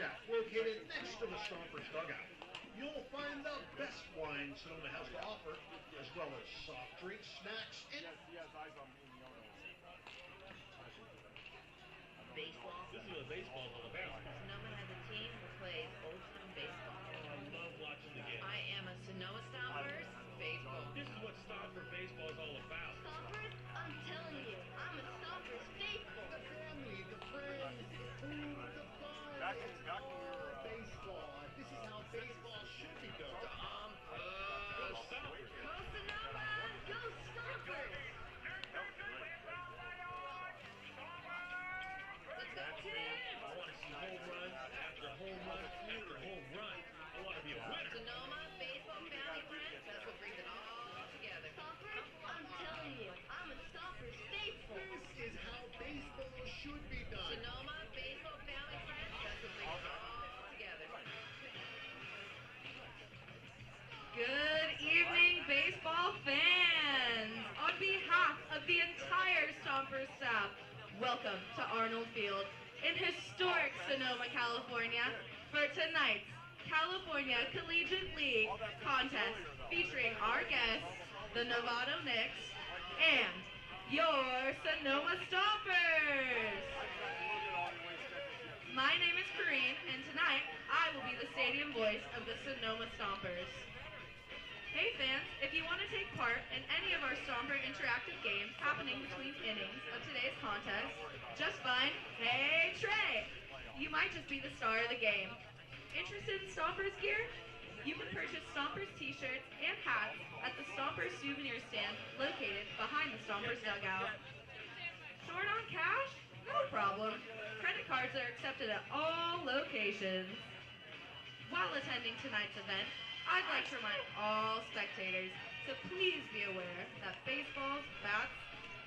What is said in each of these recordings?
shack located next to the Stompers dugout. You'll find the best wine Sonoma has to offer, as well as soft drinks, snacks, and baseball. This is what baseball is all about. Sonoma has a team that plays old-time baseball. Oh, I love watching the game. I am a Sonoma Stompers baseball. This is what Stomper baseball is all about. Stompers? I'm telling you, I'm a Stompers faithful. the family, the friends, the food, the fun. Baseball. This is how baseball should be done. Go Stompers. Go Sonoma! Go Stompers! Let's go team! I want to see home run after home run after home run. I want to be a winner. Sonoma baseball family friends, that's what brings it all together. Stompers? I'm telling you, I'm a Stompers faithful. This is how baseball should be done. Sonoma baseball family friends, that's what brings it all together. Good evening, baseball fans! On behalf of the entire Stompers staff, welcome to Arnold Field in historic Sonoma, California for tonight's California Collegiate League contest featuring our guests, the Novato Knicks, and your Sonoma Stompers! My name is Kiran, and tonight I will be the stadium voice of the Sonoma Stompers. Hey fans, if you want to take part in any of our Stomper interactive games happening between innings of today's contest, just find Hey Trey! You might just be the star of the game. Interested in Stompers gear? You can purchase Stompers t-shirts and hats at the Stompers souvenir stand located behind the Stompers dugout. Short on cash? No problem. Credit cards are accepted at all locations. While attending tonight's event, I'd like to remind all spectators to please be aware that baseballs, bats,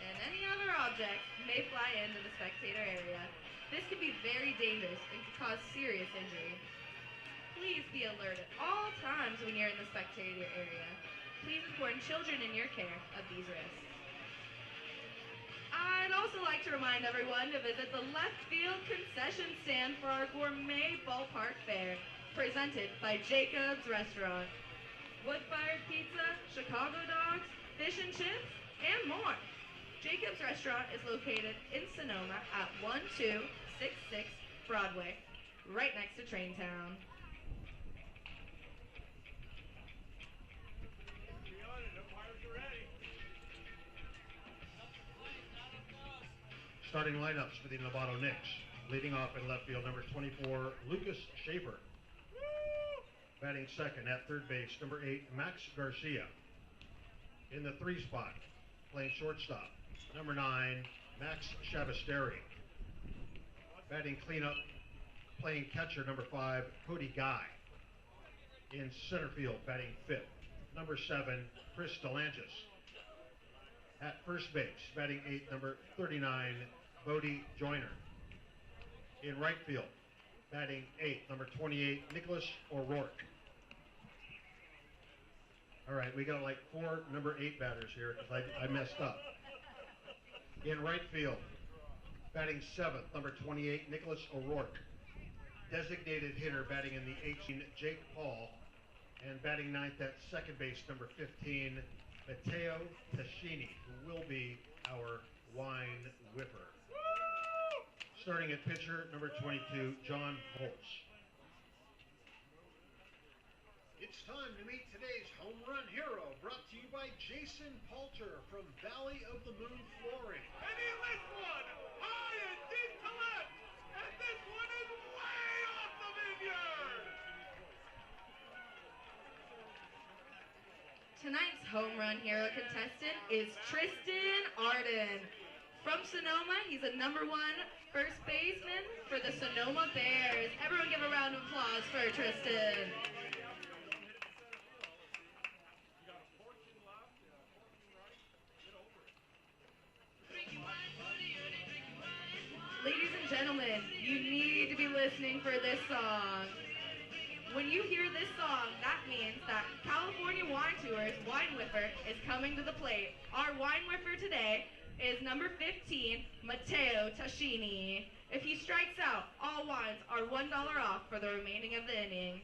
and any other objects may fly into the spectator area. This can be very dangerous and can cause serious injury. Please be alert at all times when you're in the spectator area. Please inform children in your care of these risks. I'd also like to remind everyone to visit the left field concession stand for our gourmet ballpark fare, presented by Jacob's Restaurant. Wood-fired pizza, Chicago dogs, fish and chips, and more. Jacob's Restaurant is located in Sonoma at 1266 Broadway, right next to Traintown. Starting lineups for the Novato Knicks. Leading off in left field, number 24, Lucas Schaefer. Batting second at third base, number 8, Max Garcia. In the 3 spot, playing shortstop, number 9, Max Shavasteri. Batting cleanup, playing catcher, number 5, Cody Guy. In center field, batting fifth, number 7, Chris Delantis. At first base, batting 8th, number 39, Bodie Joyner. In right field, batting 8th, number 28, Nicholas O'Rourke. All right, we got like 4 number 8 batters here because I messed up. In right field, batting 7th, number 28, Nicholas O'Rourke. Designated hitter batting in the 18, Jake Paul. And batting 9th at second base, number 15, Matteo Tascini, who will be our wine whipper. Starting at pitcher, number 22, John Holtz. It's time to meet today's home run hero, brought to you by Jason Palter from Valley of the Moon Flooring. And he lifts one high and deep to left, and this one is way off the vineyard. Tonight's home run hero contestant is Tristan Arden. From Sonoma, he's a number 1 first baseman for the Sonoma Bears. Everyone give a round of applause for Tristan. Ladies and gentlemen, you need to be listening for this song. When you hear this song, that means that California Wine Tour's Wine Whipper is coming to the plate. Our wine whipper today is number 15, Matteo Tascini. If he strikes out, all wines are $1 off for the remaining of the inning.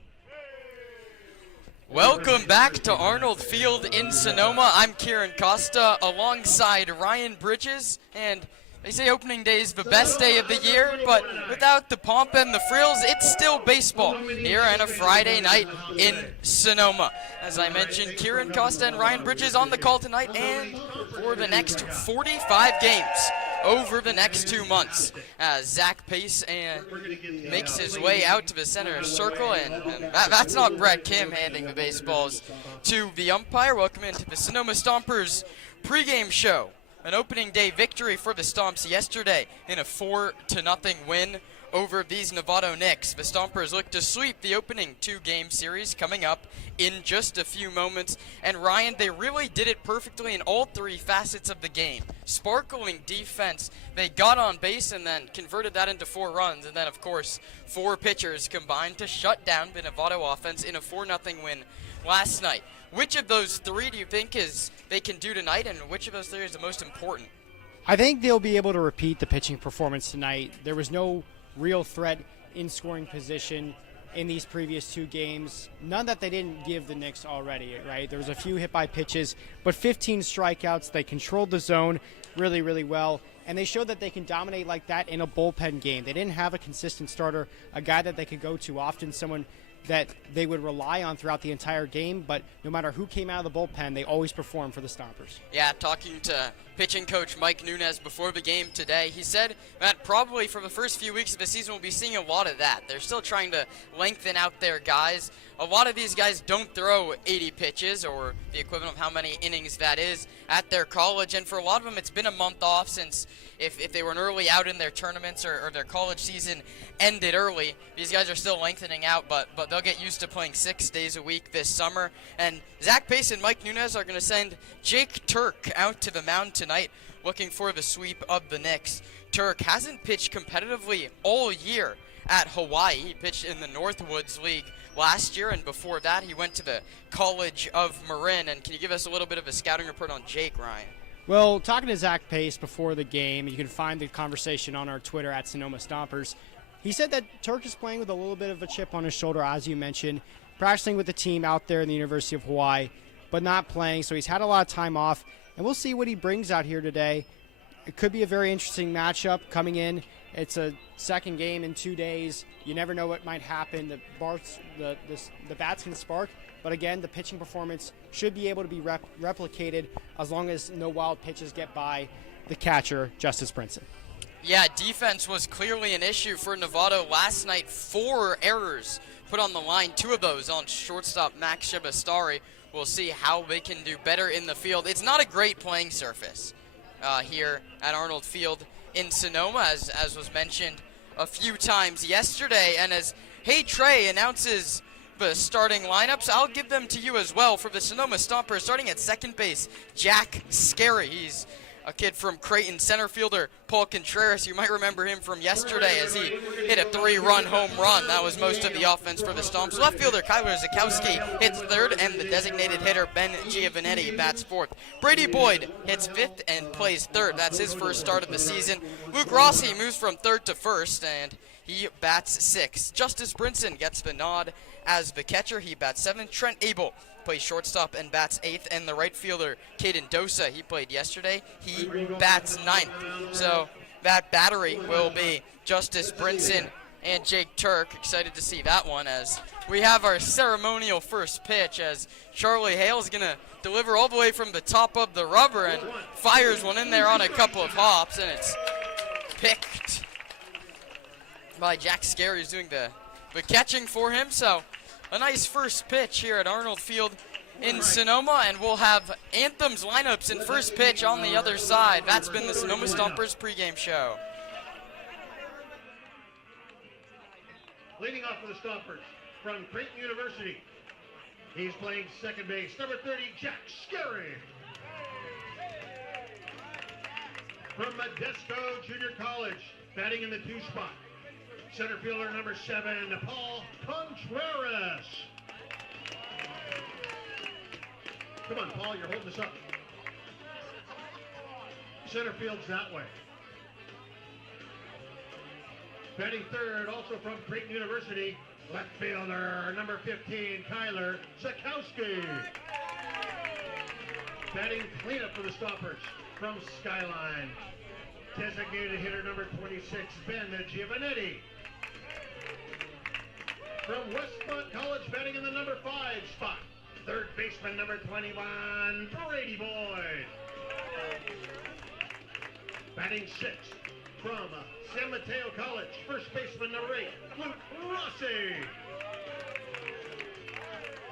Welcome back to Arnold Field in Sonoma. I'm Kiran Costa alongside Ryan Bridges, and they say opening day is the best day of the year, but without the pomp and the frills, it's still baseball here on a Friday night in Sonoma. As I mentioned, Kiran Costa and Ryan Bridges on the call tonight and for the next 45 games over the next 2 months. As Zach Pace makes his way out to the center circle, and that's not Brett Kim handing the baseballs to the umpire. Welcome into the Sonoma Stompers pregame show. An opening day victory for the Stomps yesterday in a 4-0 win over these Novato Knicks. The Stompers look to sweep the opening 2-game series coming up in just a few moments. And Ryan, they really did it perfectly in all 3 facets of the game. Sparkling defense, they got on base and then converted that into 4 runs. And then, of course, 4 pitchers combined to shut down the Novato offense in a 4-0 win last night. Which of those 3 do you think they can do tonight, and which of those 3 is the most important? I think they'll be able to repeat the pitching performance tonight. There was no real threat in scoring position in these previous 2 games. None that they didn't give the Knicks already, right? There was a few hit by pitches, but 15 strikeouts. They controlled the zone really, really well, and they showed that they can dominate like that in a bullpen game. They didn't have a consistent starter, a guy that they could go to often, someone that they would rely on throughout the entire game, but no matter who came out of the bullpen, they always performed for the Stompers. Yeah, talking to pitching coach Mike Nunez before the game today, he said that probably for the first few weeks of the season we'll be seeing a lot of that. They're still trying to lengthen out their guys. A lot of these guys don't throw 80 pitches, or the equivalent of how many innings that is, at their college, and for a lot of them it's been a month off since if they were an early out in their tournaments or their college season ended early. These guys are still lengthening out, but they'll get used to playing 6 days a week this summer. And Zach Pace and Mike Nunez are going to send Jake Turk out to the mound tonight, looking for the sweep of the Knicks. Turk hasn't pitched competitively all year at Hawaii. He pitched in the Northwoods League last year, and before that he went to the College of Marin. And can you give us a little bit of a scouting report on Jake, Ryan? Well, talking to Zach Pace before the game, you can find the conversation on our Twitter at Sonoma Stompers. He said that Turk is playing with a little bit of a chip on his shoulder, as you mentioned, practicing with the team out there in the University of Hawaii, but not playing, so he's had a lot of time off, and we'll see what he brings out here today. It could be a very interesting matchup coming in. It's a second game in 2 days. You never know what might happen. The bats can spark, but again, the pitching performance should be able to be replicated as long as no wild pitches get by the catcher, Justice Brinson. Yeah, defense was clearly an issue for Novato last night. 4 errors put on the line, 2 of those on shortstop Max Shibastari. We'll see how they can do better in the field. It's not a great playing surface here at Arnold Field in Sonoma, as was mentioned a few times yesterday. And as Hey Trey announces the starting lineups, I'll give them to you as well. For the Sonoma Stompers, starting at second base, Jack Scarry. He's a kid from Creighton. Center fielder Paul Contreras, you might remember him from yesterday as he hit a 3-run home run. That was most of the offense for the Stomps. Left fielder Kyler Zakowski hits third, and the designated hitter Ben Giovanetti bats fourth. Brady Boyd hits fifth and plays third. That's his first start of the season. Luke Rossi moves from third to first, and he bats sixth. Justice Brinson gets the nod as the catcher. He bats seventh. Trent Abel plays shortstop and bats eighth, and the right fielder Caden Dosa, he played yesterday, he bats ninth. So that battery will be Justice Brinson and Jake Turk. Excited to see that one as we have our ceremonial first pitch as Charlie Hale's going to deliver all the way from the top of the rubber and fires one in there on a couple of hops, and it's picked by Jack Scarry, who's doing the catching for him. So a nice first pitch here at Arnold Field in Sonoma, and we'll have Anthem's lineups and first pitch on the other side. That's been the Sonoma Stompers pregame show. Leading off for the Stompers from Creighton University, he's playing second base, number 30, Jack Scarry. From Modesto Junior College, batting in the 2 spot, center fielder number 7, Paul Contreras. Come on, Paul, you're holding us up. Center field's that way. Batting third, also from Creighton University, left fielder, number 15, Kyler Zakowski. Batting cleanup for the Stompers from Skyline, designated hitter number 26, Ben Giovanetti. From Westmont College, batting in the number 5 spot, third baseman number 21, Brady Boyd. Batting 6 from San Mateo College, first baseman number 8, Luke Rossi.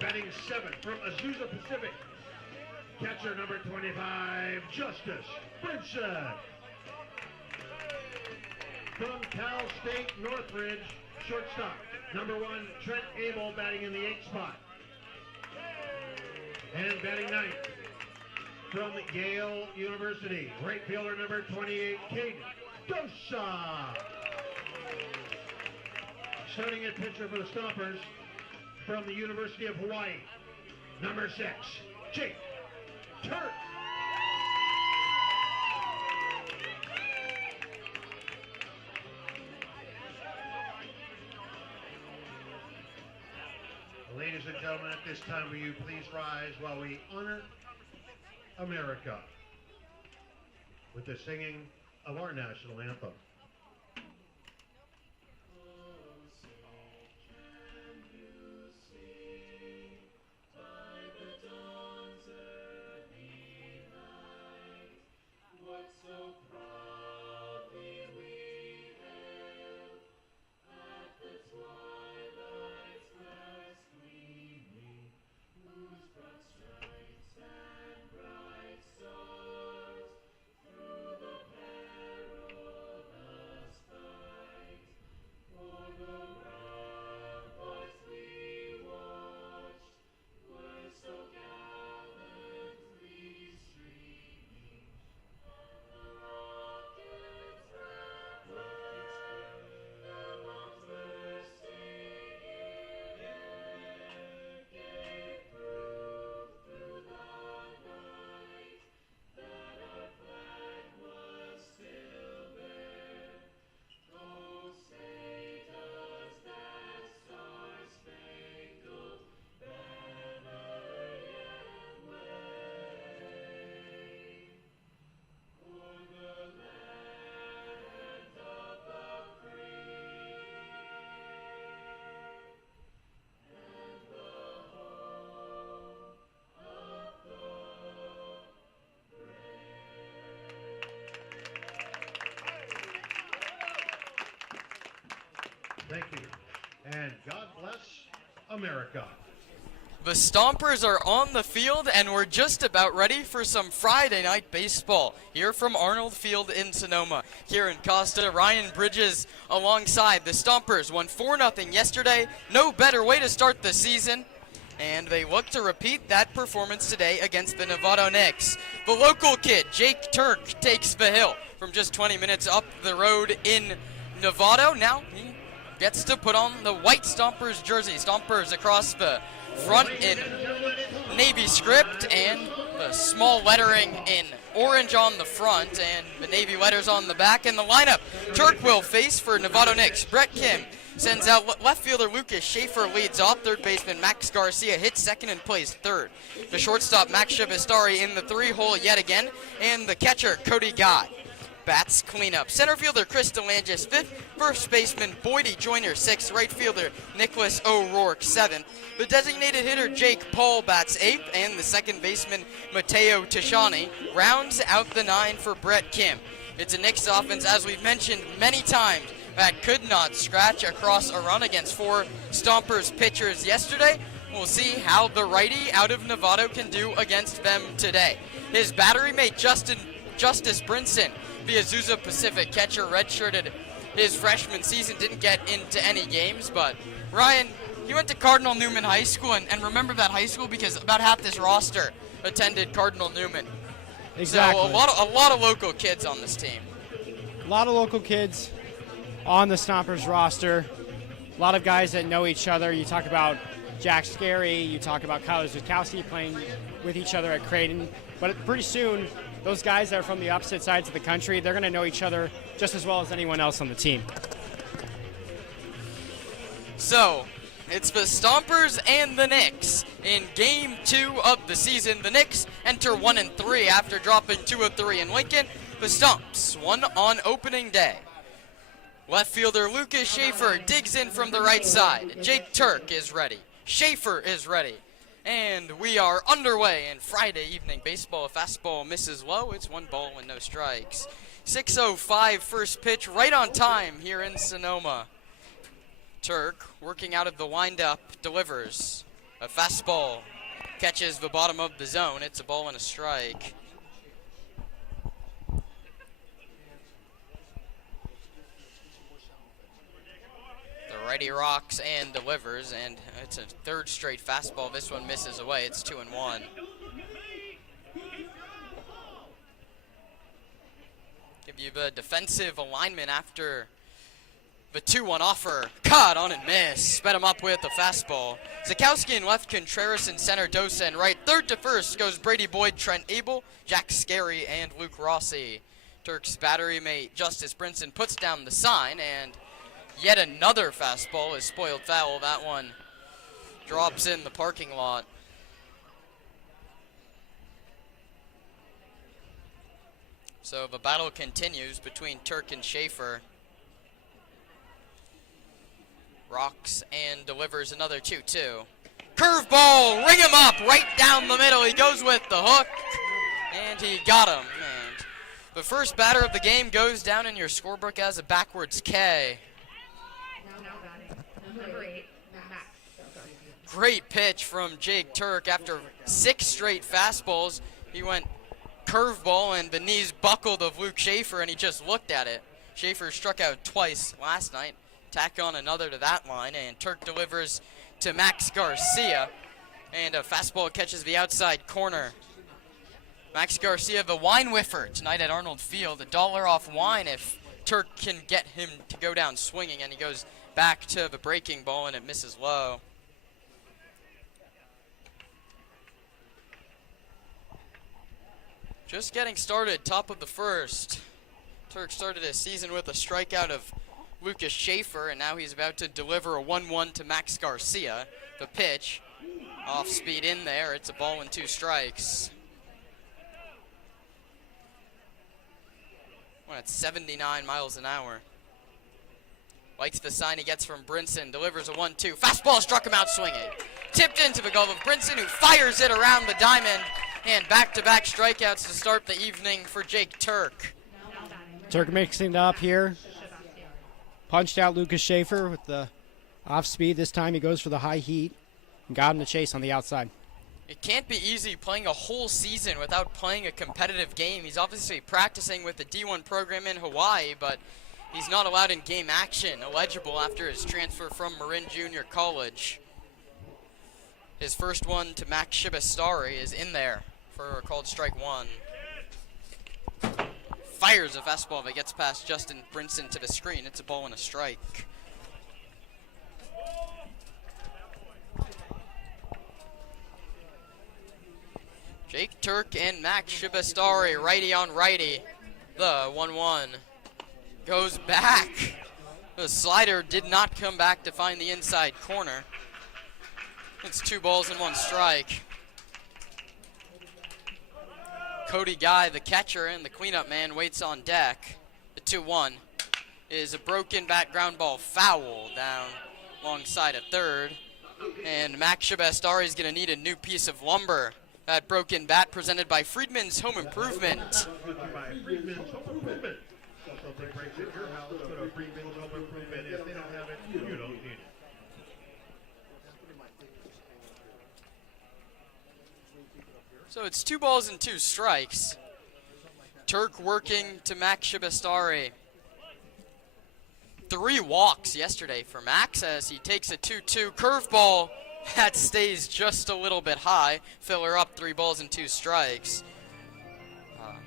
Batting 7 from Azusa Pacific, catcher number 25, Justice Bridgeson. From Cal State Northridge, shortstop, number 1, Trent Abel, batting in the 8th spot. And batting 9th, from Yale University, right fielder number 28, Caden Dosa. Starting at pitcher for the Stompers, from the University of Hawaii, number 6, Jake Turk. Ladies and gentlemen, at this time, will you please rise while we honor America with the singing of our national anthem. Thank you. And God bless America. The Stompers are on the field, and we're just about ready for some Friday night baseball here from Arnold Field in Sonoma. Kiran, Costa, Ryan Bridges alongside the Stompers won 4-0 yesterday. No better way to start the season, and they look to repeat that performance today against the Novato Knicks. The local kid, Jake Turk, takes the hill from just 20 minutes up the road in Novato. Now he gets to put on the white Stompers jersey. Stompers across the front in navy script and the small lettering in orange on the front and the navy letters on the back. In the lineup, Turk will face for Novato Knicks. Brett Kim sends out left fielder Lucas Schaefer, leads off. Third baseman Max Garcia hits second and plays third. The shortstop Max Shivastari in the 3-hole yet again, and the catcher Cody Guy bats cleanup. Center fielder Chris DeLangis 5th, first baseman Boydie Joyner 6th, right fielder Nicholas O'Rourke 7th. The designated hitter Jake Paul bats 8th, and the second baseman Mateo Tishani rounds out the 9 for Brett Kim. It's a Knicks offense, as we've mentioned many times, that could not scratch across a run against 4 Stompers pitchers yesterday. We'll see how the righty out of Novato can do against them today. His battery mate Justice Brinson, the Azusa Pacific catcher, redshirted his freshman season, didn't get into any games, but Ryan, he went to Cardinal Newman High School, and remember that high school because about half this roster attended Cardinal Newman. Exactly. So a lot of local kids on this team. A lot of local kids on the Stompers roster. A lot of guys that know each other. You talk about Jack Scary, you talk about Kyler Zukowski playing with each other at Creighton. But pretty soon, those guys that are from the opposite sides of the country, they're going to know each other just as well as anyone else on the team. So, it's the Stompers and the Knicks in Game 2 of the season. The Knicks enter 1-3 after dropping 2 of 3 in Lincoln. The Stomps won on opening day. Left fielder Lucas Schaefer digs in from the right side. Jake Turk is ready. Schaefer is ready. And we are underway in Friday evening baseball. A fastball misses low. It's 1 ball and no strikes. 6:05 first pitch, right on time here in Sonoma. Turk working out of the windup, delivers. A fastball catches the bottom of the zone. It's a ball and a strike. The righty rocks and delivers, and it's a third straight fastball. This one misses away. It's 2-1. Give you the defensive alignment after the 2-1 offer. Caught on and missed. Sped him up with the fastball. Zakowski in left, Contreras in center, Dosa in right. Third to first goes Brady Boyd, Trent Abel, Jack Scarry, and Luke Rossi. Turk's battery mate Justice Brinson puts down the sign, and yet another fastball is spoiled foul. That one drops in the parking lot. So the battle continues between Turk and Schaefer. Rocks and delivers another 2-2. Curveball, ring him up right down the middle. He goes with the hook, and he got him. And the first batter of the game goes down in your scorebook as a backwards K. Now batting. Number 8, Max. Great pitch from Jake Turk. After 6 straight fastballs, he went curveball, and the knees buckled of Luke Schaefer, and he just looked at it. Schaefer struck out twice last night. Tack on another to that line, and Turk delivers to Max Garcia, and a fastball catches the outside corner. Max Garcia, the wine whiffer tonight at Arnold Field. $1 off wine if Turk can get him to go down swinging, and he goes back to the breaking ball, and it misses low. Just getting started, top of the first. Turk started his season with a strikeout of Lucas Schaefer, and now he's about to deliver a 1-1 to Max Garcia. The pitch, off speed in there. It's a ball and 2 strikes. Well, it's 79 miles an hour. Likes the sign he gets from Brinson. Delivers a 1-2. Fastball struck him out swinging. Tipped into the glove of Brinson, who fires it around the diamond. And back-to-back strikeouts to start the evening for Jake Turk. Turk mixing it up here. Punched out Lucas Schaefer with the off speed. This time he goes for the high heat and got him to chase on the outside. It can't be easy playing a whole season without playing a competitive game. He's obviously practicing with the D1 program in Hawaii, but he's not allowed in game action, eligible after his transfer from Marin Junior College. His first one to Max Shibastari is in there for a called strike 1. Fires a fastball that gets past Justin Brinson to the screen. It's a ball and a strike. Jake Turk and Max Shibastari, righty on righty. The 1-1 goes back. The slider did not come back to find the inside corner. It's 2 balls and 1 strike. Cody Guy, the catcher and the cleanup man, waits on deck. The 2-1 is a broken bat ground ball foul down alongside a third. And Max Shibastari is going to need a new piece of lumber. That broken bat presented by Friedman's Home Improvement. Friedman's Home Improvement. So something breaks in your house, go to Friedman's Home Improvement. If they don't have it, you don't need it. So it's 2 balls and 2 strikes. Turk working to Max Shibastari. 3 walks yesterday for Max as he takes a 2-2 curveball that stays just a little bit high. Filler up 3 balls and 2 strikes.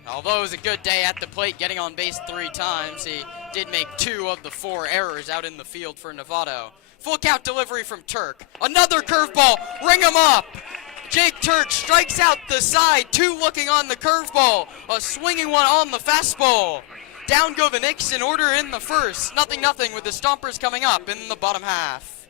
Although it was a good day at the plate, getting on base 3 times, he did make 2 of the 4 errors out in the field for Novato. Full count delivery from Turk. Another curveball, ring him up. Jake Turk strikes out the side, 2 looking on the curveball, a swinging one on the fastball. Down go the Knicks in order in the first. 0-0 with the Stompers coming up in the bottom half.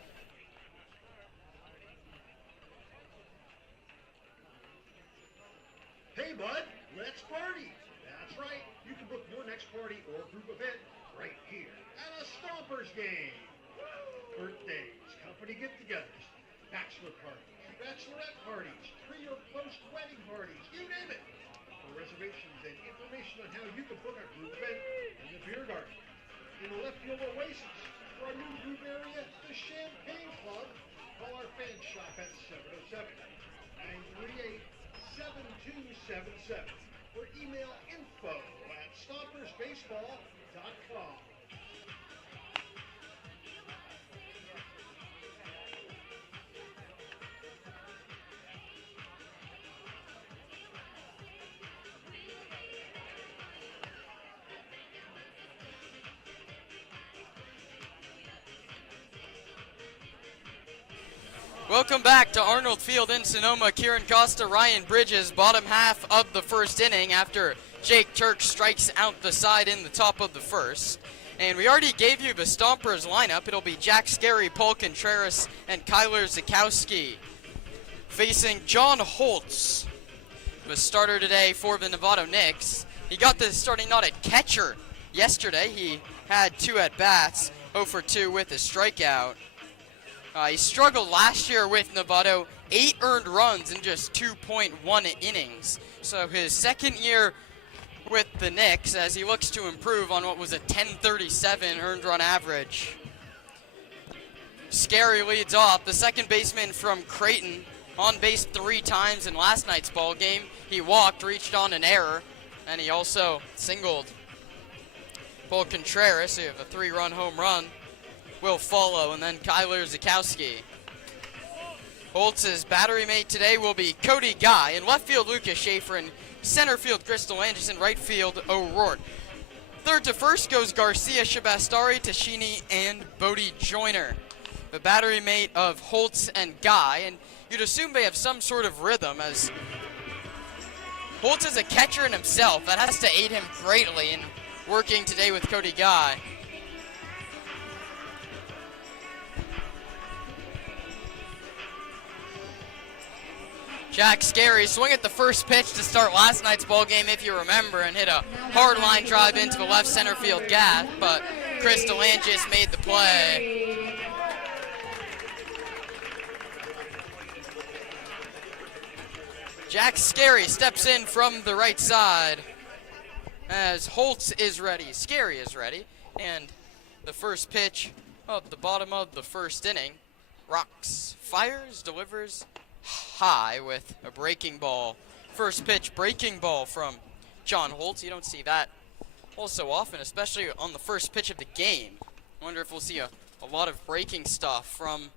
Hey, bud, let's party. That's right. You can book your next party or group event right here at a Stompers game. Birthdays, company get-togethers, bachelor parties, bachelorette parties, pre or post-wedding parties, you name it. For reservations and information on how you can book a group event in the beer garden, in the left field oasis, for our new group area, the Champagne Club, call our fan shop at 707-938-7277 or email info@stompersbaseball.com. Welcome back to Arnold Field in Sonoma. Kiran, Costa, Ryan Bridges, bottom half of the first inning after Jake Turk strikes out the side in the top of the first. And we already gave you the Stompers lineup. It'll be Jack Scarry, Paul Contreras, and Kyler Zakowski facing John Holtz, the starter today for the Novato Knicks. He got the starting nod at catcher yesterday. He had 2 at-bats, 0 for 2 with a strikeout. He struggled last year with Novato, 8 earned runs in just 2.1 innings. So his second year with the Knicks as he looks to improve on what was a 1037 earned run average. Scarry leads off, the second baseman from Creighton, on base 3 times in last night's ball game. He walked, reached on an error, and he also singled. Paul Contreras, who have a 3-run home run, will follow, and then Kyler Zakowski. Holtz's battery mate today will be Cody Guy. In left field, Lucas Schaefer. In center field, Crystal Anderson. Right field, O'Rourke. Third to first goes Garcia, Shabastari, Tashini, and Bodie Joyner. The battery mate of Holtz and Guy, and you'd assume they have some sort of rhythm, as Holtz is a catcher in himself. That has to aid him greatly in working today with Cody Guy. Jack Scarry swung at the first pitch to start last night's ball game, if you remember, and hit a hard line drive into the left center field gap, but Chris DeLangis made the play. Jack Scarry steps in from the right side as Holtz is ready, Scarry is ready, and the first pitch of the bottom of the first inning, rocks, fires, delivers high with a breaking ball. First pitch breaking ball from John Holtz. You don't see that all so often, especially on the first pitch of the game. I wonder if we'll see a lot of breaking stuff from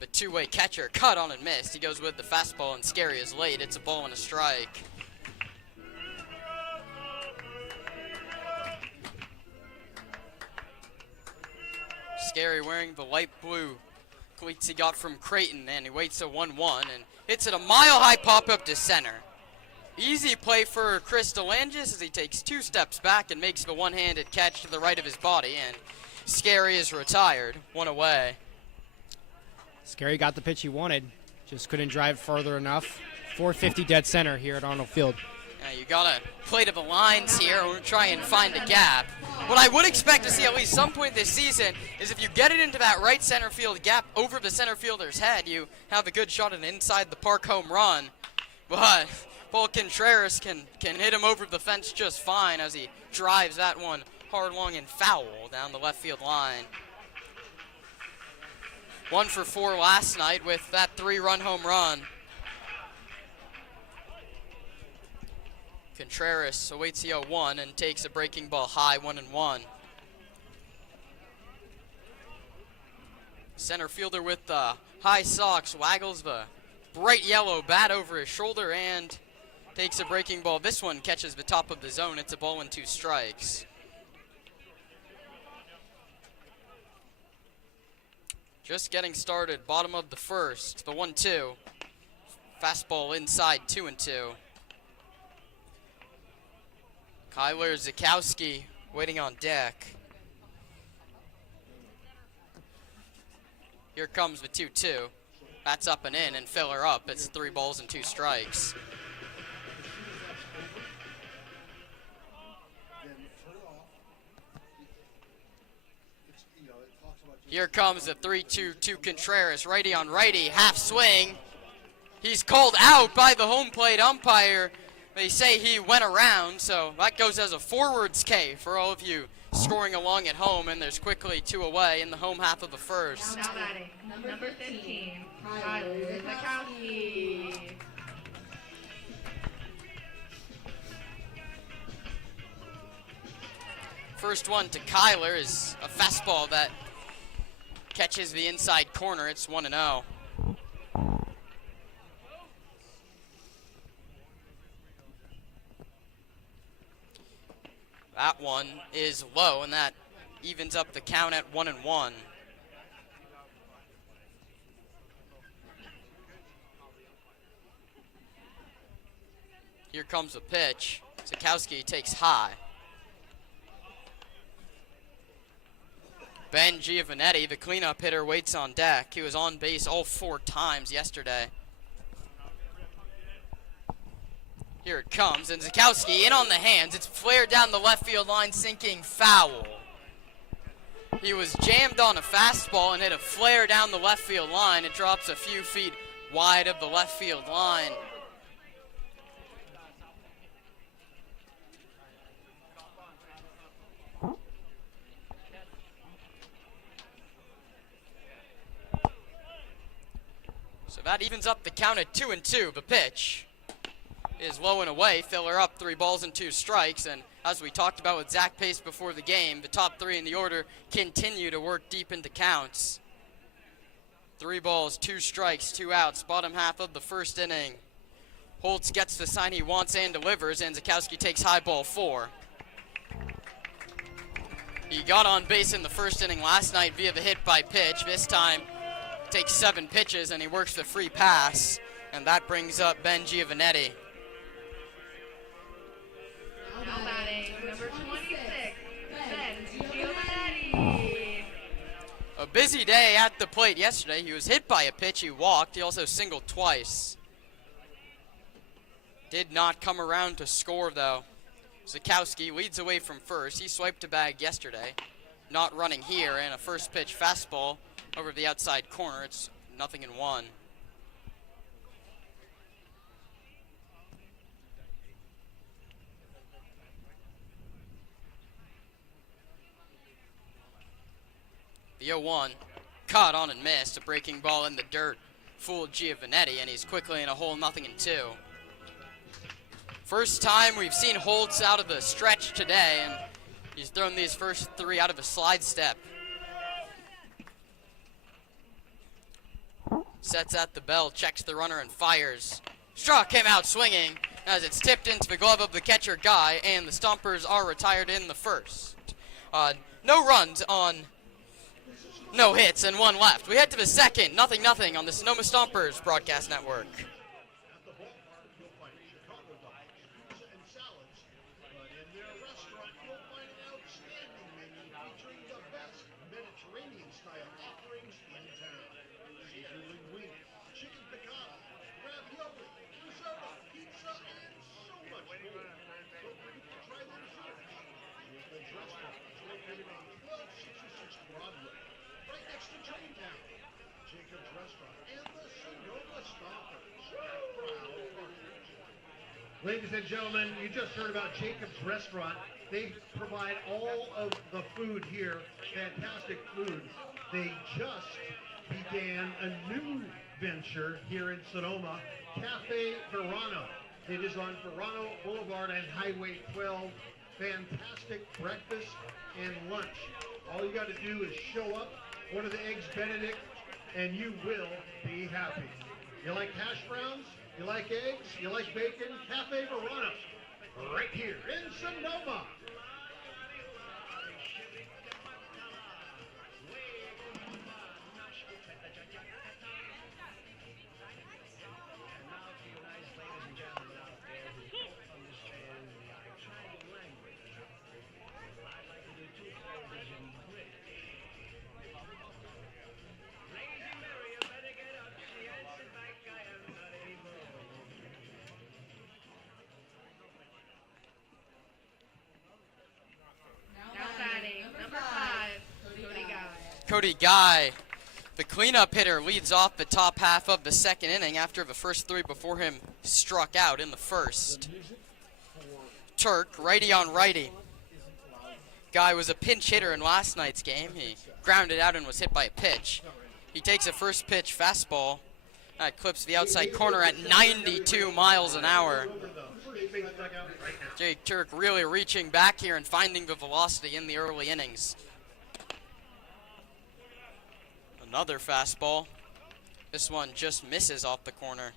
the two-way catcher. Cut on and missed. He goes with the fastball, and Scarry is late. It's a ball and a strike. Scarry wearing the light blue cleats he got from Creighton, and he waits a 1-1 and hits it a mile-high pop-up to center. Easy play for Chris DeLangis as he takes 2 steps back and makes the one-handed catch to the right of his body, and Scarry is retired, 1 away. Scarry got the pitch he wanted, just couldn't drive further enough. 450 dead center here at Arnold Field. Yeah, you gotta play to the lines here and try and find a gap. What I would expect to see at least some point this season is if you get it into that right center field gap over the center fielder's head, you have a good shot at an inside the park home run. But Paul Contreras can hit him over the fence just fine as he drives that one hard, long, and foul down the left field line. 1 for 4 last night with that 3-run home run. Contreras awaits the 0-1 and takes a breaking ball high, 1-1. Center fielder with the high socks waggles the bright yellow bat over his shoulder and takes a breaking ball. This one catches the top of the zone. It's a ball and 2 strikes. Just getting started, bottom of the first, the 1-2. Fastball inside, 2-2. Kyler Zukowski waiting on deck. Here comes the 2-2. That's up and in, and filler up. It's 3 balls and 2 strikes. Here comes the 3-2 Contreras, righty on righty, half swing. He's called out by the home plate umpire. They say he went around, so that goes as a forwards K for all of you scoring along at home, and there's quickly 2 away in the home half of the first. Now batting, number 15, Kyler Zukowski. First one to Kyler is a fastball that catches the inside corner. It's 1-0. That one is low, and that evens up the count at 1-1. Here comes the pitch. Zukowski takes high. Ben Giovanetti, the cleanup hitter, waits on deck. He was on base all 4 times yesterday. Here it comes, and Zukowski in on the hands. It's flared down the left field line, sinking foul. He was jammed on a fastball and hit a flare down the left field line. It drops a few feet wide of the left field line. So that evens up the count at 2-2. The pitch is low and away. Filler up, 3 balls and 2 strikes. And as we talked about with Zach Pace before the game, the top 3 in the order continue to work deep into counts. 3 balls, 2 strikes, 2 outs. Bottom half of the first inning. Holtz gets the sign he wants and delivers, and Zukowski takes high ball 4. He got on base in the first inning last night via the hit by pitch. This time takes 7 pitches, and he works the free pass, and that brings up Ben Giovanetti. Now batting, number 26, Ben Giovanetti. A busy day at the plate yesterday. He was hit by a pitch, he walked, he also singled twice. Did not come around to score, though. Zukowski leads away from first. He swiped a bag yesterday. Not running here, and a first pitch fastball over the outside corner. It's 0-1. The 0-1 caught on and missed. A breaking ball in the dirt fooled Giovanetti, and he's quickly in a hole 0-2. First time we've seen Holtz out of the stretch today, and he's thrown these first 3 out of a slide step. Sets at the bell, checks the runner, and fires. Straw came out swinging as it's tipped into the glove of the catcher Guy, and the Stompers are retired in the first. No runs on no hits and 1 left. We head to the second, 0-0 on the Sonoma Stompers broadcast network. At the ballpark, you'll find Chicago dogs, pizza and salads, but in their restaurant, you'll find an outstanding menu featuring the best Mediterranean-style offerings in town. Seafood linguine, chicken piccata, ravioli, risotto, pizza, and so much more. Feel free to try their desserts. Jacob's Restaurant is located on 1266 Broadway, right next to Traintown. Jacob's Restaurant and the Sonoma Stompers, proud partners. Ladies and gentlemen, you just heard about Jacob's Restaurant. They provide all of the food here, fantastic food. They just began a new venture here in Sonoma, Cafe Verano. It is on Verano Boulevard and Highway 12. Fantastic breakfast and lunch. All you got to do is show up, order the Eggs Benedict, and you will be happy. You like hash browns? You like eggs? You like bacon? Cafe Verano, right here in Sonoma. Cody Guy, the cleanup hitter, leads off the top half of the second inning after the first three before him struck out in the first. Turk, righty on righty. Guy was a pinch hitter in last night's game. He grounded out and was hit by a pitch. He takes a first pitch fastball. That clips the outside corner at 92 miles an hour. Jake Turk really reaching back here and finding the velocity in the early innings. Another fastball. This one just misses off the corner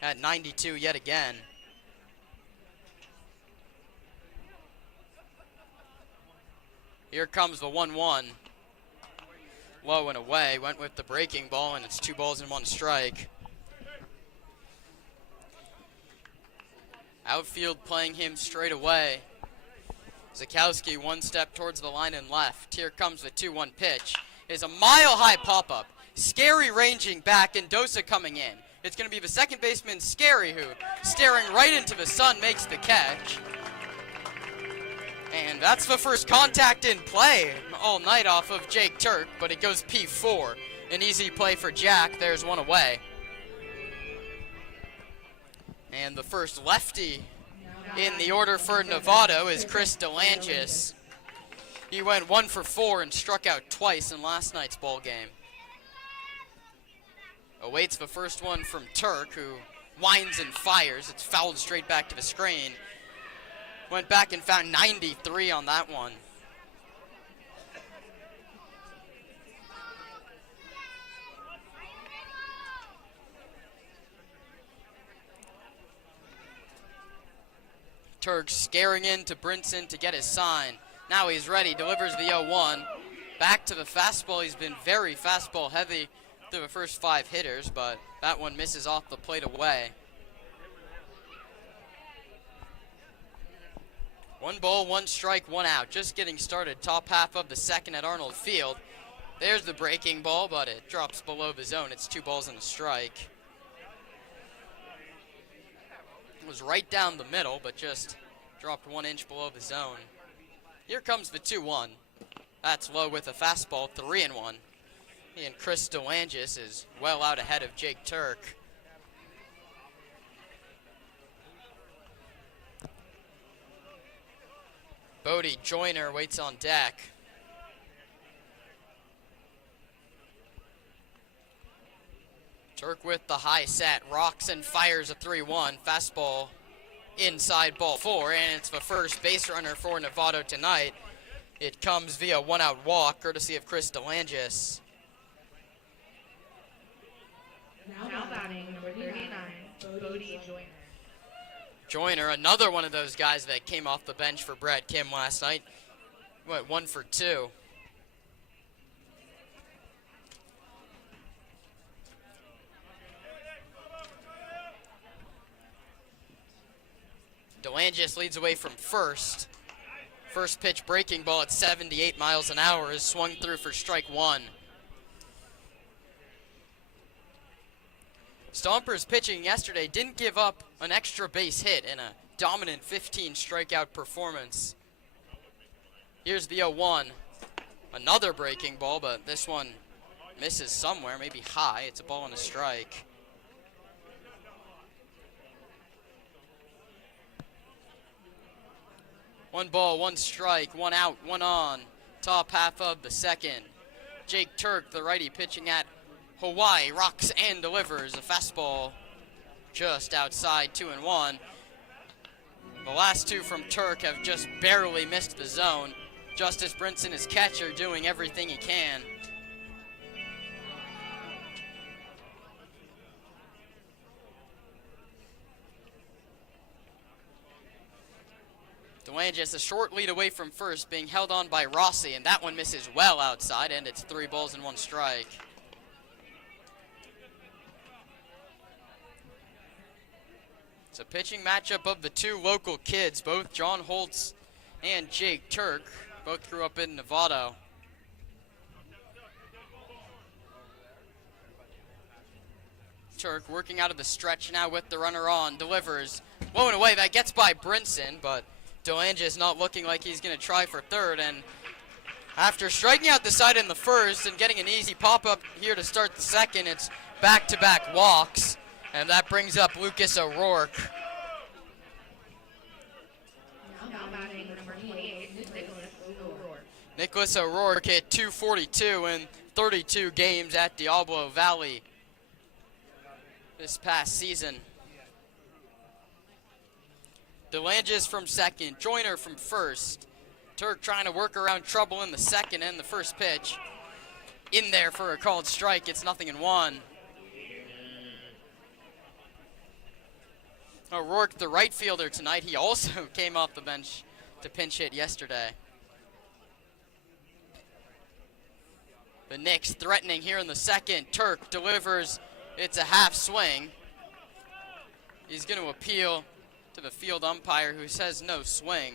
at 92 yet again. Here comes the 1-1. Low and away. Went with the breaking ball, and it's 2 balls and 1 strike. Outfield playing him straight away. Zakowski 1 step towards the line and left. Here comes the 2-1 pitch. Is a mile-high pop-up. Scary ranging back, and Dosa coming in. It's going to be the second baseman, Scary, who, staring right into the sun, makes the catch. And that's the first contact in play all night off of Jake Turk, but it goes P4. An easy play for Jack. There's 1 away. And the first lefty in the order for Novato is Chris DeLangis. He went 1 for 4 and struck out twice in last night's ball game. Awaits the first one from Turk, who winds and fires. It's fouled straight back to the screen. Went back and found 93 on that one. Turk scaring into Brinson to get his sign. Now he's ready, delivers the 0-1. Back to the fastball. He's been very fastball heavy through the first 5 hitters, but that one misses off the plate away. 1 ball, 1 strike, 1 out. Just getting started. Top half of the second at Arnold Field. There's the breaking ball, but it drops below the zone. It's 2 balls and a strike. It was right down the middle, but just dropped 1 inch below the zone. Here comes the 2-1. That's low with a fastball, 3-1. And Chris DeLangis is well out ahead of Jake Turk. Bodie Joyner waits on deck. Turk with the high set, rocks and fires a 3-1. Fastball inside ball 4, and it's the first base runner for Novato tonight. It comes via 1-out walk, courtesy of Chris DeLangis. Now batting, number 39, Bodie Joyner. Joyner, another one of those guys that came off the bench for Brad Kim last night. Went 1 for 2. DeLangis leads away from first. First pitch breaking ball at 78 miles an hour is swung through for strike 1. Stompers pitching yesterday didn't give up an extra base hit in a dominant 15 strikeout performance. Here's the 0-1. Another breaking ball, but this one misses somewhere, maybe high. It's a ball and a strike. One ball, 1 strike, 1 out, 1 on. Top half of the second. Jake Turk, the righty, pitching at Hawaii, rocks and delivers a fastball just outside 2-1. The last 2 from Turk have just barely missed the zone. Justice Brinson is catcher, doing everything he can. DeLangis a short lead away from first, being held on by Rossi, and that one misses well outside, and it's 3 balls and 1 strike. It's a pitching matchup of the 2 local kids, both John Holtz and Jake Turk. Both grew up in Novato. Turk working out of the stretch now with the runner on, delivers. Low and away, that gets by Brinson, but DeLangis not looking like he's going to try for third, and After striking out the side in the first and getting an easy pop-up here to start the second, it's back-to-back walks, and that brings up Lucas O'Rourke. Now batting number 28, Nicholas O'Rourke. Nicholas O'Rourke hit .242 in 32 games at Diablo Valley this past season. DeLanges from second, Joyner from first. Turk trying to work around trouble in the second and the first pitch. In there for a called strike. It's 0-1. O'Rourke, the right fielder tonight, he also came off the bench to pinch hit yesterday. The Knicks threatening here in the second. Turk delivers. It's a half swing. He's going to appeal to the field umpire who says no swing.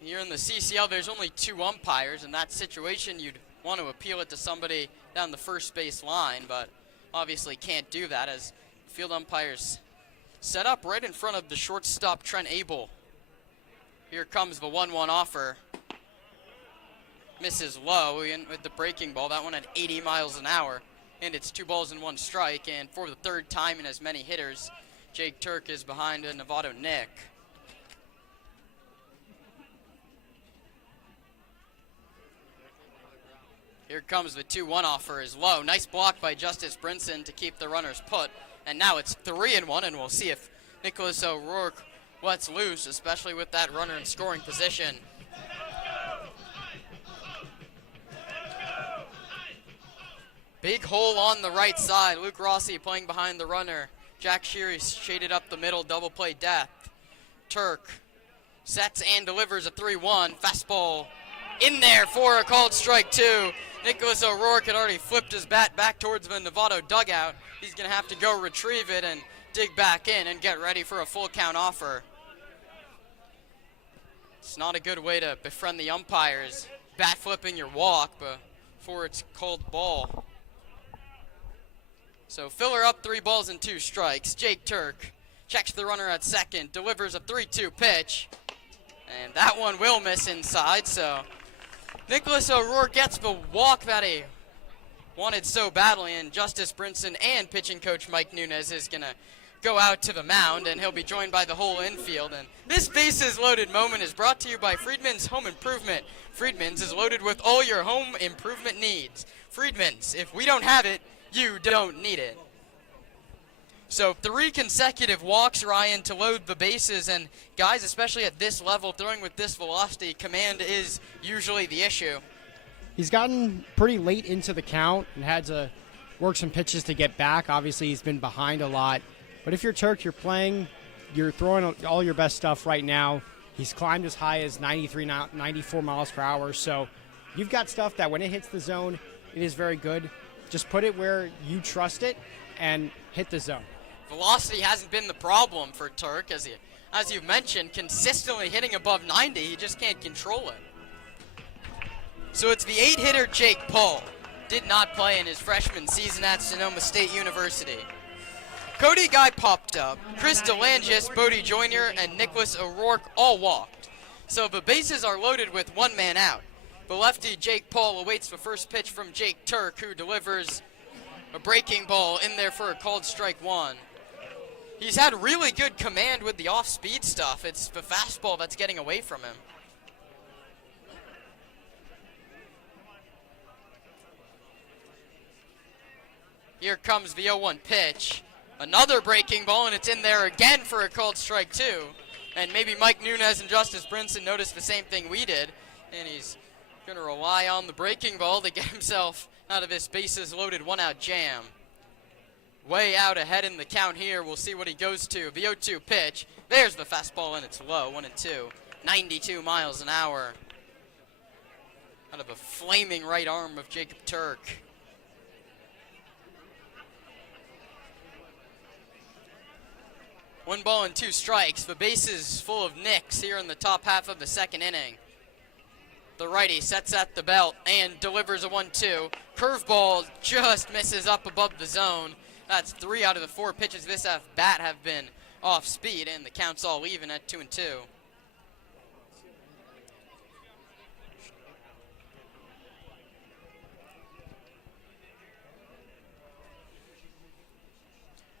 Here in the CCL, there's only 2 umpires. In that situation, you'd want to appeal it to somebody down the first base line, but obviously can't do that as field umpires set up right in front of the shortstop, Trent Abel. Here comes the 1-1 offer. Misses low in with the breaking ball. That one at 80 miles an hour. And it's 2 balls and 1 strike. And for the third time in as many hitters, Jake Turk is behind a Novato Nick. Here comes the 2-1 offer is low. Nice block by Justice Brinson to keep the runners put. And now it's 3-1, and we'll see if Nicholas O'Rourke lets loose, especially with that runner in scoring position. Big hole on the right side. Luke Rossi playing behind the runner. Jack Sheary shaded up the middle, double play depth. Turk sets and delivers a 3-1. Fastball in there for a called strike 2. Nicholas O'Rourke had already flipped his bat back towards the Novato dugout. He's going to have to go retrieve it and dig back in and get ready for a full count offer. It's not a good way to befriend the umpires, bat flipping your walk before it's called ball. So filler up 3 balls and 2 strikes. Jake Turk checks the runner at second, delivers a 3-2 pitch, and that one will miss inside. So Nicholas O'Rourke gets the walk that he wanted so badly, and Justice Brinson and pitching coach Mike Nunez is going to go out to the mound, and he'll be joined by the whole infield. And this bases loaded moment is brought to you by Friedman's Home Improvement. Friedman's is loaded with all your home improvement needs. Friedman's, if we don't have it, you don't need it. So 3 consecutive walks, Ryan, to load the bases, and guys, especially at this level, throwing with this velocity, command is usually the issue. He's gotten pretty late into the count and had to work some pitches to get back. Obviously, he's been behind a lot. But if you're Turk, you're playing, you're throwing all your best stuff right now. He's climbed as high as 93, 94 miles per hour. So you've got stuff that when it hits the zone, it is very good. Just put it where you trust it and hit the zone. Velocity hasn't been the problem for Turk, as you mentioned, consistently hitting above 90. He just can't control it. So it's the 8-hitter Jake Paul. Did not play in his freshman season at Sonoma State University. Cody Guy popped up. Chris DeLanges, Bodie Joyner, and Nicholas O'Rourke all walked. So the bases are loaded with 1 man out. The lefty Jake Paul awaits the first pitch from Jake Turk, who delivers a breaking ball in there for a called strike 1. He's had really good command with the off-speed stuff. It's the fastball that's getting away from him. Here comes the 0-1 pitch. Another breaking ball, and it's in there again for a called strike 2. And maybe Mike Nunez and Justice Brinson noticed the same thing we did, and he's going to rely on the breaking ball to get himself out of this bases loaded 1-out jam. Way out ahead in the count here. We'll see what he goes to. The 0-2 pitch. There's the fastball, and it's low. 1-2. 92 miles an hour. Out of a flaming right arm of Jacob Turk. One ball and 2 strikes. The bases full of Knicks here in the top half of the second inning. The righty sets at the belt and delivers a 1-2. Curveball just misses up above the zone. That's 3 out of the 4 pitches this at bat have been off speed, and the count's all even at 2-2.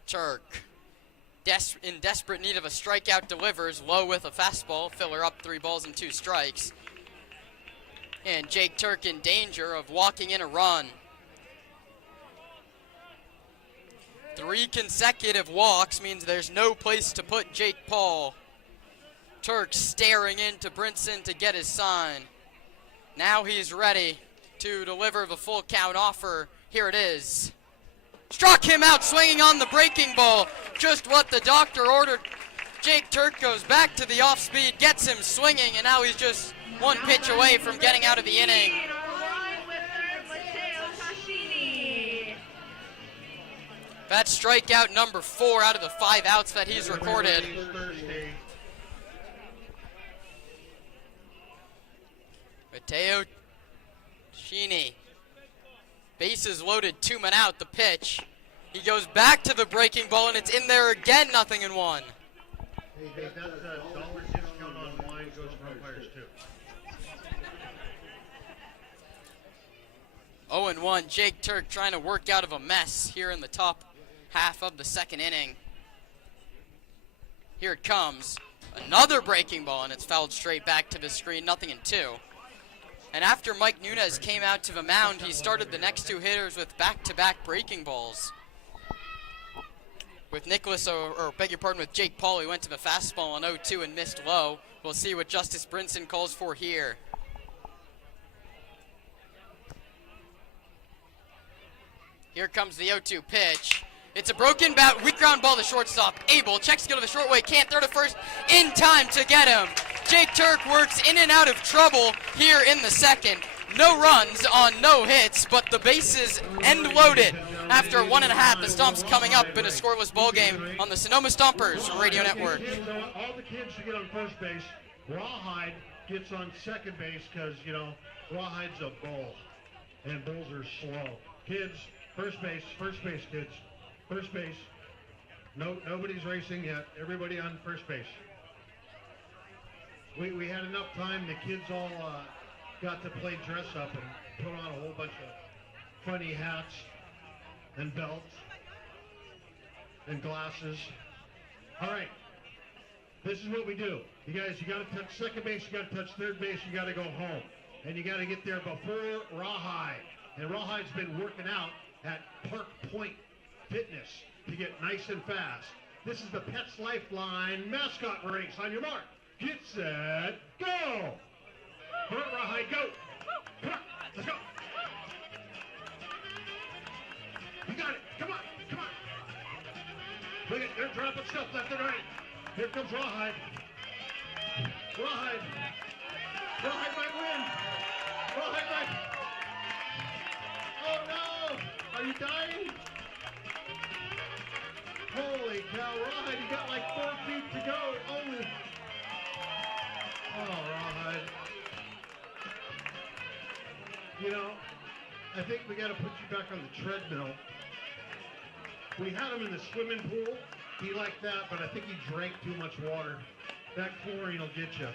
Turk, in desperate need of a strikeout, delivers low with a fastball. Filler up 3 balls and 2 strikes. And Jake Turk in danger of walking in a run. 3 consecutive walks means there's no place to put Jake Paul. Turk staring into Brinson to get his sign. Now he's ready to deliver the full count offer. Here it is. Struck him out swinging on the breaking ball. Just what the doctor ordered. Jake Turk goes back to the off speed, gets him swinging, and now he's just 1 pitch away from getting out of the inning. That's strikeout number 4 out of the 5 outs that he's recorded. Mateo Sheeny. Bases loaded, 2 men out, the pitch. He goes back to the breaking ball, and it's in there again, 0-1. Hey, Dave, that's a dollar discount on wine goes for umpires, too. 0-1, Jake Turk trying to work out of a mess here in the top half of the 2nd inning. Here it comes. Another breaking ball, and it's fouled straight back to the screen, 0-2. And after Mike Nunez came out to the mound, he started the next 2 hitters with back-to-back breaking balls. With with Jake Paul, he went to the fastball on 0-2 and missed low. We'll see what Justice Brinson calls for here. Here comes the 0-2 pitch. It's a broken bat, weak ground ball to shortstop. Abel checks to go to the short way, can't throw to first, in time to get him. Jake Turk works in and out of trouble here in the 2nd. No runs on no hits, but the bases end loaded. After 1.5, the Stomps coming up in a scoreless ball game on the Sonoma Stompers Radio Network. All the kids to get on first base. Rawhide gets on second base because, Rawhide's a bull, and bulls are slow. Kids, first base, kids. First base. Nobody's racing yet. Everybody on first base. We had enough time. The kids all got to play dress up and put on a whole bunch of funny hats and belts and glasses. All right. This is what we do. You guys, you got to touch second base. You got to touch third base. You got to go home. And you got to get there before Rawhide. And Rawhide's been working out at Park Point Fitness to get nice and fast. This is the Pets Lifeline mascot race. On your mark, get set, go! Come on, Rawhide, go! Come on, let's go! You got it, come on! Look at, they're dropping stuff left and right. Here comes Rawhide. Rawhide might win. Rawhide might. Oh no! Are you dying? Holy cow, Rawhide, you got like 4 feet to go. Only. Oh, Rawhide. I think we got to put you back on the treadmill. We had him in the swimming pool. He liked that, but I think he drank too much water. That chlorine will get you.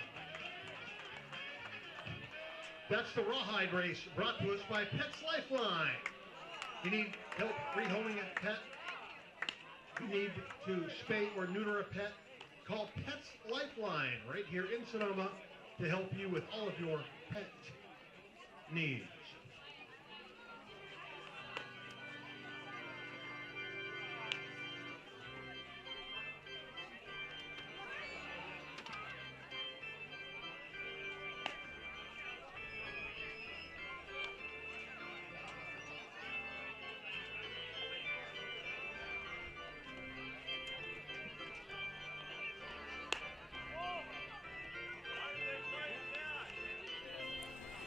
That's the Rawhide race brought to us by Pets Lifeline. You need help rehoming a pet? You need to spay or neuter a pet? Call Pets Lifeline right here in Sonoma to help you with all of your pet needs.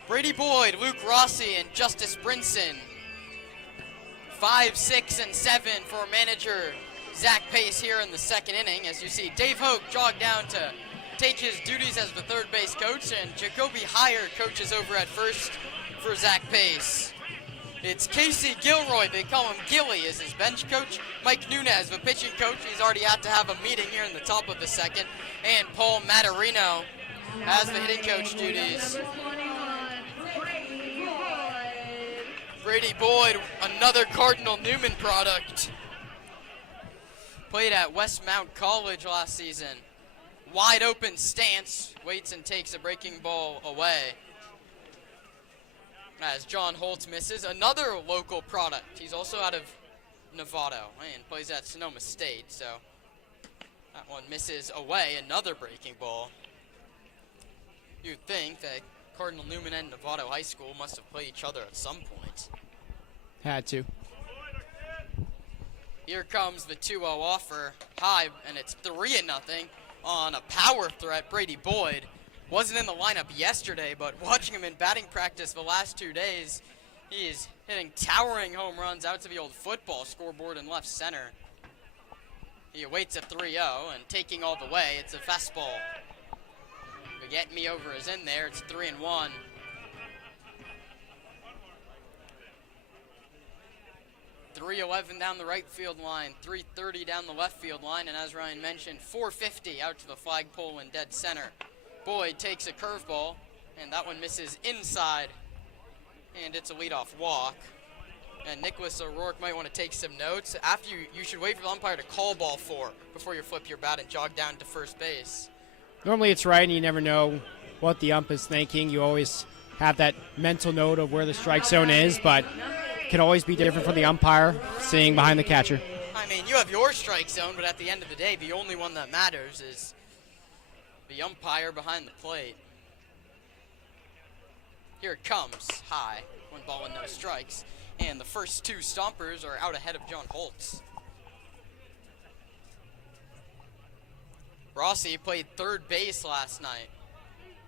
Brady Boyd, Luke Rossi, and Justice Brinson. 5, 6, and 7 for manager Zach Pace here in the 2nd inning. As you see, Dave Hoke jogged down to take his duties as the third base coach, and Jacoby Heyer coaches over at first for Zach Pace. It's Casey Gilroy, they call him Gilly, is his bench coach. Mike Nunez, the pitching coach, he's already had to have a meeting here in the top of the 2nd. And Paul Matarino has the hitting coach duties. Brady Boyd, another Cardinal Newman product. Played at Westmount College last season. Wide open stance, waits and takes a breaking ball away. As John Holtz misses, another local product. He's also out of Novato and plays at Sonoma State, so that one misses away, another breaking ball. You'd think that Cardinal Newman and Novato High School must have played each other at some point. Had to. Here comes the 2-0 offer, high, and it's 3-0 on a power threat. Brady Boyd wasn't in the lineup yesterday, but watching him in batting practice the last 2 days, he is hitting towering home runs out to the old football scoreboard in left center. He awaits a 3-0 and taking all the way. It's a fastball. But Get Me Over is in there. It's 3-1. .311 down the right field line, .330 down the left field line, and as Ryan mentioned, .450 out to the flagpole in dead center. Boyd takes a curveball, and that one misses inside, and it's a leadoff walk. And Nicholas O'Rourke might want to take some notes. After you should wait for the umpire to call ball 4 before you flip your bat and jog down to first base. Normally it's right, and you never know what the ump is thinking. You always have that mental note of where the strike zone is, but can always be different from the umpire seeing behind the catcher. I mean, you have your strike zone, but at the end of the day, the only one that matters is the umpire behind the plate. Here it comes, high, 1 ball and no strikes, and the first 2 Stompers are out ahead of John Holtz. Rossi played third base last night.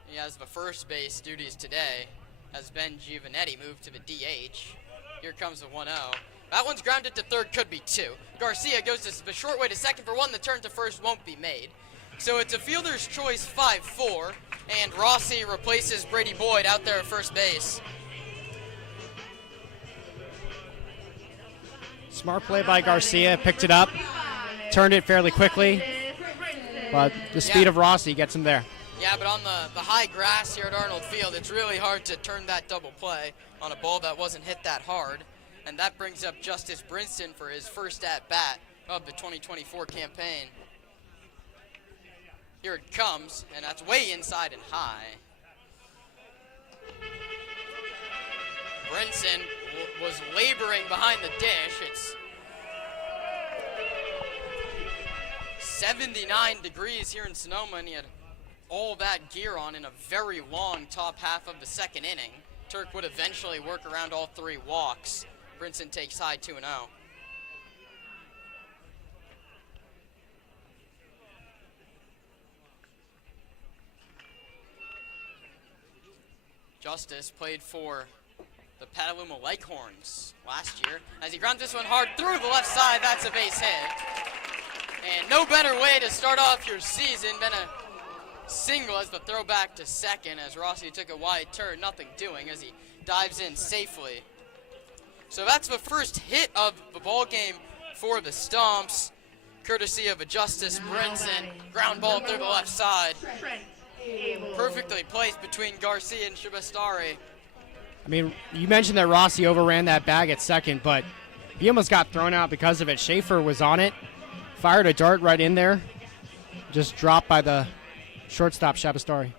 He has the first base duties today as Ben Giovanetti moved to the DH. Here comes the 1-0. That one's grounded to third, could be 2. Garcia goes to the short way to second for 1. The turn to first won't be made. So it's a fielder's choice 5-4, and Rossi replaces Brady Boyd out there at first base. Smart play by Garcia, picked it up, turned it fairly quickly, but the speed of Rossi gets him there. Yeah, but on the high grass here at Arnold Field, it's really hard to turn that double play on a ball that wasn't hit that hard. And that brings up Justice Brinston for his first at-bat of the 2024 campaign. Here it comes, and that's way inside and high. Brinson was laboring behind the dish. It's 79 degrees here in Sonoma, and he had all that gear on in a very long top half of the second inning. Turk would eventually work around all 3 walks. Brinson takes high 2-0. Justice played for the Petaluma Leghorns last year. As he grounds this one hard through the left side, that's a base hit. And no better way to start off your season than a single as the throw back to second, as Rossi took a wide turn, nothing doing as he dives in safely. So that's the first hit of the ball game for the Stomps, courtesy of a Justice Brinson. Ground ball through the left side. Perfectly placed between Garcia and Shabastari. I mean, you mentioned that Rossi overran that bag at second, but he almost got thrown out because of it. Schaefer was on it, fired a dart right in there, just dropped by the shortstop, Shabastari.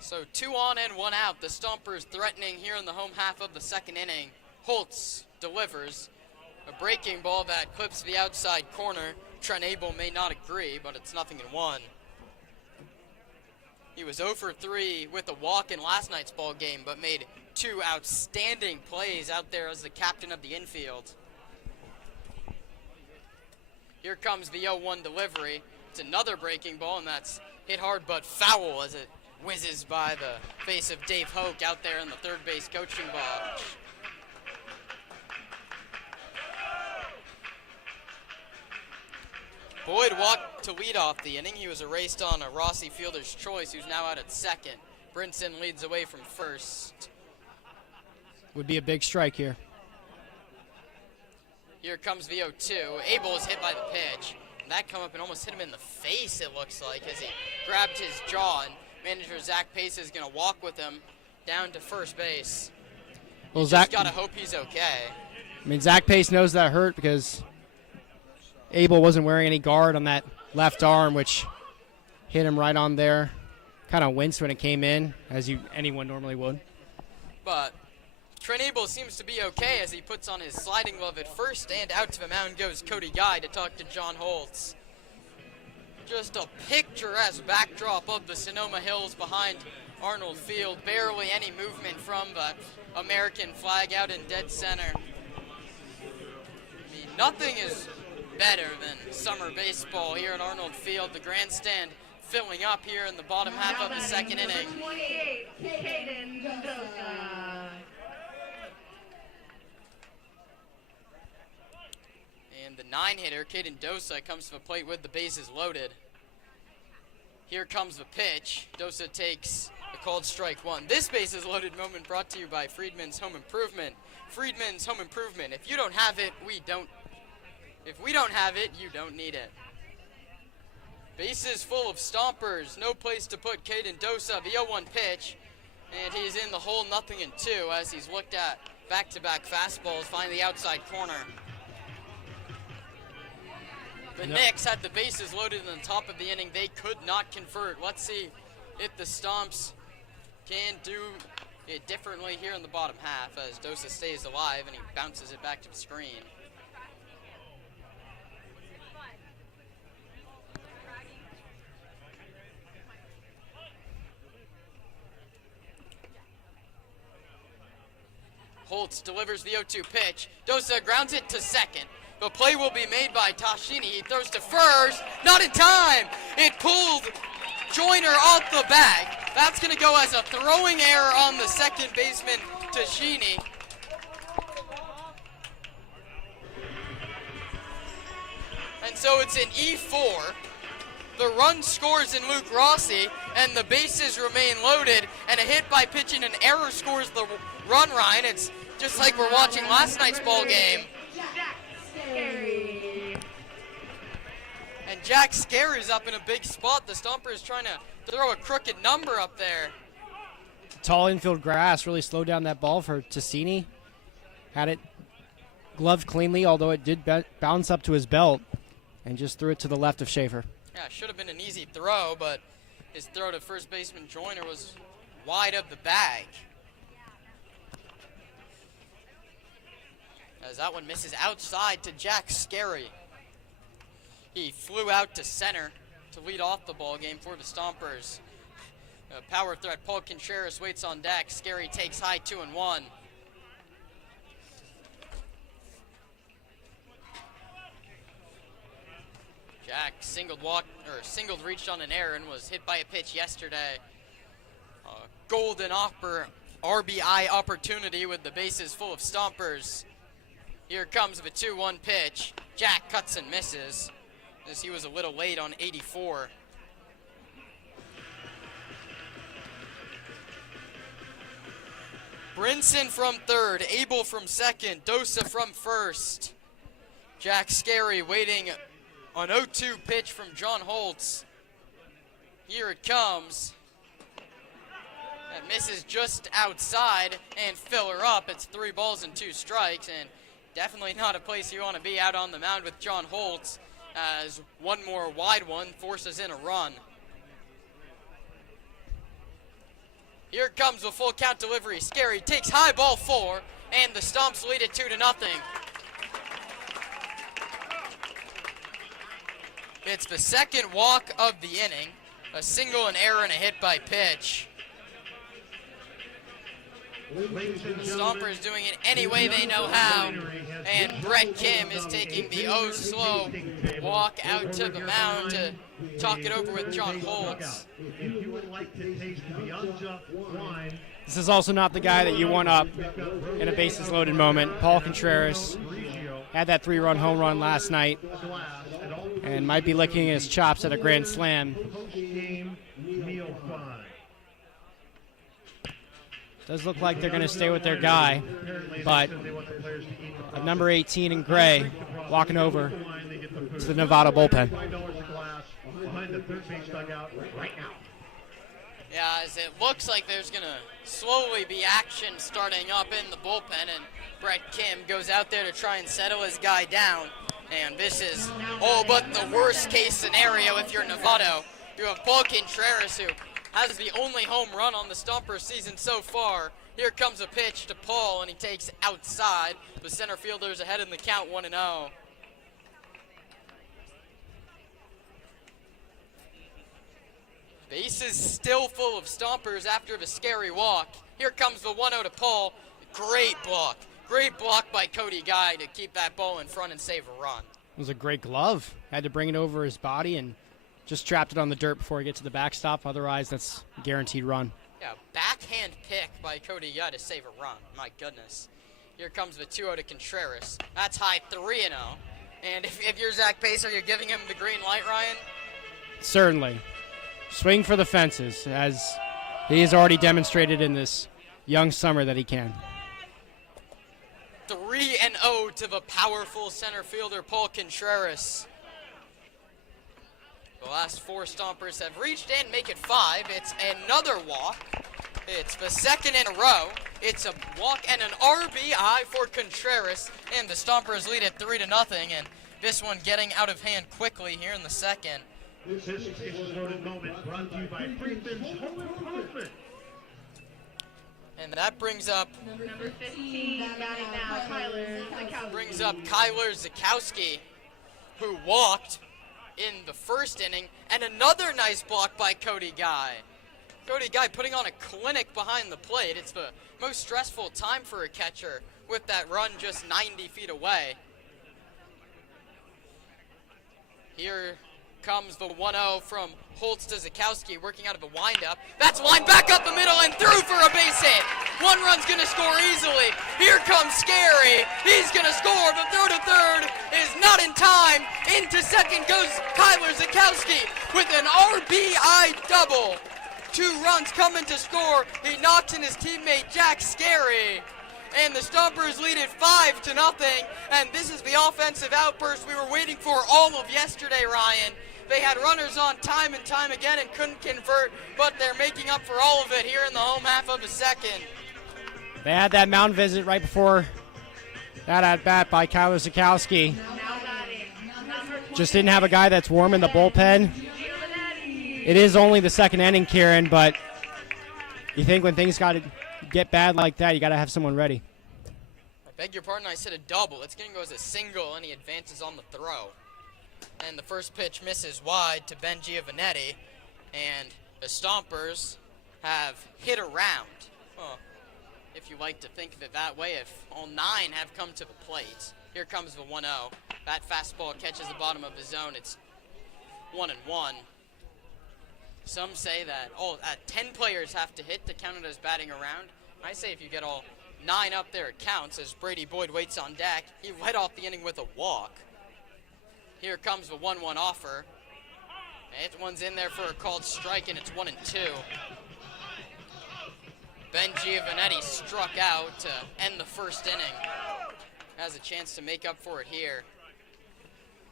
So 2 on and 1 out. The Stompers threatening here in the home half of the second inning. Holtz delivers a breaking ball that clips the outside corner. Trent Abel may not agree, but it's 0-1. He was 0 for 3 with a walk in last night's ball game, but made 2 outstanding plays out there as the captain of the infield. Here comes the 0-1 delivery. It's another breaking ball, and that's hit hard but foul as it whizzes by the face of Dave Hoke out there in the third base coaching box. Boyd walked to lead off the inning. He was erased on a Rossi fielder's choice, who's now out at second. Brinson leads away from first. Would be a big strike here. Here comes the 0-2. Abel is hit by the pitch. And that come up and almost hit him in the face, it looks like, as he grabbed his jaw. And manager Zach Pace is going to walk with him down to first base. Well, You Zach, just gotta hope he's okay. I mean, Zach Pace knows that hurt because Abel wasn't wearing any guard on that left arm, which hit him right on there. Kind of winced when it came in, as anyone normally would. But Trent Abel seems to be okay as he puts on his sliding glove at first, and out to the mound goes Cody Guy to talk to John Holtz. Just a picturesque backdrop of the Sonoma Hills behind Arnold Field. Barely any movement from the American flag out in dead center. I mean, nothing is better than summer baseball here at Arnold Field. The grandstand filling up here in the bottom half of the second inning. 28, Caden Dosa. And the 9-hitter, Caden Dosa, comes to the plate with the bases loaded. Here comes the pitch. Dosa takes a called strike one. This bases loaded moment brought to you by Friedman's Home Improvement. Friedman's Home Improvement. If you don't have it, we don't. If we don't have it, you don't need it. Bases full of Stompers. No place to put Caden Dosa. The 0-1 pitch. And he's in the hole, 0-2, as he's looked at back-to-back fastballs, finally the outside corner. The Knicks had the bases loaded in the top of the inning. They could not convert. Let's see if the Stomps can do it differently here in the bottom half as Dosa stays alive and he bounces it back to the screen. Holtz delivers the 0-2 pitch. Dosa grounds it to second. The play will be made by Tashini. He throws to first. Not in time. It pulled Joyner off the bag. That's going to go as a throwing error on the second baseman, Tashini. And so it's an E4. The run scores in Luke Rossi, and the bases remain loaded, and a hit by pitch and an error scores the run, Ryan. It's just like we're watching last night's ball game. And Jack Scary's up in a big spot. The Stompers trying to throw a crooked number up there. Tall infield grass really slowed down that ball for Tassini. Had it gloved cleanly, although it did bounce up to his belt, and just threw it to the left of Schaefer. Yeah, should have been an easy throw, but his throw to first baseman Joyner was wide of the bag. As that one misses outside to Jack Scary. He flew out to center to lead off the ball game for the Stompers. Power threat Paul Contreras waits on deck. Scary takes high 2-1. Jack singled reached on an error and was hit by a pitch yesterday. Golden RBI opportunity with the bases full of Stompers. Here comes the 2-1 pitch. Jack cuts and misses as he was a little late on 84. Brinson from third, Abel from second, Dosa from first. Jack Scary waiting on 0-2 pitch from John Holtz. Here it comes. That misses just outside and fill her up. It's 3 balls and 2 strikes, and definitely not a place you want to be out on the mound with John Holtz, as one more wide one forces in a run. Here comes the full count delivery. Scary takes high ball 4, and the Stomps lead it 2-0. It's the second walk of the inning, a single, an error, and a hit by pitch. Stompers doing it any way they know how, and Brett Kim is taking the slow walk out to the mound to talk it over with John Holtz. This is also not the guy that you want up in a bases loaded moment. Paul Contreras had that 3-run home run last night and might be licking his chops at a grand slam. Does look like they're going to stay with their guy, but number 18 in gray walking over to the Novato bullpen. Yeah, as it looks like there's going to slowly be action starting up in the bullpen, and Brett Kim goes out there to try and settle his guy down. And this is all but the worst case scenario if you're Novato. You have Paul Contreras, who has the only home run on the Stompers season so far. Here comes a pitch to Paul, and he takes outside. The center fielder's ahead in the count, 1-0. Base is still full of Stompers after the scary walk. Here comes the 1-0 to Paul. Great block. Great block by Cody Guy to keep that ball in front and save a run. It was a great glove. Had to bring it over his body and just trapped it on the dirt before he gets to the backstop. Otherwise, that's a guaranteed run. Yeah, backhand pick by Cody Guy to save a run. My goodness. Here comes the 2-0 to Contreras. That's high 3-0. And if you're Zach Pacer, you're giving him the green light, Ryan? Certainly. Swing for the fences, as he has already demonstrated in this young summer that he can. 3-0 to the powerful center fielder, Paul Contreras. The last 4 Stompers have reached and make it 5. It's another walk. It's the second in a row. It's a walk and an RBI for Contreras, and the Stompers lead it 3-0, and this one getting out of hand quickly here in the second. This is a loaded moment brought to you by Freefin's Home Improvement. And that brings up Number 15 batting now, Kyler Zakowski. Kyler Zakowski, who walked in the first inning, and another nice block by Cody Guy. Cody Guy putting on a clinic behind the plate. It's the most stressful time for a catcher with that run just 90 feet away. Here comes the 1-0 from Holtz to Zakowski, working out of a windup. That's lined back up the middle and through for a base hit. One run's going to score easily. Here comes Scary. He's going to score. The throw to third is not in time. Into second goes Kyler Zakowski with an RBI double. 2 runs coming to score. He knocks in his teammate Jack Scary. And the Stompers lead it 5-0. And this is the offensive outburst we were waiting for all of yesterday, Ryan. They had runners on time and time again and couldn't convert, but they're making up for all of it here in the home half of the second. They had that mound visit right before that at-bat by Kyler Zakowski. Just didn't have a guy that's warm in the bullpen. It is only the second inning, Kiran, but you think when things got to get bad like that, you got to have someone ready. I beg your pardon, I said a double. It's going to go as a single, and he advances on the throw. And the first pitch misses wide to Ben Giovanetti, and the Stompers have hit around. Well, if you like to think of it that way, if all 9 have come to the plate. Here comes the 1-0. That fastball catches the bottom of the zone. It's 1-1. Some say that 10 players have to hit to count it as batting around. I say if you get all 9 up there, it counts, as Brady Boyd waits on deck. He led off the inning with a walk. Here comes the 1-1 offer. And one's in there for a called strike, and it's 1-2. Ben Giovanetti struck out to end the first inning. Has a chance to make up for it here.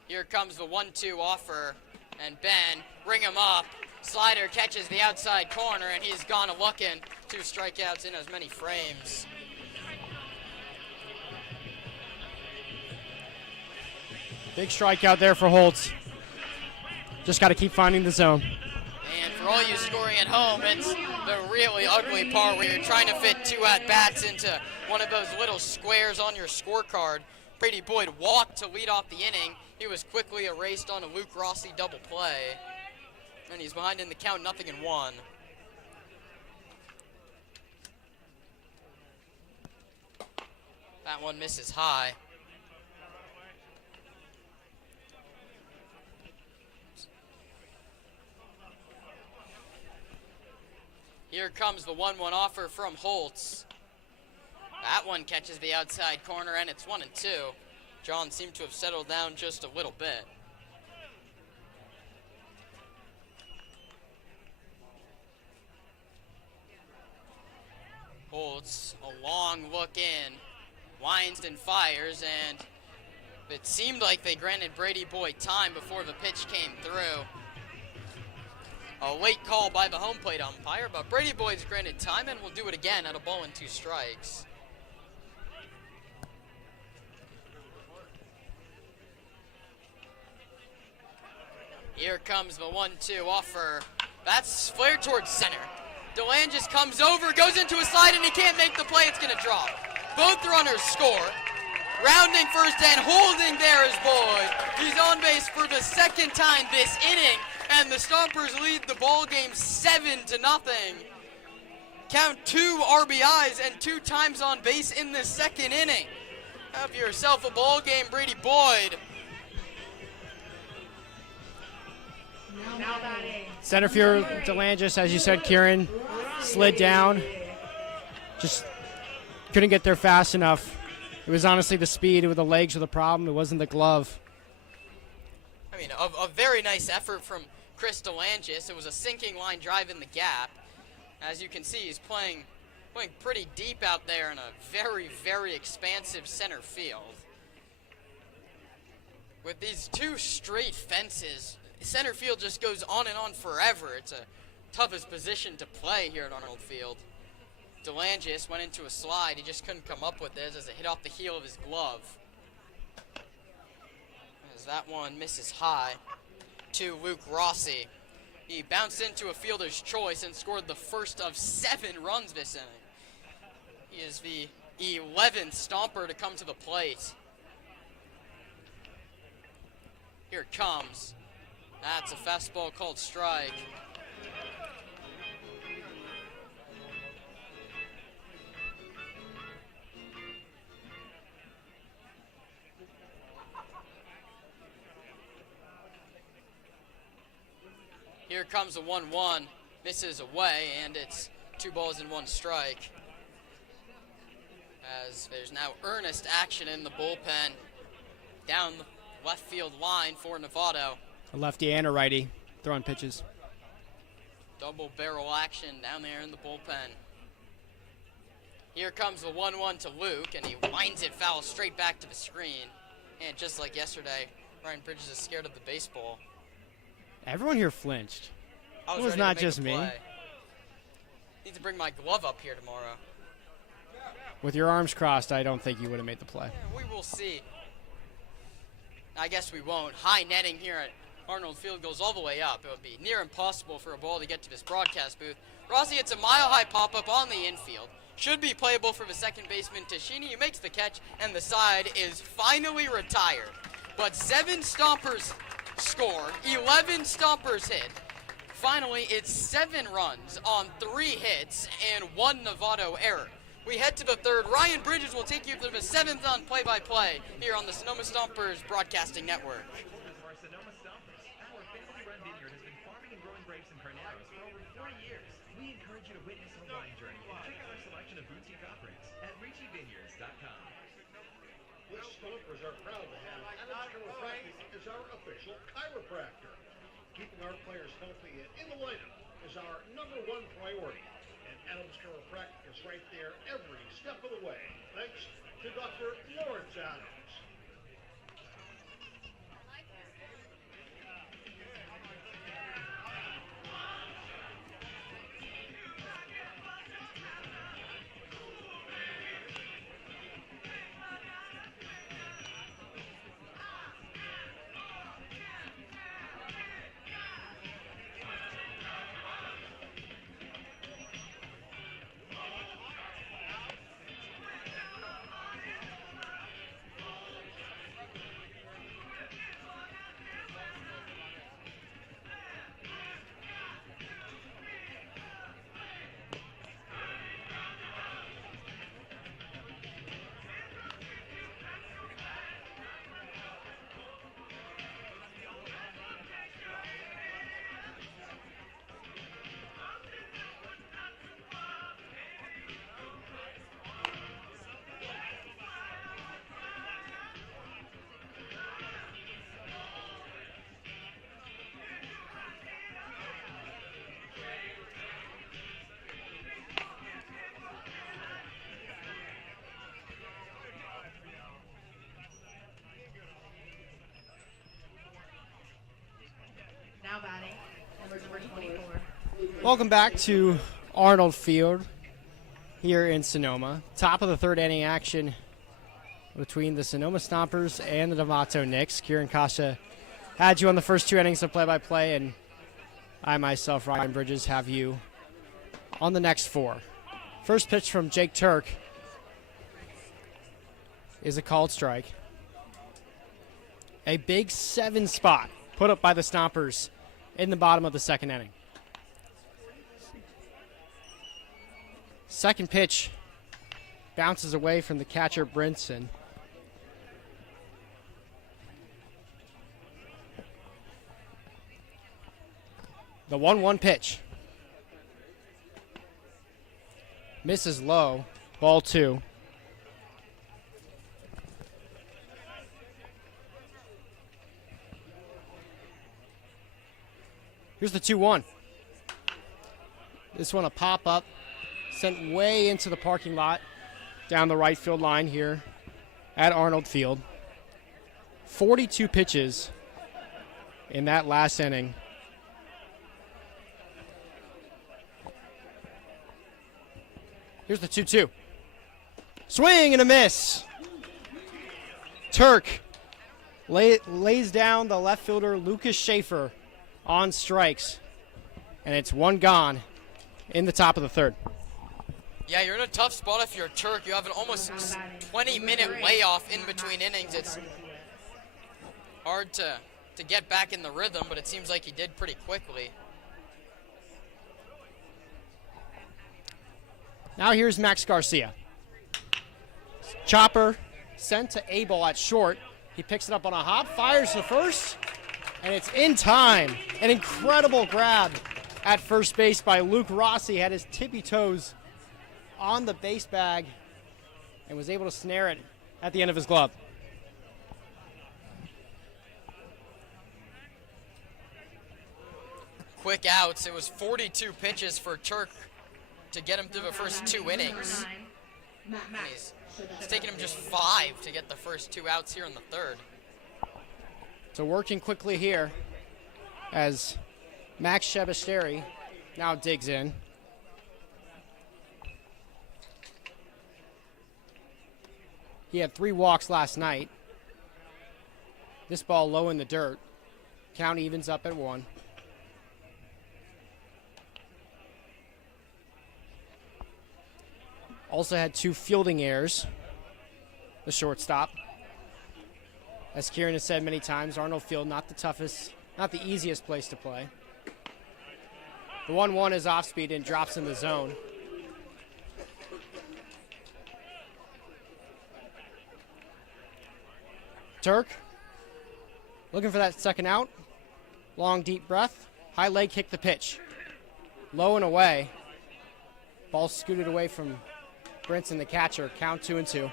Here comes the 1-2 offer, and Ben, ring him up. Slider catches the outside corner, and he's gone a-looking. 2 strikeouts in as many frames. Big strikeout there for Holtz. Just got to keep finding the zone. And for all you scoring at home, it's the really ugly part where you're trying to fit 2 at-bats into one of those little squares on your scorecard. Brady Boyd walked to lead off the inning. He was quickly erased on a Luke Rossi double play. And he's behind in the count, 0-1. That one misses high. Here comes the 1-1 offer from Holtz. That one catches the outside corner, and it's 1-2. John seemed to have settled down just a little bit. Holtz, a long look in, winds and fires, and it seemed like they granted Brady Boyd time before the pitch came through. A late call by the home plate umpire, but Brady Boyd's granted time and will do it again at a ball and 2 strikes. Here comes the 1-2 offer. That's flared towards center. DeLangis comes over, goes into a slide, and he can't make the play. It's going to drop. Both runners score. Rounding first and holding there is Boyd. He's on base for the second time this inning, and the Stompers lead the ball game 7-0. Count 2 RBIs and 2 times on base in the second inning. Have yourself a ball game, Brady Boyd. Now batting. Center fielder DeLangis, as you said, Kiran, slid down. Just couldn't get there fast enough. It was honestly the speed. It was the legs were the problem. It wasn't the glove. I mean, a very nice effort from Chris DeLangis. It was a sinking line drive in the gap. As you can see, he's playing pretty deep out there in a very, very expansive center field. With these 2 straight fences, center field just goes on and on forever. It's a toughest position to play here at Arnold Field. DeLangis went into a slide. He just couldn't come up with it as it hit off the heel of his glove. As that one misses high to Luke Rossi. He bounced into a fielder's choice and scored the first of 7 runs this inning. He is the 11th Stomper to come to the plate. Here it comes. That's a fastball called strike. Here comes a 1-1, misses away, and it's 2 balls and 1 strike. As there's now earnest action in the bullpen down the left field line for Novato. A lefty and a righty throwing pitches. Double barrel action down there in the bullpen. Here comes the 1-1 to Luke, and he winds it foul straight back to the screen. And just like yesterday, Ryan Bridges is scared of the baseball. Everyone here flinched. I It was ready not to make just a me. play. Need to bring my glove up here tomorrow. With your arms crossed, I don't think you would have made the play. Yeah, we will see. I guess we won't. High netting here at Arnold Field goes all the way up. It would be near impossible for a ball to get to this broadcast booth. Rossi hits a mile-high pop-up on the infield. Should be playable for the second baseman, Tashini. He makes the catch, and the side is finally retired. But 7 Stompers score, 11 Stompers hit. Finally, it's 7 runs on 3 hits and 1 Novato error. We head to the third. Ryan Bridges will take you through the 7th on play-by-play here on the Sonoma Stompers Broadcasting Network. Our Sonoma Stompers, our family-run vineyard, has been farming and growing grapes and carneros for over 40 years. We encourage you to witness our wine journey and check out our selection of boutique offerings at RichieVineyards.com. The Stompers are proud to have Adams Chiropractic as our official chiropractor. Keeping our players healthy and in the lineup is our #1 priority. And Adams Chiropractic is right there every step of the way. Thanks to Dr. Lawrence Adams. Welcome back to Arnold Field here in Sonoma. Top of the third inning action between the Sonoma Stompers and the Novato Knicks. Kiran, Costa had you on the first 2 innings of play-by-play, and I myself, Ryan Bridges, have you on the next 4. First pitch from Jake Turk is a called strike. A big 7 spot put up by the Stompers in the bottom of the second inning. Second pitch bounces away from the catcher, Brinson. The 1-1 pitch. Misses low. Ball 2. Here's the 2-1. This one a pop-up. Sent way into the parking lot down the right field line here at Arnold Field. 42 pitches in that last inning. Here's the 2-2. Swing and a miss. Turk lays down the left fielder Lucas Schaefer on strikes. And it's 1 gone in the top of the third. Yeah, you're in a tough spot if you're Turk. You have an almost 20-minute layoff in between innings. It's hard to get back in the rhythm, but it seems like he did pretty quickly. Now here's Max Garcia. Chopper sent to Abel at short. He picks it up on a hop, fires the first, and it's in time. An incredible grab at first base by Luke Rossi. Had his tippy toes on the base bag and was able to snare it at the end of his glove. Quick outs. It was 42 pitches for Turk to get him through the first 2 innings. It's taken him just 5 to get the first 2 outs here in the third. So working quickly here as Max Shebesteri now digs in. He had 3 walks last night. This ball low in the dirt. Count evens up at 1. Also had 2 fielding errors. The shortstop. As Kiran has said many times, Arnold Field not the toughest, not the easiest place to play. The 1-1 is off speed and drops in the zone. Turk looking for that second out. Long, deep breath. High leg kick the pitch. Low and away. Ball scooted away from Brinson, the catcher. Count 2-2.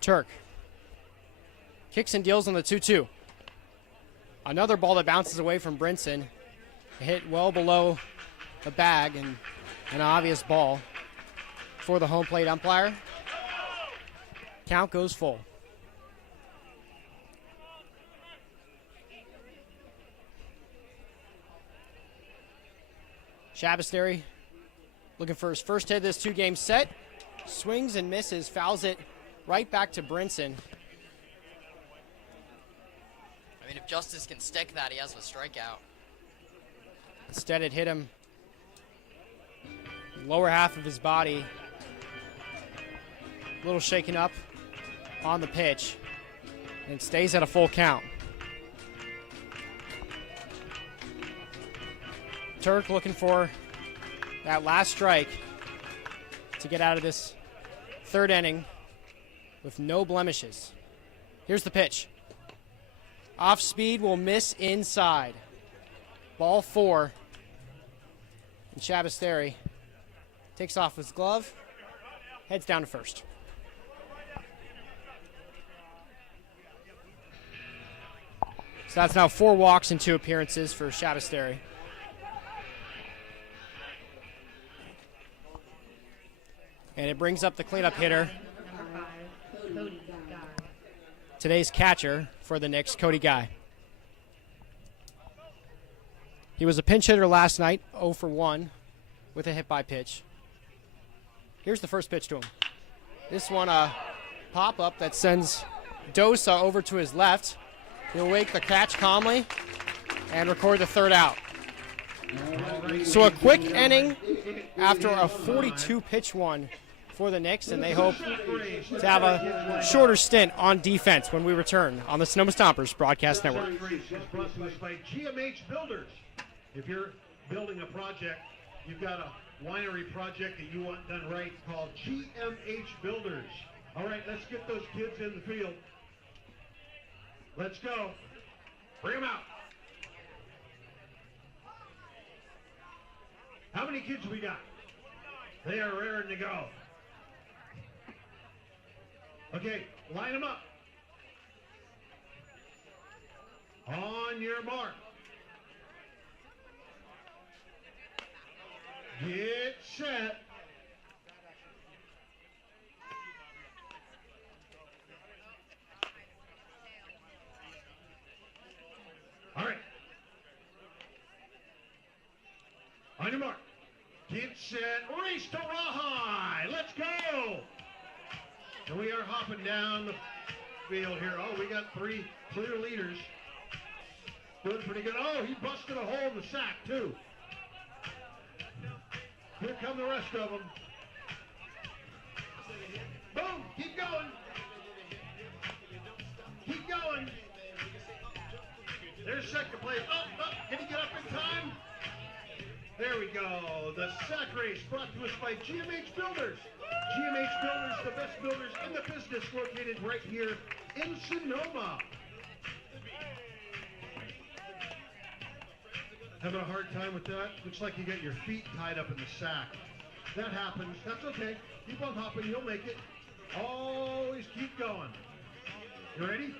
Turk kicks and deals on the 2-2. Another ball that bounces away from Brinson. Hit well below the bag and an obvious ball for the home plate umpire. Count goes full. Shebesteri looking for his first hit of this 2-game set. Swings and misses, fouls it right back to Brinson. I mean, if Justice can stick that, he has a strikeout. Instead, it hit him lower half of his body. A little shaken up on the pitch. And stays at a full count. Turk looking for that last strike to get out of this third inning with no blemishes. Here's the pitch. Off speed will miss inside. Ball 4. And Shebesteri takes off his glove, heads down to first. So that's now 4 walks and 2 appearances for Shebesteri. And it brings up the cleanup hitter, Number 5, Cody. today's catcher for the Knicks, Cody Guy. He was a pinch hitter last night, 0 for 1 with a hit by pitch. Here's the first pitch to him. This one, a pop-up that sends Dosa over to his left. He'll wake the catch calmly and record the third out. So a quick inning after a 42-pitch one for the Knicks, and they hope to have a shorter stint on defense when we return on the Sonoma Stompers Broadcast Network. Is brought to us by GMH Builders. If you're building a project, you've got a winery project that you want done right, called GMH Builders. All right, let's get those kids in the field. Let's go. Bring them out. How many kids we got? They are raring to go. Okay, line them up. On your mark. Get set. All right. On your mark. Get set. Race to Rawhide. Let's go. And we are hopping down the field here. Oh, we got 3 clear leaders. Doing pretty good. Oh, he busted a hole in the sack, too. Here come the rest of them. Boom. Keep going. Keep going. There's second place. Oh, can he get up in time? There we go. The sack race brought to us by GMH Builders. GMH Builders, the best builders in the business, located right here in Sonoma. Having a hard time with that? Looks like you got your feet tied up in the sack. That happens. That's okay. Keep on hopping. You'll make it. Always keep going. You ready?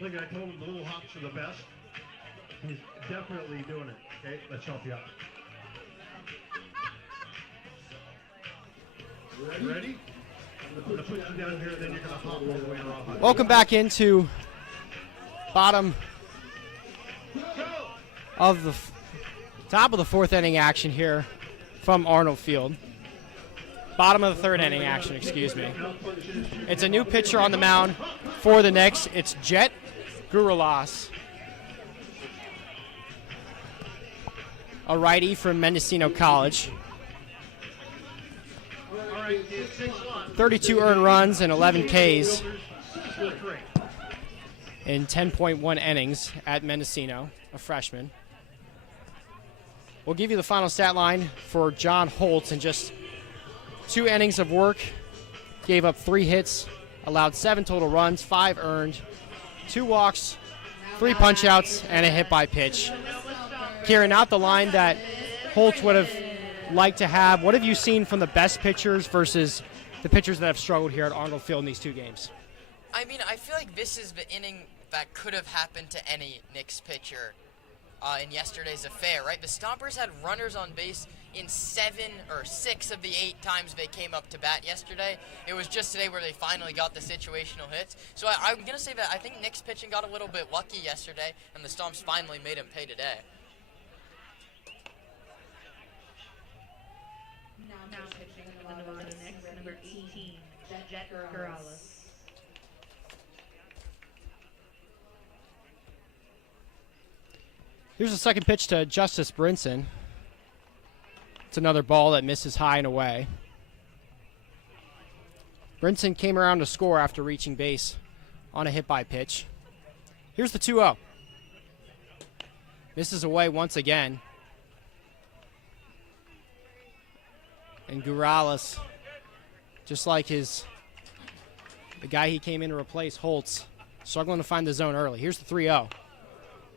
Look, I told him the little hops are the best. He's definitely doing it. Okay, let's help you out. Ready? I'm going to put you down here, then you're going to hop all the way around. Welcome back into bottom of the top of the 4th inning action here from Arnold Field. Bottom of the 3rd inning action, excuse me. It's a new pitcher on the mound for the Knicks. It's Jet Guralas, a righty from Mendocino College. 32 earned runs and 11 Ks in 10.1 innings at Mendocino, a freshman. We'll give you the final stat line for John Holtz in just 2 innings of work. Gave up 3 hits, allowed 7 total runs, 5 earned, 2 walks, 3 punch-outs, and a hit by pitch. Kiran, not the line that Holtz would have liked to have. What have you seen from the best pitchers versus the pitchers that have struggled here at Arnold Field in these 2 games? I mean, I feel like this is the inning that could have happened to any Knicks pitcher in yesterday's affair, right? The Stompers had runners on base in 7 or 6 of the 8 times they came up to bat yesterday. It was just today where they finally got the situational hits. So I'm going to say that I think Knicks pitching got a little bit lucky yesterday, and the Stomps finally made him pay today. Now pitching for the Novato Knicks, number 18, Jet Guralas. Here's the second pitch to Justice Brinson. It's another ball that misses high and away. Brinson came around to score after reaching base on a hit by pitch. Here's the 2-0. Misses away once again. And Guralas, just like the guy he came in to replace, Holtz, struggling to find the zone early. Here's the 3-0.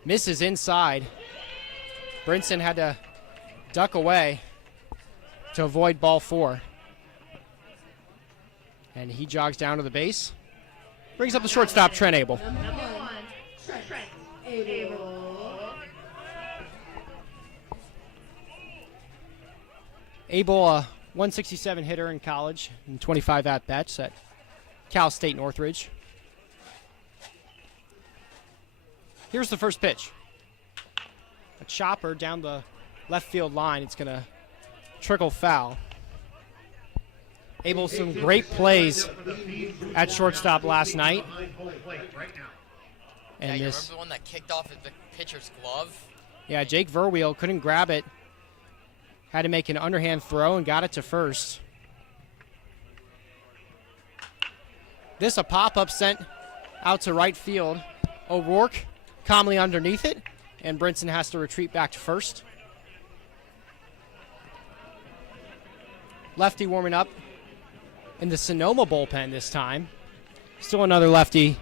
Misses inside. Brinson had to duck away to avoid ball 4. And he jogs down to the base. Brings up the shortstop, Trent Abel. Number 1, Trent Abel. Abel, a 167 hitter in college and 25 at-bats at Cal State Northridge. Here's the first pitch. A chopper down the left field line. It's going to trickle foul. Able some great plays at shortstop last night. And you this, remember the one that kicked off the pitcher's glove? yeah, Jake Verweel couldn't grab it. Had to make an underhand throw and got it to first. This a pop-up sent out to right field. O'Rourke calmly underneath it, and Brinson has to retreat back to first. Lefty warming up in the Sonoma bullpen this time. Still another lefty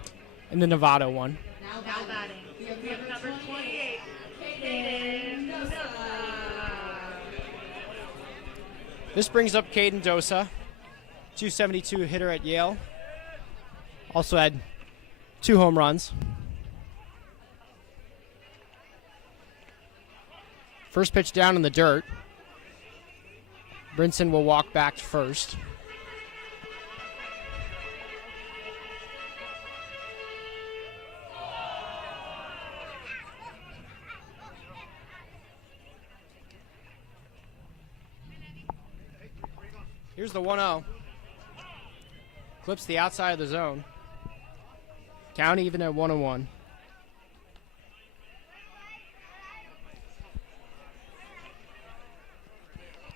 in the Novato one. Now batting. We have number 28, Caden Dosa. This brings up Caden Dosa, 272 hitter at Yale. Also had 2 home runs. First pitch down in the dirt. Brinson will walk back to first. Here's the 1-0. Clips the outside of the zone. Count even at 1-1.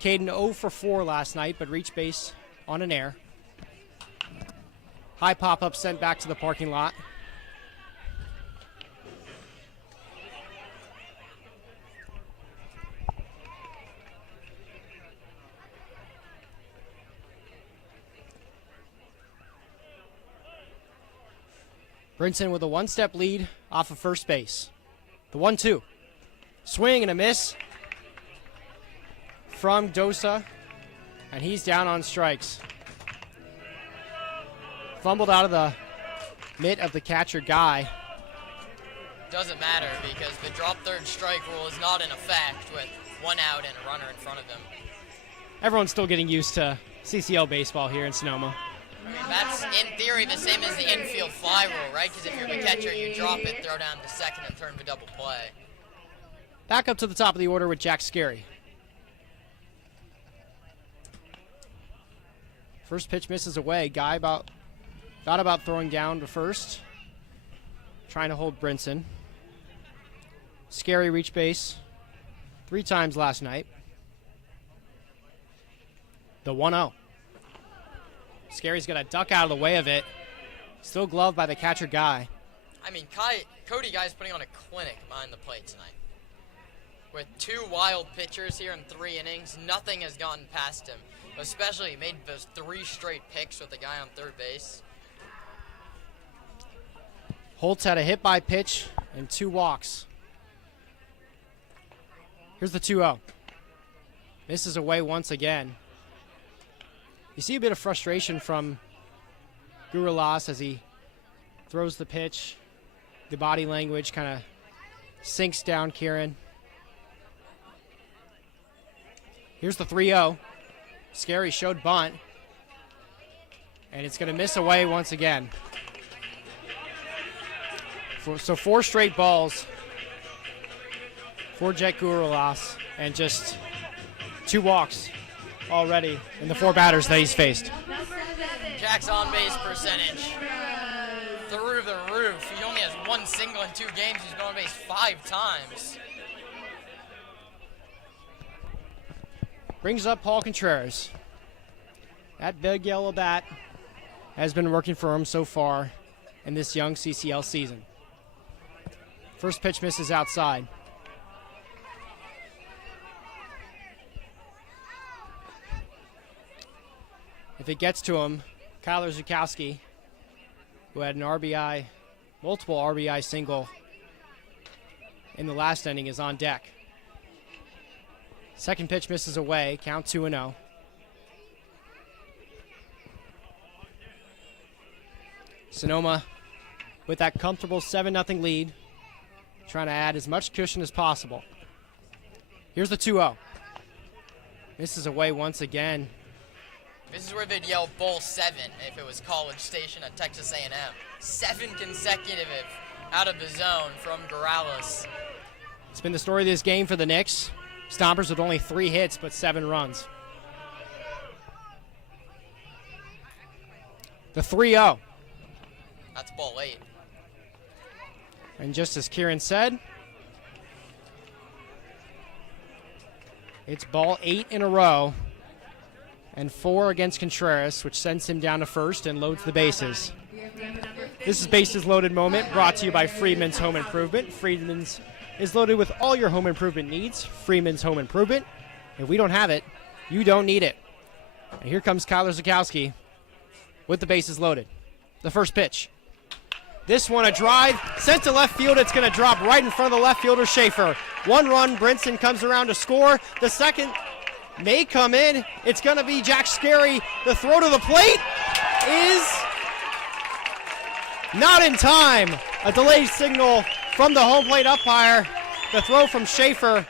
Caden 0 for 4 last night, but reached base on an error. High pop-up sent back to the parking lot. Brinson with a one-step lead off of first base. The 1-2. Swing and a miss from Dosa, and he's down on strikes. Fumbled out of the mitt of the catcher Guy. Doesn't matter because the drop third strike rule is not in effect with 1 out and a runner in front of him. Everyone's still getting used to CCL baseball here in Sonoma. I mean, that's in theory the same as the infield fly rule, right? Because if you're the catcher, you drop it, throw down to second, and turn for double play. Back up to the top of the order with Jack Scary. First pitch misses away. Guy thought about throwing down to first. Trying to hold Brinson. Scary reached base 3 times last night. The 1-0. Scary's going to duck out of the way of it. Still gloved by the catcher Guy. I mean, Cody Guy's putting on a clinic behind the plate tonight. With 2 wild pitchers here in 3 innings, nothing has gotten past him. Especially, he made those 3 straight picks with the guy on third base. Holtz had a hit by pitch and 2 walks. Here's the 2-0. Misses away once again. You see a bit of frustration from Gurulas as he throws the pitch. The body language kind of sinks down Kiran. Here's the 3-0. Scary showed bunt. And it's going to miss away once again. So 4 straight balls for Jet Gurulas and just 2 walks already in the 4 batters that he's faced. Jack's on-base percentage through the roof. He only has 1 single in 2 games. He's been on base 5 times. Brings up Paul Contreras. That big yellow bat has been working for him so far in this young CCL season. First pitch misses outside. If it gets to him, Kyler Zukowski, who had an RBI, multiple RBI single in the last inning, is on deck. Second pitch misses away, count 2-0. Sonoma with that comfortable 7-0 lead, trying to add as much cushion as possible. Here's the 2-0. Misses away once again. This is where they'd yell Bull 7 if it was College Station at Texas A&M. 7 consecutive out of the zone from Gorales. It's been the story of this game for the Knicks. Stompers with only 3 hits but 7 runs. The 3-0. That's ball 8. And just as Kiran said, it's ball 8 in a row and 4 against Contreras, which sends him down to first and loads the bases. This is Bases Loaded moment brought to you by Freeman's Home Improvement. Freeman's is loaded with all your home improvement needs. Freeman's Home Improvement. If we don't have it, you don't need it. And here comes Kyler Zukowski with the bases loaded. The first pitch. This one a drive, sent to left field. It's going to drop right in front of the left fielder, Schaefer. 1 run, Brinson comes around to score. The second may come in. It's going to be Jack Scarry. The throw to the plate is not in time. A delayed signal from the home plate umpire. The throw from Schaefer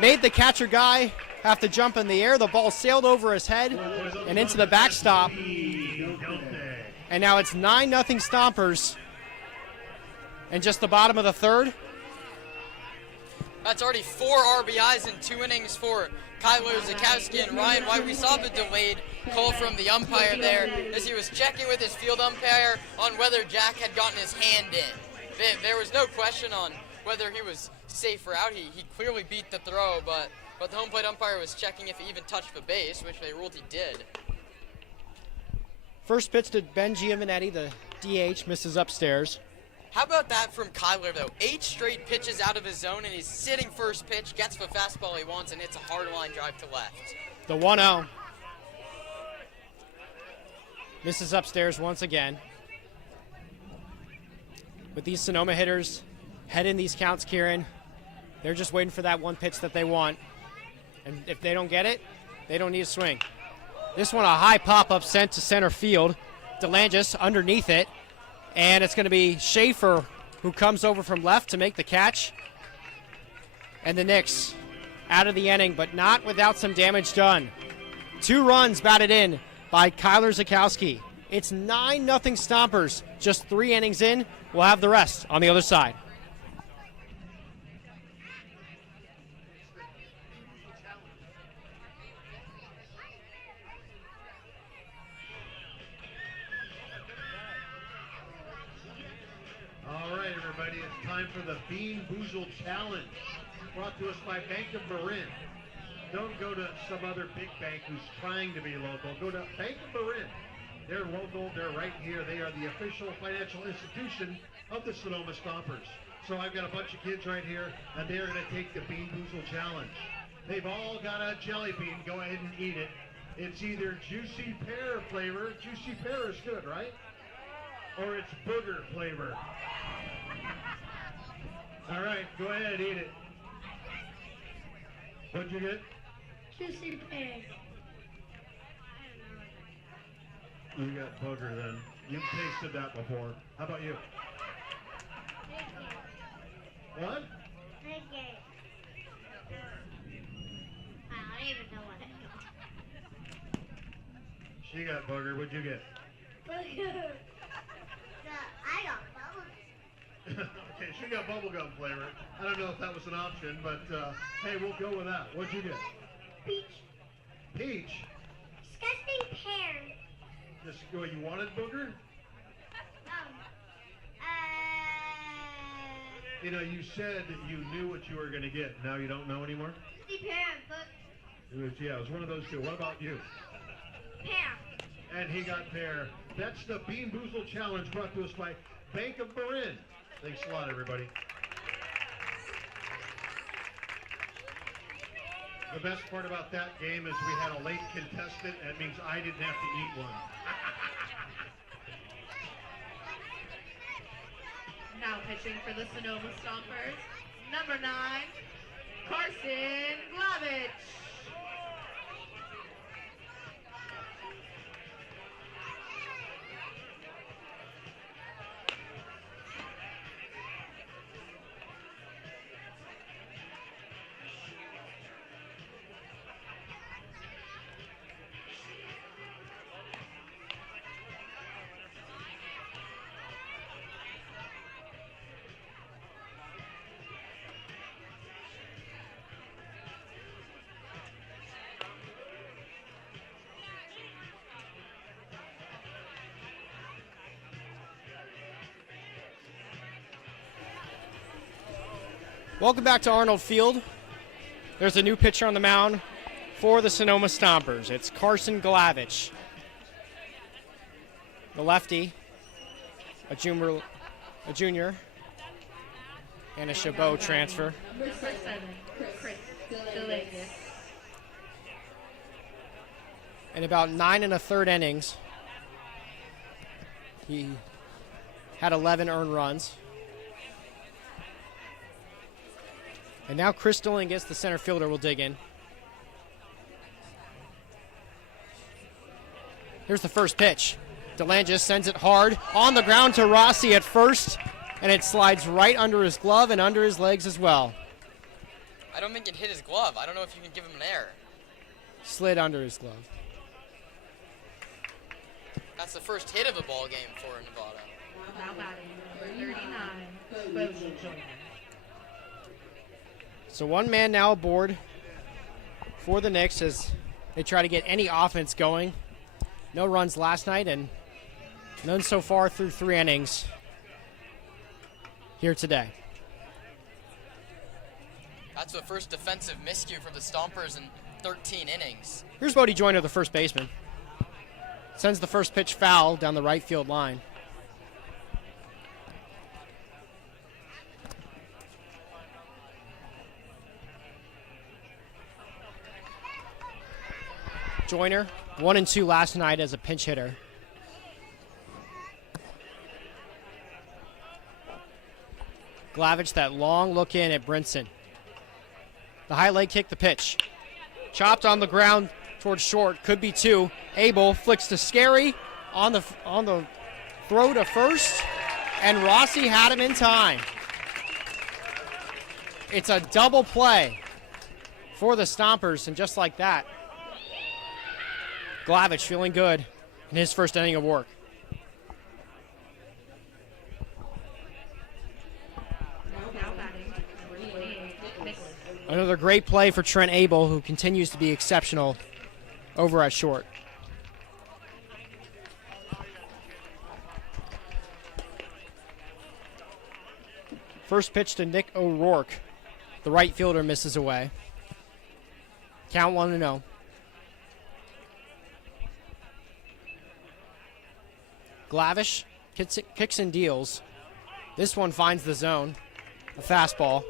made the catcher guy have to jump in the air. The ball sailed over his head and into the backstop. And now it's 9-0 Stompers. And just the bottom of the third. That's already 4 RBIs in 2 innings for Kyler Zukowski. And Ryan White, we saw the delayed call from the umpire there as he was checking with his field umpire on whether Jack had gotten his hand in. There was no question on whether he was safe or out. He clearly beat the throw, but the home plate umpire was checking if he even touched the base, which they ruled he did. First pitch to Ben Giovanetti, the DH, misses upstairs. How about that from Kyler, though? 8 straight pitches out of his zone, and he's sitting first pitch, gets the fastball he wants, and hits a hard line drive to left. The 1-0. Misses upstairs once again. With these Sonoma hitters heading these counts, Kiran, they're just waiting for that one pitch that they want. And if they don't get it, they don't need a swing. This one, a high pop-up sent to center field. DeLangis underneath it. And it's going to be Schaefer who comes over from left to make the catch. And the Knicks out of the inning, but not without some damage done. 2 runs batted in by Kyler Zukowski. It's 9-0 Stompers. Just 3 innings in. We'll have the rest on the other side. All right, everybody, it's time for the Bean Boozled Challenge, brought to us by Bank of Marin. Don't go to some other big bank who's trying to be local. Go to Bank of Marin. They're local. They're right here. They are the official financial institution of the Sonoma Stompers. So I've got a bunch of kids right here, and they're going to take the Bean Boozled Challenge. They've all got a jelly bean. Go ahead and eat it. It's either juicy pear flavor. Juicy pear is good, right? Or it's booger flavor. All right, go ahead, eat it. What'd you get? Juicy pear. You got booger then. You've tasted that before. How about you? What? Okay. I don't even know what I got. She got booger. What'd you get? I got bubble. Okay, she got bubblegum flavor. I don't know if that was an option, but hey, we'll go with that. What'd you get? Peach. Peach? Disgusting pear. Just, well, you wanted booger? You know, you said that you knew what you were going to get. Now you don't know anymore? Juicy pear, but It was one of those two. What about you? pear. And he got pear. That's the Bean Boozled Challenge brought to us by Bank of Marin. Thanks a lot, everybody. The best part about that game is we had a late contestant. That means I didn't have to eat one. Now pitching for the Sonoma Stompers, number 9, Carson Glavich. Welcome back to Arnold Field. There's a new pitcher on the mound for the Sonoma Stompers. It's Carson Glavich, the lefty, a junior, and a Chabot transfer. Number 7, Chris Delaney. In about 9 1/3 innings, he had 11 earned runs. And now Chris Delaney, the center fielder, will dig in. Here's the first pitch. Delaney sends it hard on the ground to Rossi at first, and it slides right under his glove and under his legs as well. I don't think it hit his glove. I don't know if you can give him an error. Slid under his glove. That's the first hit of the ball game for Novato. Now batting, number 39, Bozo Jr. So one man now aboard for the Knicks as they try to get any offense going. No runs last night and none so far through 3 innings here today. That's the first defensive miscue for the Stompers in 13 innings. Here's Bodie Joyner, the first baseman. Sends the first pitch foul down the right field line. Joyner, 1 and 2 last night as a pinch hitter. Glavich, that long look in at Brinson. The high leg kick, the pitch. Chopped on the ground towards short, could be 2. Abel flicks to Scary on the throw to first, and Rossi had him in time. It's a double play for the Stompers, and just like that, Glavich feeling good in his first inning of work. Now batting, number 28, Nicholas. Another great play for Trent Abel, who continues to be exceptional over at short. First pitch to Nick O'Rourke. The right fielder misses away. Count 1-0. Glavish kicks and deals. This one finds the zone. A fastball.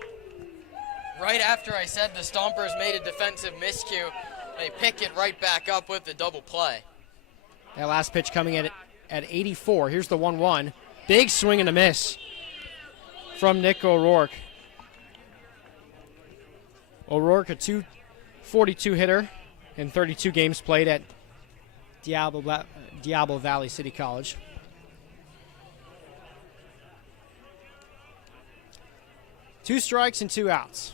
Right after I said the Stompers made a defensive miscue, they pick it right back up with the double play. That last pitch coming at 84. Here's the 1-1. Big swing and a miss from Nick O'Rourke. O'Rourke, a .242 hitter in 32 games played at Diablo Valley City College. Two strikes and 2 outs.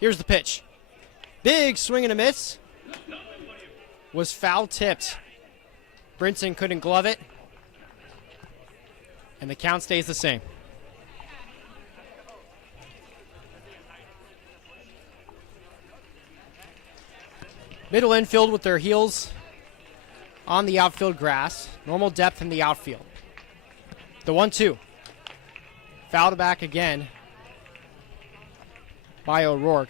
Here's the pitch. Big swing and a miss. Was foul tipped. Brinson couldn't glove it. And the count stays the same. Middle infield with their heels on the outfield grass. Normal depth in the outfield. The 1-2. Fouled back again by O'Rourke.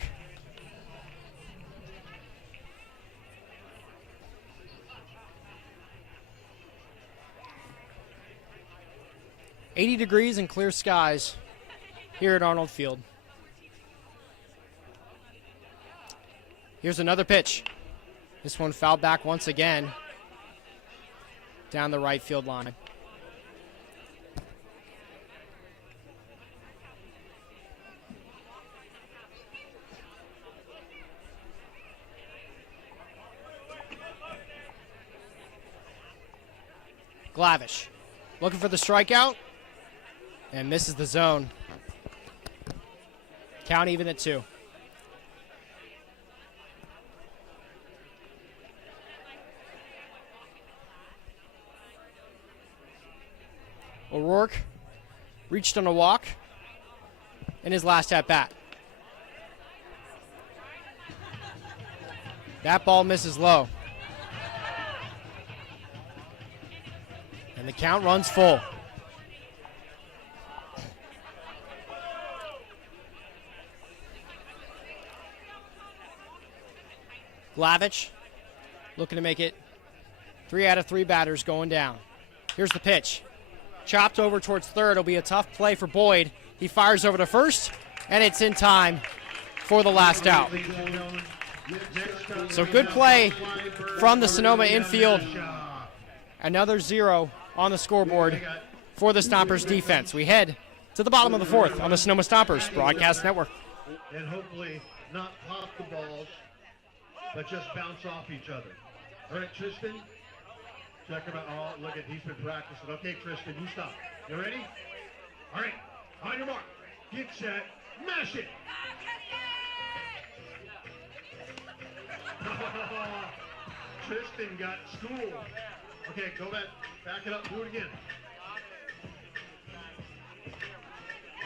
.80 degrees and clear skies here at Arnold Field. Here's another pitch. This one fouled back once again down the right field line. Glavish looking for the strikeout and misses the zone. Count even at 2. O'Rourke reached on a walk in his last at-bat. That ball misses low. And the count runs full. Glavich looking to make it 3 out of 3 batters going down. Here's the pitch. Chopped over towards third. It'll be a tough play for Boyd. He fires over to first, and it's in time for the last out. So good play from the Sonoma infield. Another 0 on the scoreboard for the Stompers defense. We head to the bottom of the 4th on the Sonoma Stompers Broadcast Network. And hopefully not pop the balls, but just bounce off each other. All right, Tristan, check him out. Oh, look at, he's been practicing. Okay, Tristan, you stop. You ready? All right, on your mark, get set, mash it. Tristan got schooled. Okay, go back it up, do it again.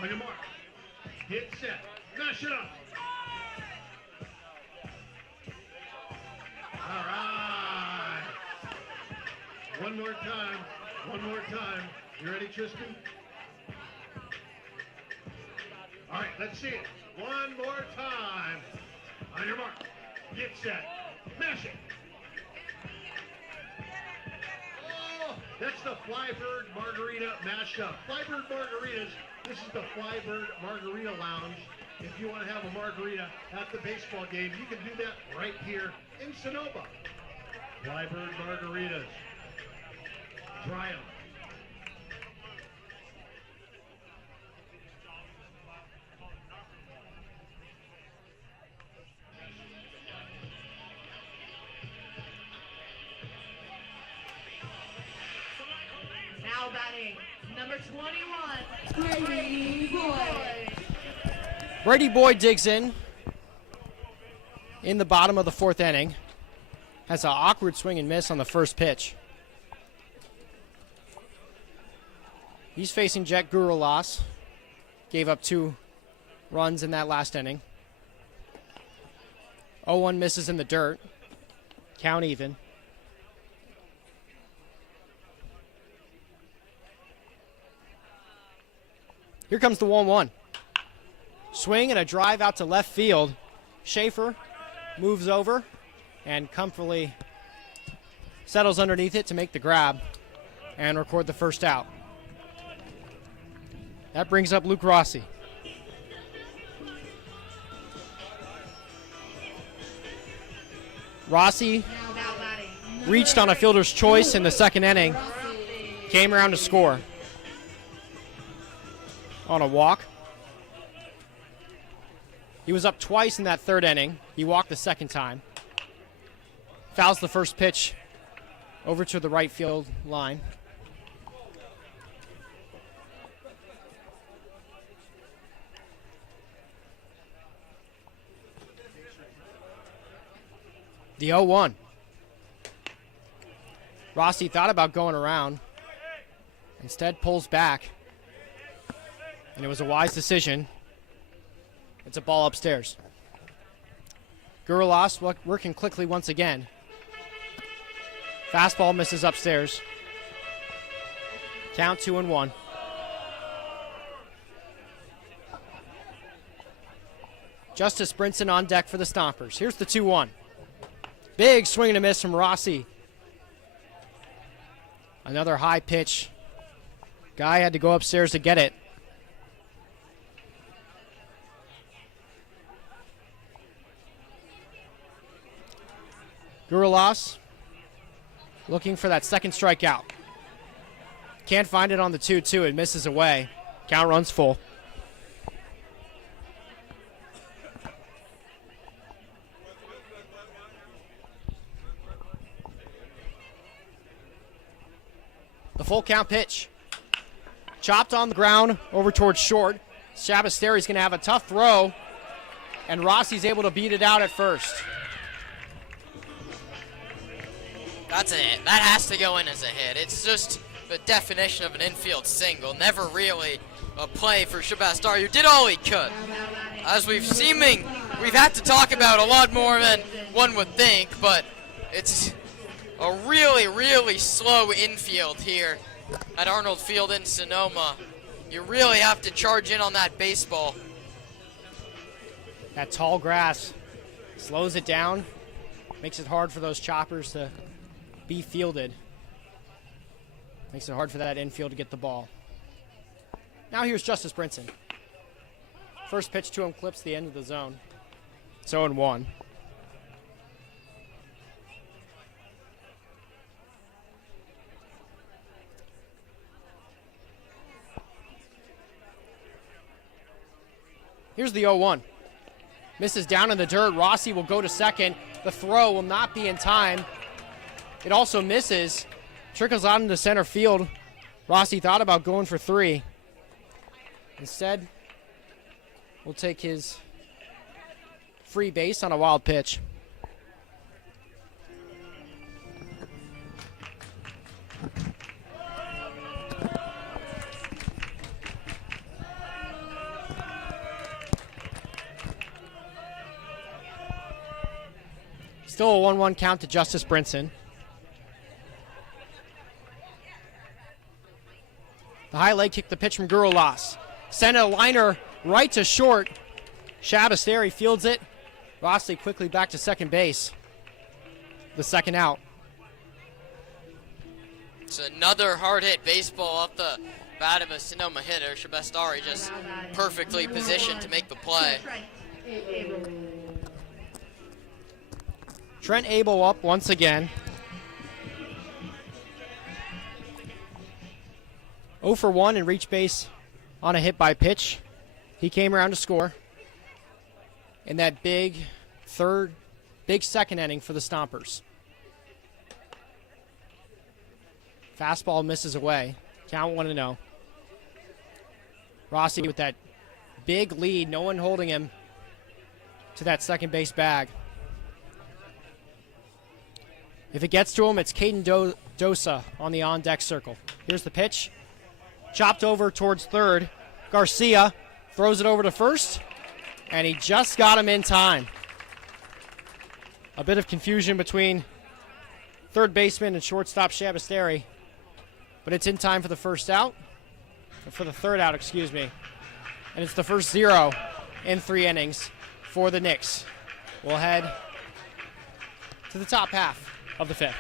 On your mark, get set, mash it up. All right. One more time. You ready, Tristan? All right, let's see it. One more time. On your mark, get set, mash it. Oh, that's the Flybird Margarita mashed up. Flybird Margaritas, this is the Flybird Margarita Lounge. If you want to have a margarita at the baseball game, you can do that right here in Sonoma. Flybird Margaritas. Try them. Now batting, number 21, Brady Boyd. Brady Boyd digs in the bottom of the 4th inning. Has an awkward swing and miss on the first pitch. He's facing Jet Gurulas. Gave up 2 runs in that last inning. 0-1 misses in the dirt. Count even. Here comes the 1-1. Swing and a drive out to left field. Schaefer moves over and comfortably settles underneath it to make the grab and record the first out. That brings up Luke Rossi. Rossi reached on a fielder's choice in the 2nd inning. Came around to score on a walk. He was up twice in that 3rd inning. He walked the 2nd time. Fouls the first pitch over to the right field line. The 0-1. Rossi thought about going around. Instead pulls back. And it was a wise decision. It's a ball upstairs. Gurulas working quickly once again. Fastball misses upstairs. Count 2-1. Justice Brinson on deck for the Stompers. Here's the 2-1. Big swing and a miss from Rossi. Another high pitch. Guy had to go upstairs to get it. Gurulas looking for that 2nd strikeout. Can't find it on the 2-2. It misses away. Count runs full. The full count pitch. Chopped on the ground over towards short. Shabasteri's going to have a tough throw, and Rossi's able to beat it out at first. That's a hit. That has to go in as a hit. It's just the definition of an infield single. Never really a play for Shabastari, who did all he could. As we've had to talk about a lot more than one would think, but it's a really, really slow infield here at Arnold Field in Sonoma. You really have to charge in on that baseball. That tall grass slows it down, Makes it hard for those choppers to be fielded. Makes it hard for that infield to get the ball. Now here's Justice Brinson. First pitch to him clips the end of the zone. It's 0-1. Here's the 0-1. Misses down in the dirt. Rossi will go to second. The throw will not be in time. It also misses. Trickles out into center field. Rossi thought about going for 3. Instead, will take his free base on a wild pitch. Still a 1-1 count to Justice Brinson. The high leg kick, the pitch from Gurulas. Sent a liner right to short. Shabasteri fields it. Rossi quickly back to second base. The second out. It's another hard-hit baseball off the bat of a Sonoma hitter. Shabasteri just perfectly positioned to make the play. Trent Abel up once again. 0 for 1 and reach base on a hit by pitch. He came around to score in that big second inning for the Stompers. Fastball misses away. Count 1-0. Rossi with that big lead, no one holding him to that second base bag. If it gets to him, it's Caden Dosa on the on-deck circle. Here's the pitch. Chopped over towards third. Garcia throws it over to first, and he just got him in time. A bit of confusion between third baseman and shortstop Shabasteri, but it's in time for the first out, for the third out, excuse me. And it's the first 0 in 3 innings for the Knicks. We'll head to the top half of the 5th.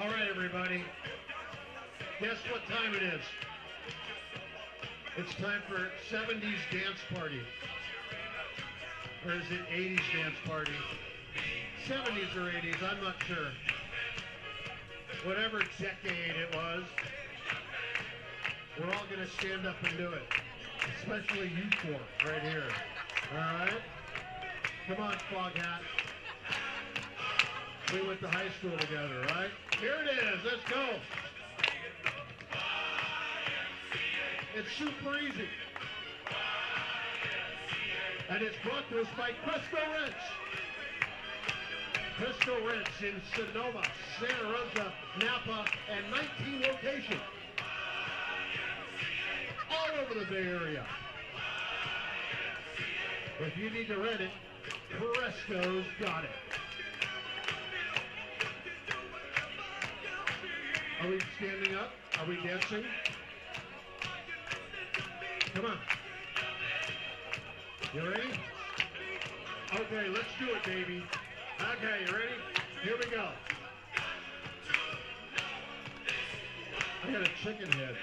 All right, everybody. Guess what time it is? It's time for 70s dance party. Or is it 80s dance party? 70s or 80s, I'm not sure. Whatever decade it was, we're all going to stand up and do it. Especially you four right here. All right? Come on, Fog Hat. We went to high school together, right? Here it is. Let's go. It's super easy. And it's brought to us by Cresco Wrench. Cresco Wrench in Sonoma, Santa Rosa, Napa, and 19 locations. All over the Bay Area. If you need to rent it, Cresco's got it. Are we standing up? Are we dancing? Come on. You ready? Okay, let's do it, baby. Okay, you ready? Here we go. I got a chicken head.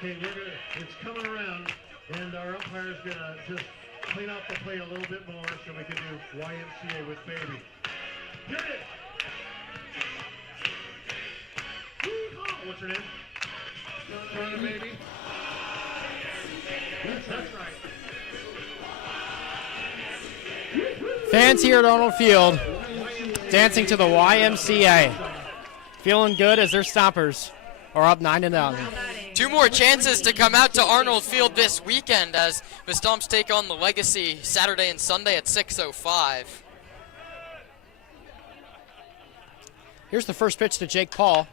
Okay, it's coming around, and our umpire's gonna just clean out the plate a little bit more so we can do YMCA with baby. Here it is. What's her name? Jordan, baby. Yes, that's right. Fans here at Arnold Field dancing to the YMCA. Feeling good as their Stompers are up 9-0. 2 more chances to come out to Arnold Field this weekend as the Stomps take on the Legacy Saturday and Sunday at 6:05. Here's the first pitch to Jake Paul.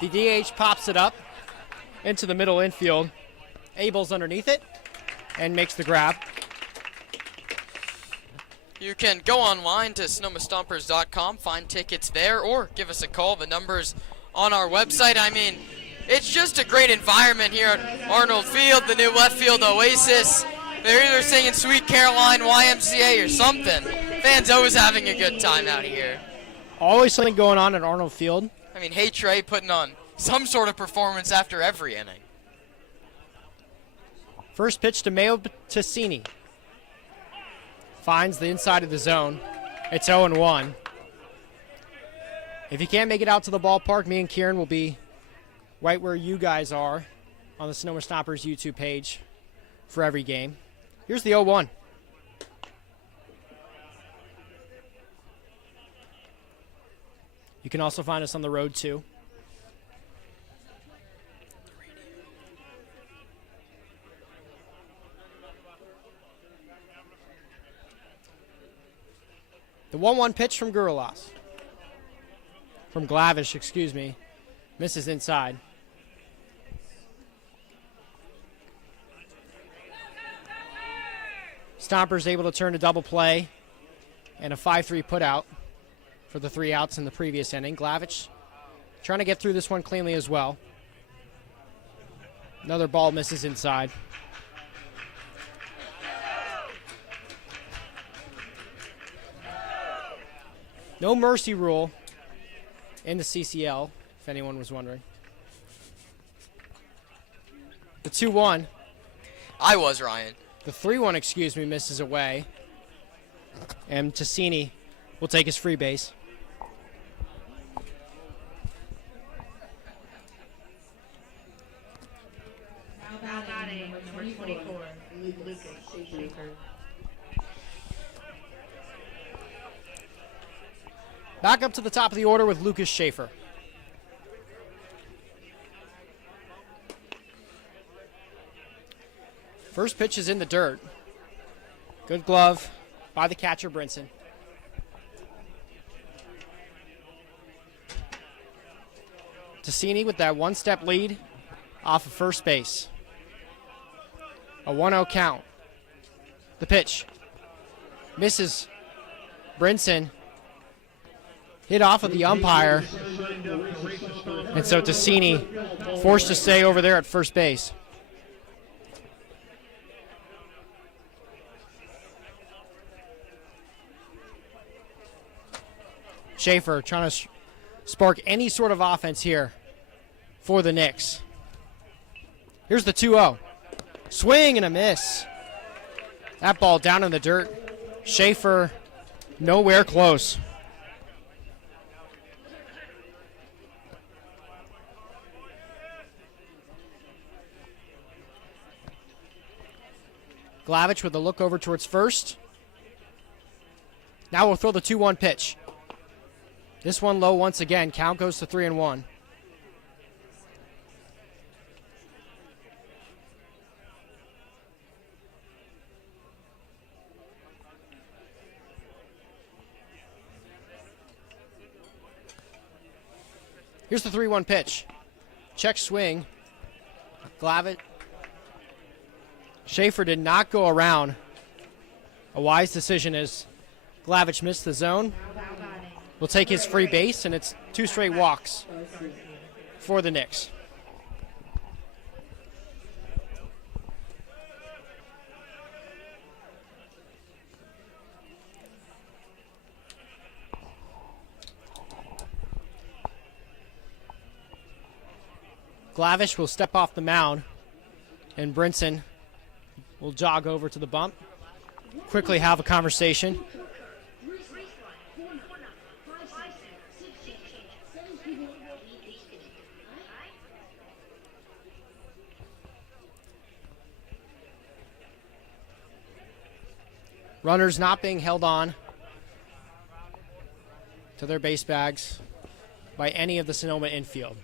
The DH pops it up into the middle infield. Abel's underneath it and makes the grab. You can go online to sonomastompers.com, find tickets there, or give us a call. The number's on our website. I mean, it's just a great environment here at Arnold Field, the new left field oasis. They're either singing Sweet Caroline, YMCA, or something. Fans always having a good time out here. Always something going on at Arnold Field. I mean, Hey Trey putting on some sort of performance after every inning. First pitch to Mayo Tassini. Finds the inside of the zone. It's 0-1. If you can't make it out to the ballpark, me and Kiran will be right where you guys are on the Sonoma Stompers YouTube page for every game. Here's the 0-1. You can also find us on the road too. The 1-1 pitch from Glavish, excuse me. Misses inside. Stompers able to turn a double play and a 5-3 putout for the 3 outs in the previous inning. Glavish trying to get through this one cleanly as well. Another ball misses inside. No mercy rule in the CCL, if anyone was wondering. The 2-1. I was, Ryan. The 3-1, excuse me, misses away. And Tassini will take his free base. Now batting, number 24, Lucas Schaefer. Back up to the top of the order with Lucas Schaefer. First pitch is in the dirt. Good glove by the catcher, Brinson. Tassini with that one-step lead off of first base. A 1-0 count. The pitch. Misses. Brinson hit off of the umpire. And so Tassini forced to stay over there at first base. Schaefer trying to spark any sort of offense here for the Knicks. Here's the 2-0. Swing and a miss. That ball down in the dirt. Schaefer nowhere close. Glavish with a look over towards first. Now we'll throw the 2-1 pitch. This one low once again. Count goes to 3-1. Here's the 3-1 pitch. Check swing. Glavish. Schaefer did not go around. A wise decision as Glavish missed the zone. Will take his free base, and it's 2 straight walks for the Knicks. Glavish will step off the mound, and Brinson will jog over to the bump, quickly have a conversation. Runners not being held on to their base bags by any of the Sonoma infield.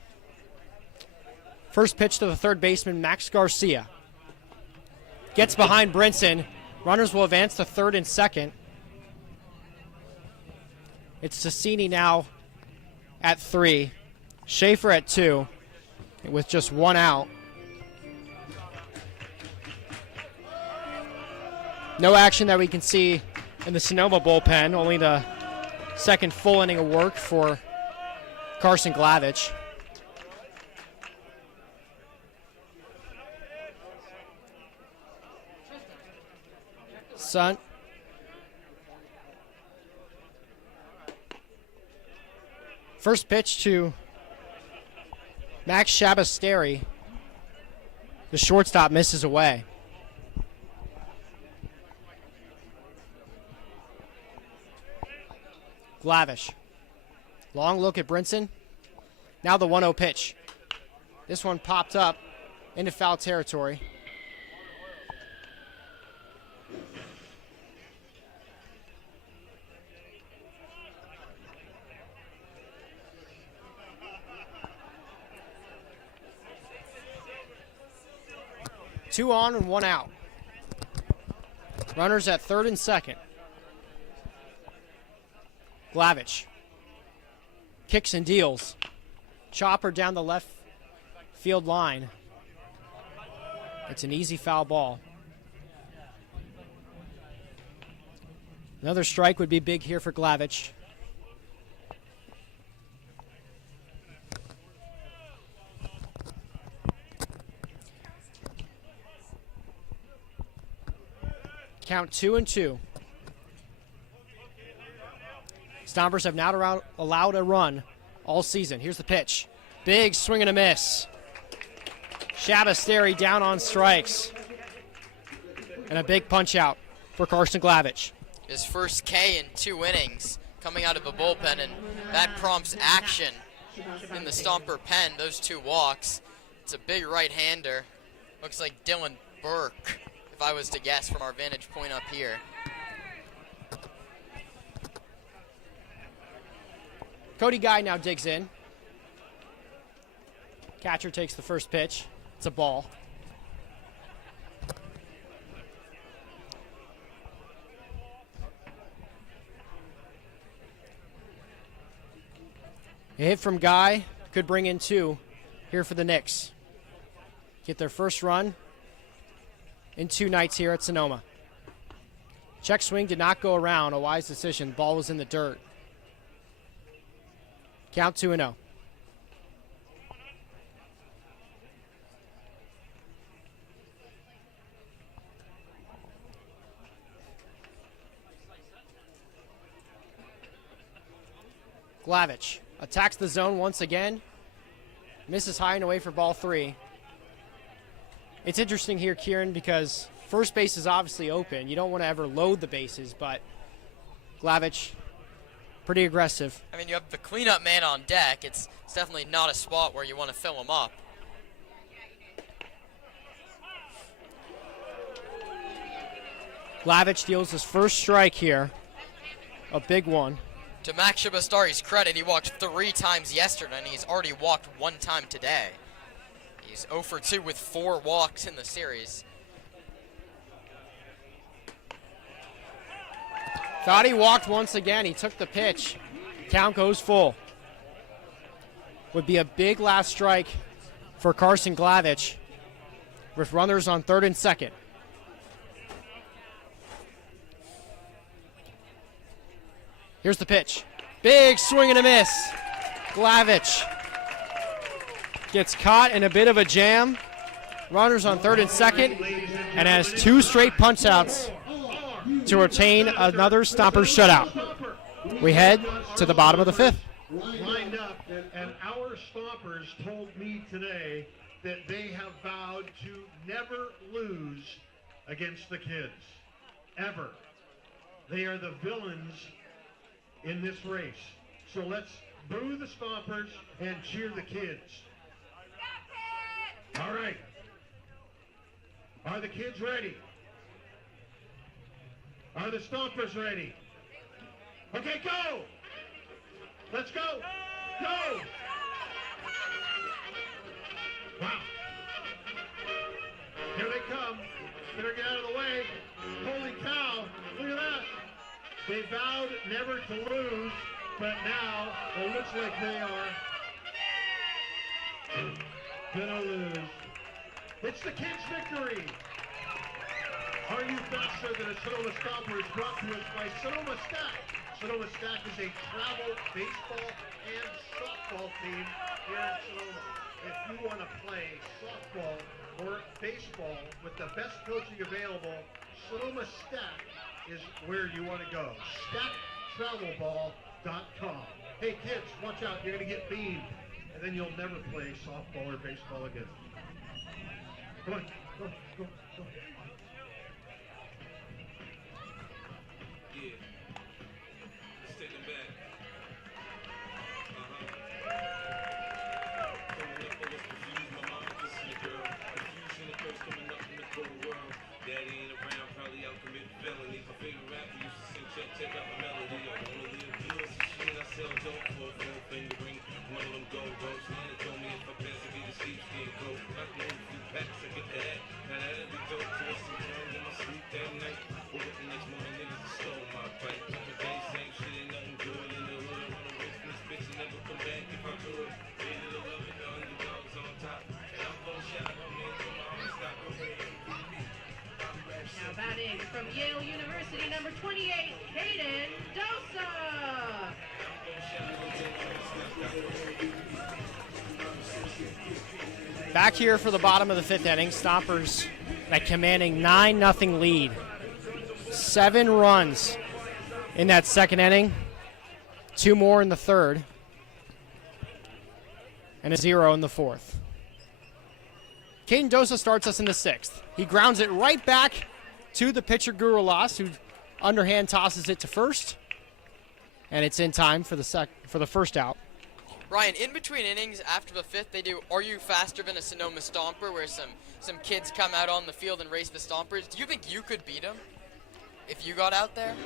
First pitch to the third baseman, Max Garcia. Gets behind Brinson. Runners will advance to third and second. It's Sassini now at 3. Schaefer at 2 with just 1 out. No action that we can see in the Sonoma bullpen. Only the second full inning of work for Carson Glavich. Sun. First pitch to Max Shabasteri. The shortstop misses away. Glavish. Long look at Brinson. Now the 1-0 pitch. This one popped up into foul territory. Two on and 1 out. Runners at third and second. Glavich kicks and deals. Chopper down the left field line. It's an easy foul ball. Another strike would be big here for Glavich. Count 2-2. Stompers have now allowed a run all season. Here's the pitch. Big swing and a miss. Shabasteri down on strikes. And a big punch out for Carson Glavich. His first K in 2 innings coming out of a bullpen, and that prompts action in the Stomper pen. Those 2 walks. It's a big right-hander. Looks like Dylan Burke, if I was to guess from our vantage point up here. Cody Guy now digs in. Catcher takes the first pitch. It's a ball. A hit from Guy could bring in 2 here for the Knicks. Get their first run in 2 nights here at Sonoma. Check swing did not go around. A wise decision. Ball was in the dirt. Count 2-0. Glavich attacks the zone once again. Misses high and away for ball 3. It's interesting here, Kiran, because first base is obviously open. You don't want to ever load the bases, but Glavich, pretty aggressive. I mean, you have the cleanup man on deck. It's definitely not a spot where you want to fill him up. Glavich deals his first strike here. A big one. To Max Shabastari's credit, he walked 3 times yesterday, and he's already walked 1 time today. He's 0 for 2 with 4 walks in the series. Thought he walked once again. He took the pitch. Count goes full. Would be a big last strike for Carson Glavich with runners on third and second. Here's the pitch. Big swing and a miss. Glavich gets caught in a bit of a jam. Runners on third and second, and has 2 straight punch-outs to retain another Stomper shutout. We head to the bottom of the 5th. Lined up, and our Stompers told me today that they have vowed to never lose against the kids, ever. They are the villains in this race. So let's boo the Stompers and cheer the kids. All right. Are the kids ready? Are the Stompers ready? Okay, go! Let's go! Go! Wow. get out of the way. Holy cow, look at that. They vowed never to lose, but now it looks like they are gonna lose. It's the kids' victory. Are You Faster Than a Sonoma Stomper is brought to us by Sonoma Stack. Sonoma Stack is a travel baseball and softball team here in Sonoma. If you want to play softball or baseball with the best coaching available, Sonoma Stack is where you want to go. StackTravelBall.com. Hey kids, watch out, you're going to get beamed, and then you'll never play softball or baseball again. Come on, go, go, go. Yeah. Let's take them back. Coming up, I was confused. My mama kissing a girl. Confusion at first coming up in the cold world. Daddy ain't around, probably out committing felony. My favorite rapper used to sing, check out my melody. I wanna live good, so shit, I sell dope for a finger ring. One of them gold ropes. Nana told me if I pass, I get a sheepskin coat. I can move a few packs, I get the hat. Now that'll be dope. Toss some turns in my sleep that night. Woke up the next morning, niggas just stole my bike. Today, same shit, ain't nothing good in the hood. Wanna race this bitch and never come back if I could. Hated the love and the underdogs on top. And I'm gon' shout, my man, so I'ma stop. Now batting from Yale University, number 28, Hayden Dosa. Back here for the bottom of the fifth inning, Stompers at commanding 9-0 lead. 7 runs in that second inning, 2 more in the third, and a 0 in the fourth. Caden Dosa starts us in the sixth. He grounds it right back to the pitcher Gurulas, who underhand tosses it to first, and it's in time for the first out. Ryan, in between innings after the fifth, they do Are You Faster Than a Sonoma Stomper, where some kids come out on the field and race the Stompers. Do you think you could beat them if you got out there?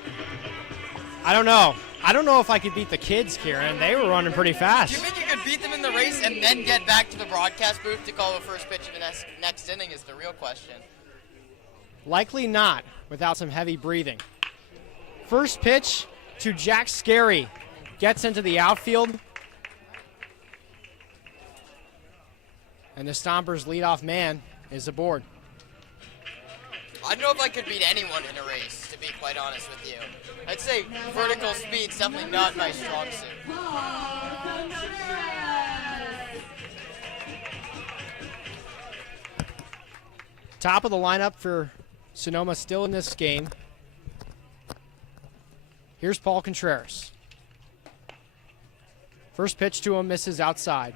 I don't know. I don't know if I could beat the kids, Kiran. They were running pretty fast. Do you think you could beat them in the race and then get back to the broadcast booth to call the first pitch of the next inning is the real question. Likely not, without some heavy breathing. First pitch to Jack Scary. Gets into the outfield. And the Stompers' leadoff man is aboard. I don't know if I could beat anyone in a race, to be quite honest with you. I'd say vertical speed's definitely not my strong suit. Top of the lineup for Sonoma still in this game. Here's Paul Contreras. First pitch to him misses outside.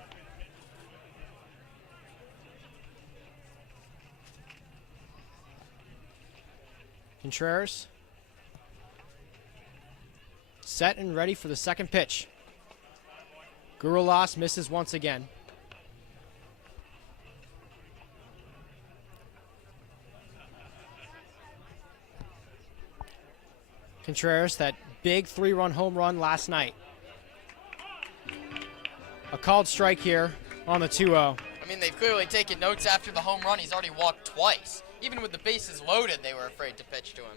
Contreras set and ready for the second pitch. Gurulas misses once again. Contreras, that big 3-run home run last night. A called strike here on the 2-0. I mean, they've clearly taken notes after the home run. He's already walked twice. Even with the bases loaded, they were afraid to pitch to him.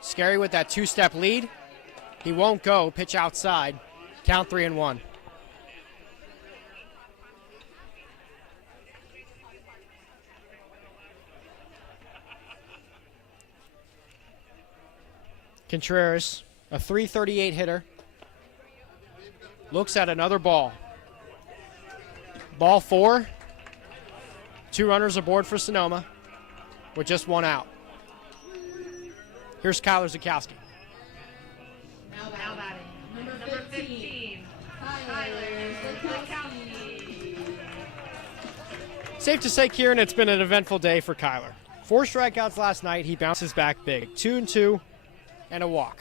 Scary with that 2-step lead. He won't go. Pitch outside. Count 3-1. Contreras, a .338 hitter, looks at another ball. Ball 4. 2 runners aboard for Sonoma with just 1 out. Here's Kyler Zukowski. Now batting. Number 15, Kyler Zukowski. Safe to say, Kiran, it's been an eventful day for Kyler. 4 strikeouts last night. He bounces back big. 2-2 and a walk.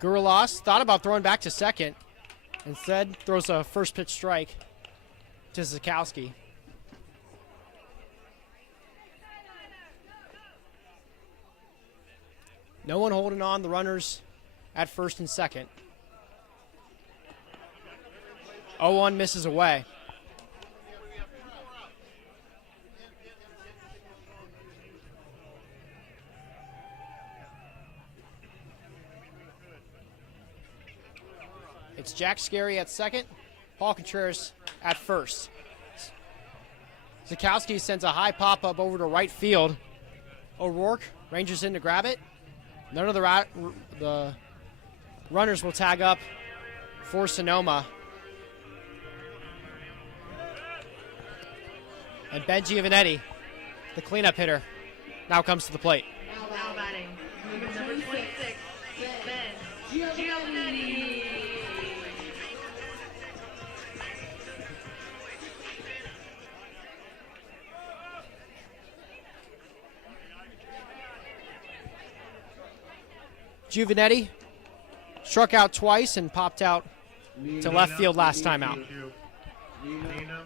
Gurulas thought about throwing back to second. Instead, throws a first pitch strike to Zukowski. No one holding on, the runners at first and second. 0-1 misses away. It's Jack Scary at second, Paul Contreras at first. Zukowski sends a high pop-up over to right field. O'Rourke ranges in to grab it. None of the runners will tag up for Sonoma. And Ben Giovanetti, the cleanup hitter, now comes to the plate. Now batting, number 26, Ben Giovanetti. Giovanetti struck out twice and popped out to left field last time out. Nina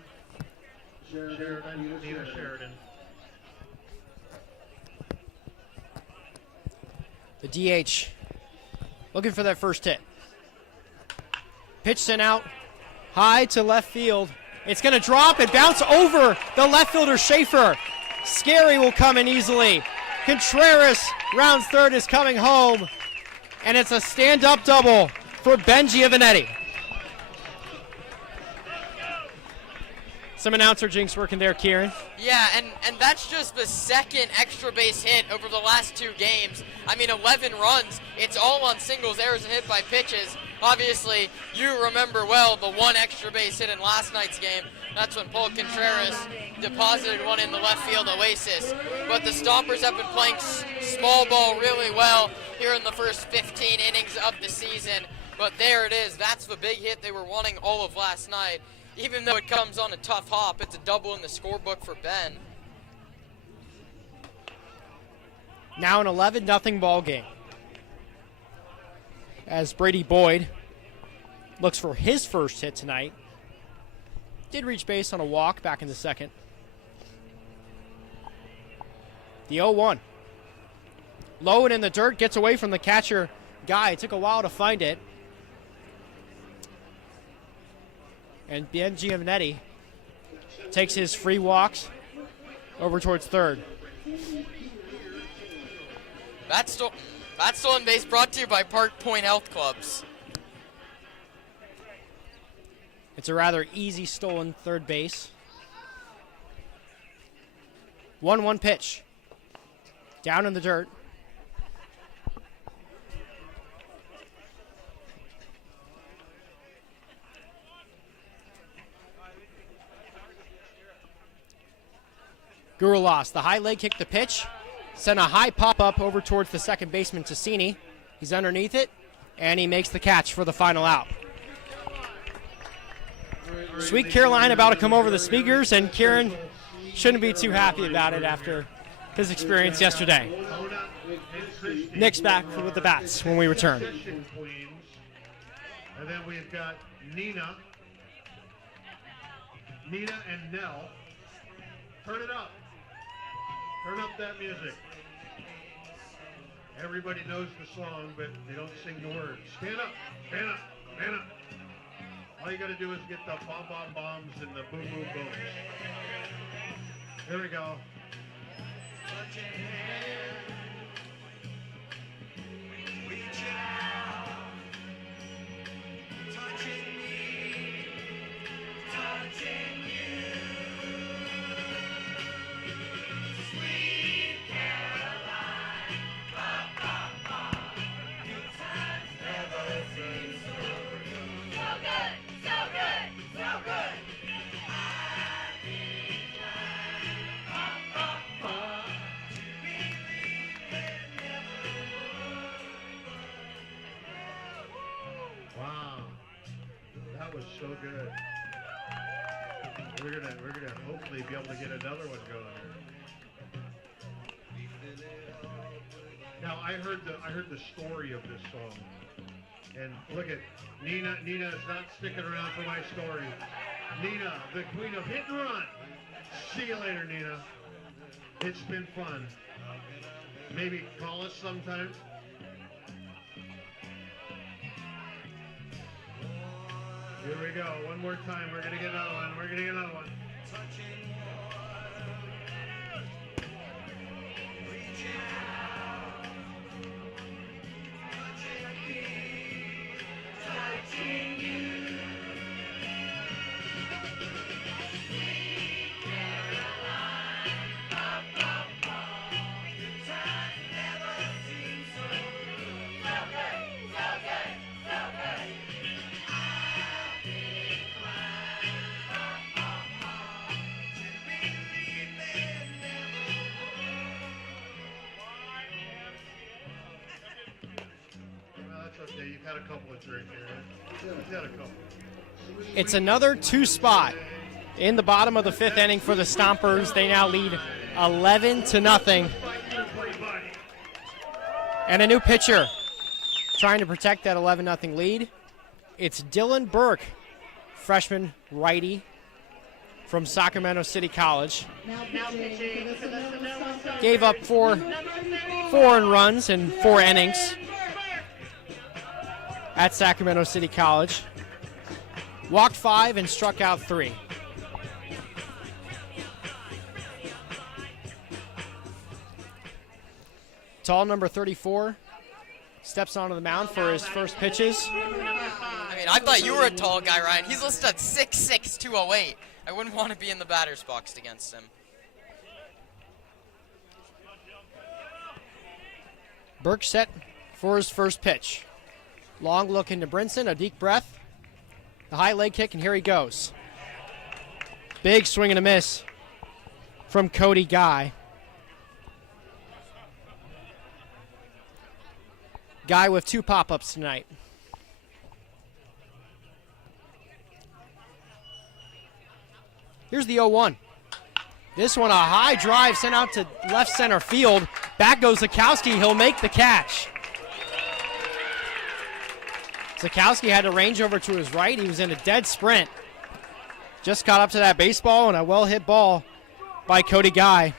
Sheridan. The DH looking for that first hit. Pitch sent out high to left field. It's going to drop and bounce over the left fielder Schaefer. Scary will come in easily. Contreras, rounds third, is coming home. And it's a stand-up double for Ben Giovanetti. Some announcer jinx working there, Kiran. Yeah, and that's just the second extra base hit over the last 2 games. I mean, 11 runs. It's all on singles, errors, and hit by pitches. Obviously, you remember well the 1 extra base hit in last night's game. That's when Paul Contreras deposited one in the left field oasis. But the Stompers have been playing small ball really well here in the first 15 innings of the season. But there it is. That's the big hit they were wanting all of last night. Even though it comes on a tough hop, it's a double in the scorebook for Ben. Now an 11-0 ball game. As Brady Boyd looks for his first hit tonight. Did reach base on a walk back in the second. The 0-1. Low and in the dirt, gets away from the catcher Guy. It took a while to find it. And Ben Giovanetti takes his free walks over towards third. That stolen base brought to you by Park Point Health Clubs. It's a rather easy stolen third base. 1-1 pitch. Down in the dirt. Gurulas, the high leg kicked the pitch. Sent a high pop-up over towards the second baseman, Tassini. He's underneath it, and he makes the catch for the final out. Sweet Caroline about to come over the speakers, and Kiran shouldn't be too happy about it after his experience yesterday. Knicks back with the bats when we return. And then we've got Nina and Nell. Turn it up. Turn up that music. Everybody knows the song, but they don't sing the words. Stand up, stand up, stand up. All you got to do is get the bomb, bomb, bombs and the boom, boom, booms. Here we go. So good. We're gonna hopefully be able to get another one going here. Now I heard the story of this song, and look at Nina. Nina is not sticking around for my story. Nina, the queen of hit and run. See you later, Nina. It's been fun. Maybe call us sometime. Here we go. One more time. We're going to get another one. We're going to get another one. Okay, you've had a couple of drinks here. You've had a couple. It's another 2-spot in the bottom of the 5th inning for the Stompers. They now lead 11-0. And a new pitcher trying to protect that 11-0 lead. It's Dylan Burke, freshman righty from Sacramento City College. Now pitching for the Sonoma Stompers. Gave up four runs in 4 innings at Sacramento City College. Walked 5 and struck out 3. Tall number 34 steps onto the mound for his first pitches. I mean, I thought you were a tall guy, Ryan. He's listed at 6'6", 208. I wouldn't want to be in the batter's box against him. Burke set for his first pitch. Long look into Brinson, a deep breath. The high leg kick, and here he goes. Big swing and a miss from Cody Guy. Guy with 2 pop-ups tonight. Here's the 0-1. This one, a high drive sent out to left center field. Back goes Zakowski. He'll make the catch. Zakowski had to range over to his right. He was in a dead sprint. Just caught up to that baseball, and a well-hit ball by Cody Guy.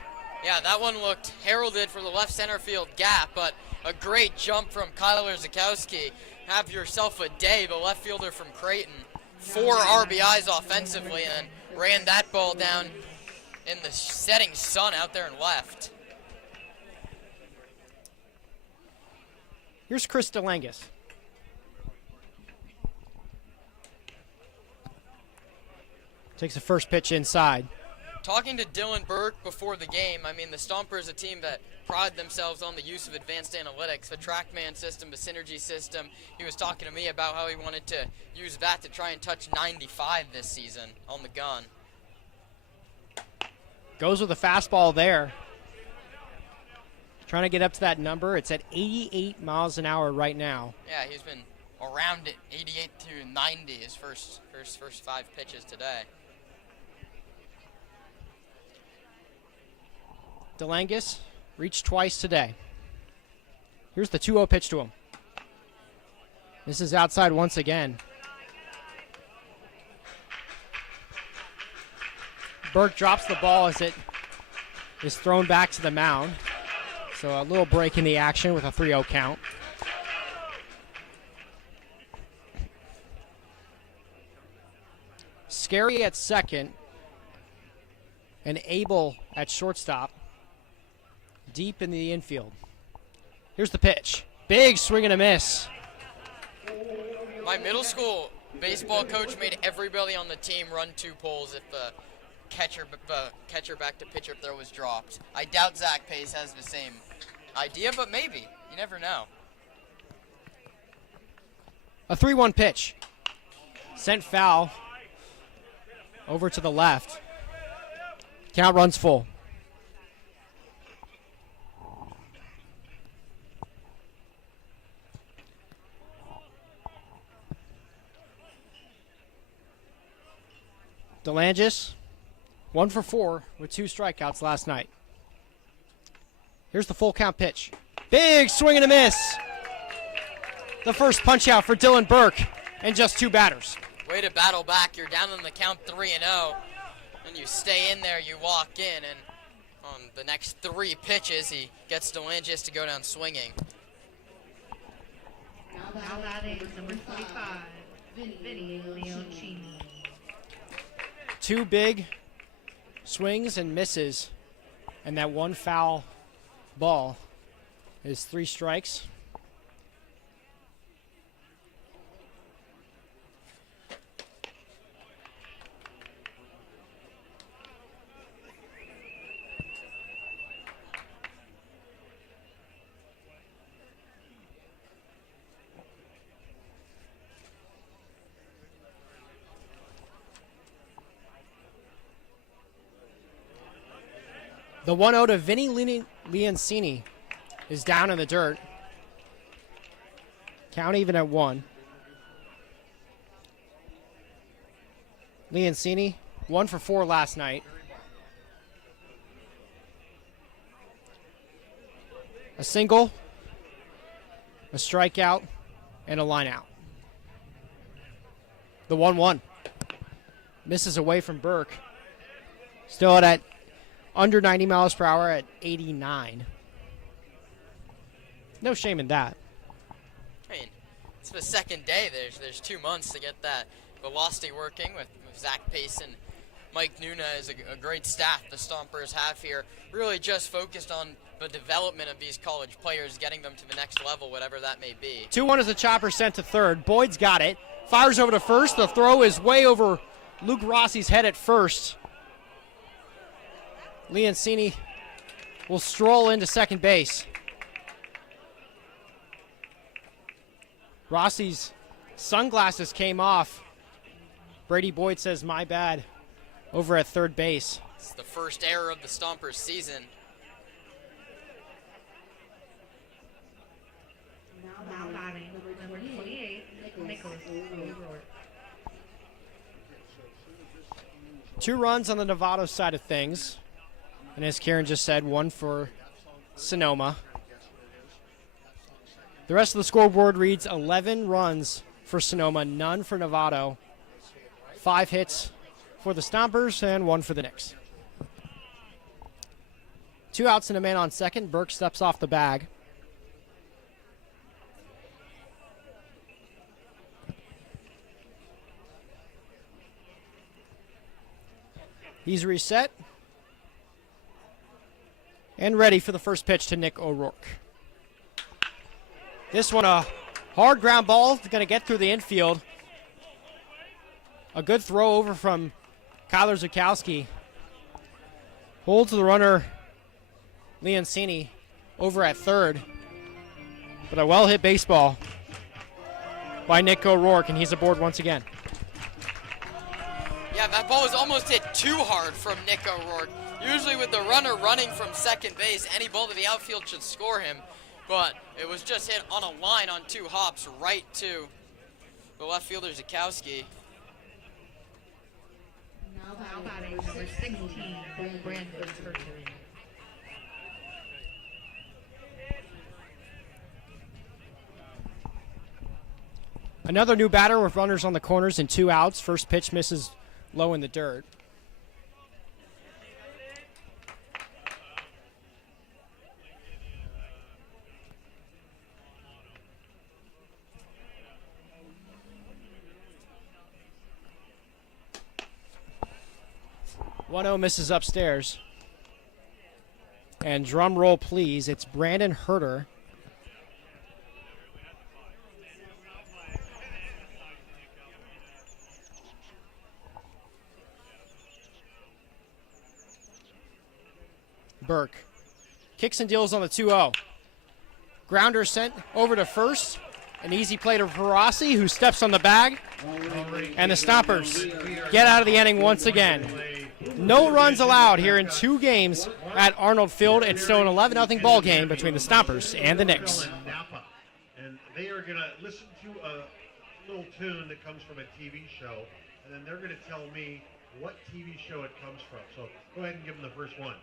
Yeah, that one looked heralded for the left center field gap, but a great jump from Kyler Zakowski. Have yourself a day, the left fielder from Creighton. 4 RBIs offensively, and ran that ball down in the setting sun out there in left. Here's Chris DeLangus. Takes the first pitch inside. Talking to Dylan Burke before the game, I mean, the Stompers, a team that pride themselves on the use of advanced analytics, the TrackMan system, the Synergy system. He was talking to me about how he wanted to use that to try and touch 95 this season on the gun. Goes with a fastball there. Trying to get up to that number. It's at 88 miles an hour right now. Yeah, he's been around it, 88 to 90, his first 5 pitches today. DeLangus reached twice today. Here's the 2-0 pitch to him. This is outside once again. Burke drops the ball as it is thrown back to the mound. So a little break in the action with a 3-0 count. Scary at second. And Abel at shortstop. Deep in the infield. Here's the pitch. Big swing and a miss. My middle school baseball coach made everybody on the team run 2 poles if the catcher back to pitcher throw was dropped. I doubt Zach Pace has the same idea, but maybe. You never know. A 3-1 pitch. Sent foul over to the left. Count runs full. DeLangus, 1 for 4 with 2 strikeouts last night. Here's the full count pitch. Big swing and a miss. The first punch out for Dylan Burke and just 2 batters. Way to battle back. You're down on the count 3-0. And you stay in there, you walk in, and on the next 3 pitches, he gets DeLangus to go down swinging. Now batting number 25. Vinny Leoncini. 2 big swings and misses, and that 1 foul ball is 3 strikes. The 1-0 to Vinny Leoncini is down in the dirt. Count even at 1. Leoncini, 1 for 4 last night. A single, a strikeout, and a line out. The 1-1. Misses away from Burke. Still at under 90 miles per hour at 89. No shame in that. I mean, it's the second day. There's 2 months to get that velocity working with Zach Pace and Mike Nunez, a great staff the Stompers have here. Really just focused on the development of these college players, getting them to the next level, whatever that may be. 2-1 as the chopper sent to third. Boyd's got it. Fires over to first. The throw is way over Luke Rossi's head at first. Leoncini will stroll into second base. Rossi's sunglasses came off. Brady Boyd says, "My bad," over at third base. It's the first error of the Stompers season. Now batting, number 28, Nicholas O'Rourke. 2 runs on the Novato side of things. And as Kiran just said, 1 for Sonoma. The rest of the scoreboard reads 11 runs for Sonoma, none for Novato. 5 hits for the Stompers and 1 for the Knicks. 2 outs and a man on second. Burke steps off the bag. He's reset. And ready for the first pitch to Nick O'Rourke. This one, a hard ground ball, going to get through the infield. A good throw over from Kyler Zukowski. Holds the runner, Leoncini, over at third. But a well-hit baseball by Nick O'Rourke, and he's aboard once again. Yeah, that ball was almost hit too hard from Nick O'Rourke. Usually with the runner running from second base, any ball to the outfield should score him. But it was just hit on a line on 2 hops right to the left fielder, Zukowski. Now batting, number 16, Brandon Turton. Another new batter with runners on the corners and 2 outs. First pitch misses low in the dirt. One-0 misses upstairs. And drum roll, please. It's Brandon Herter. Burke kicks and deals on the 2-0. Grounder sent over to first. An easy play to Rossi, who steps on the bag. And the Stompers get out of the inning once again. No runs allowed here in 2 games at Arnold Field. It's still an 11-0 ball game between the Stompers and the Knicks. And they are going to listen to a little tune that comes from a TV show, and then they're going to tell me what TV show it comes from. So go ahead and give them the first one.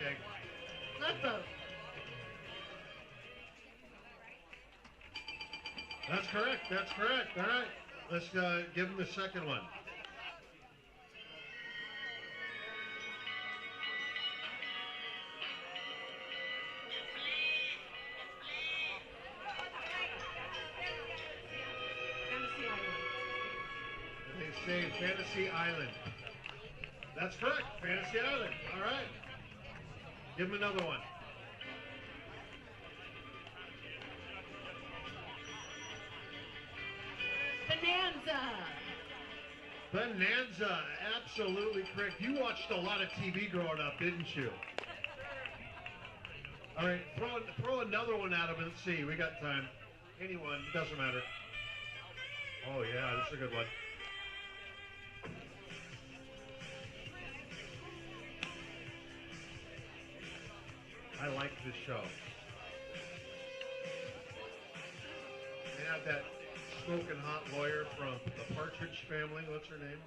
Okay. Love. That's correct. That's correct. All right. Let's give them the second one. name, Fantasy Island. That's correct, Fantasy Island. All right. Give him another one. Bonanza, absolutely correct. You watched a lot of TV growing up, didn't you? All right, throw another one at him and see. We got time. Anyone, doesn't matter. Oh yeah, this is a good one. I like this show. They have that smoking hot lawyer from the Partridge Family. What's her name?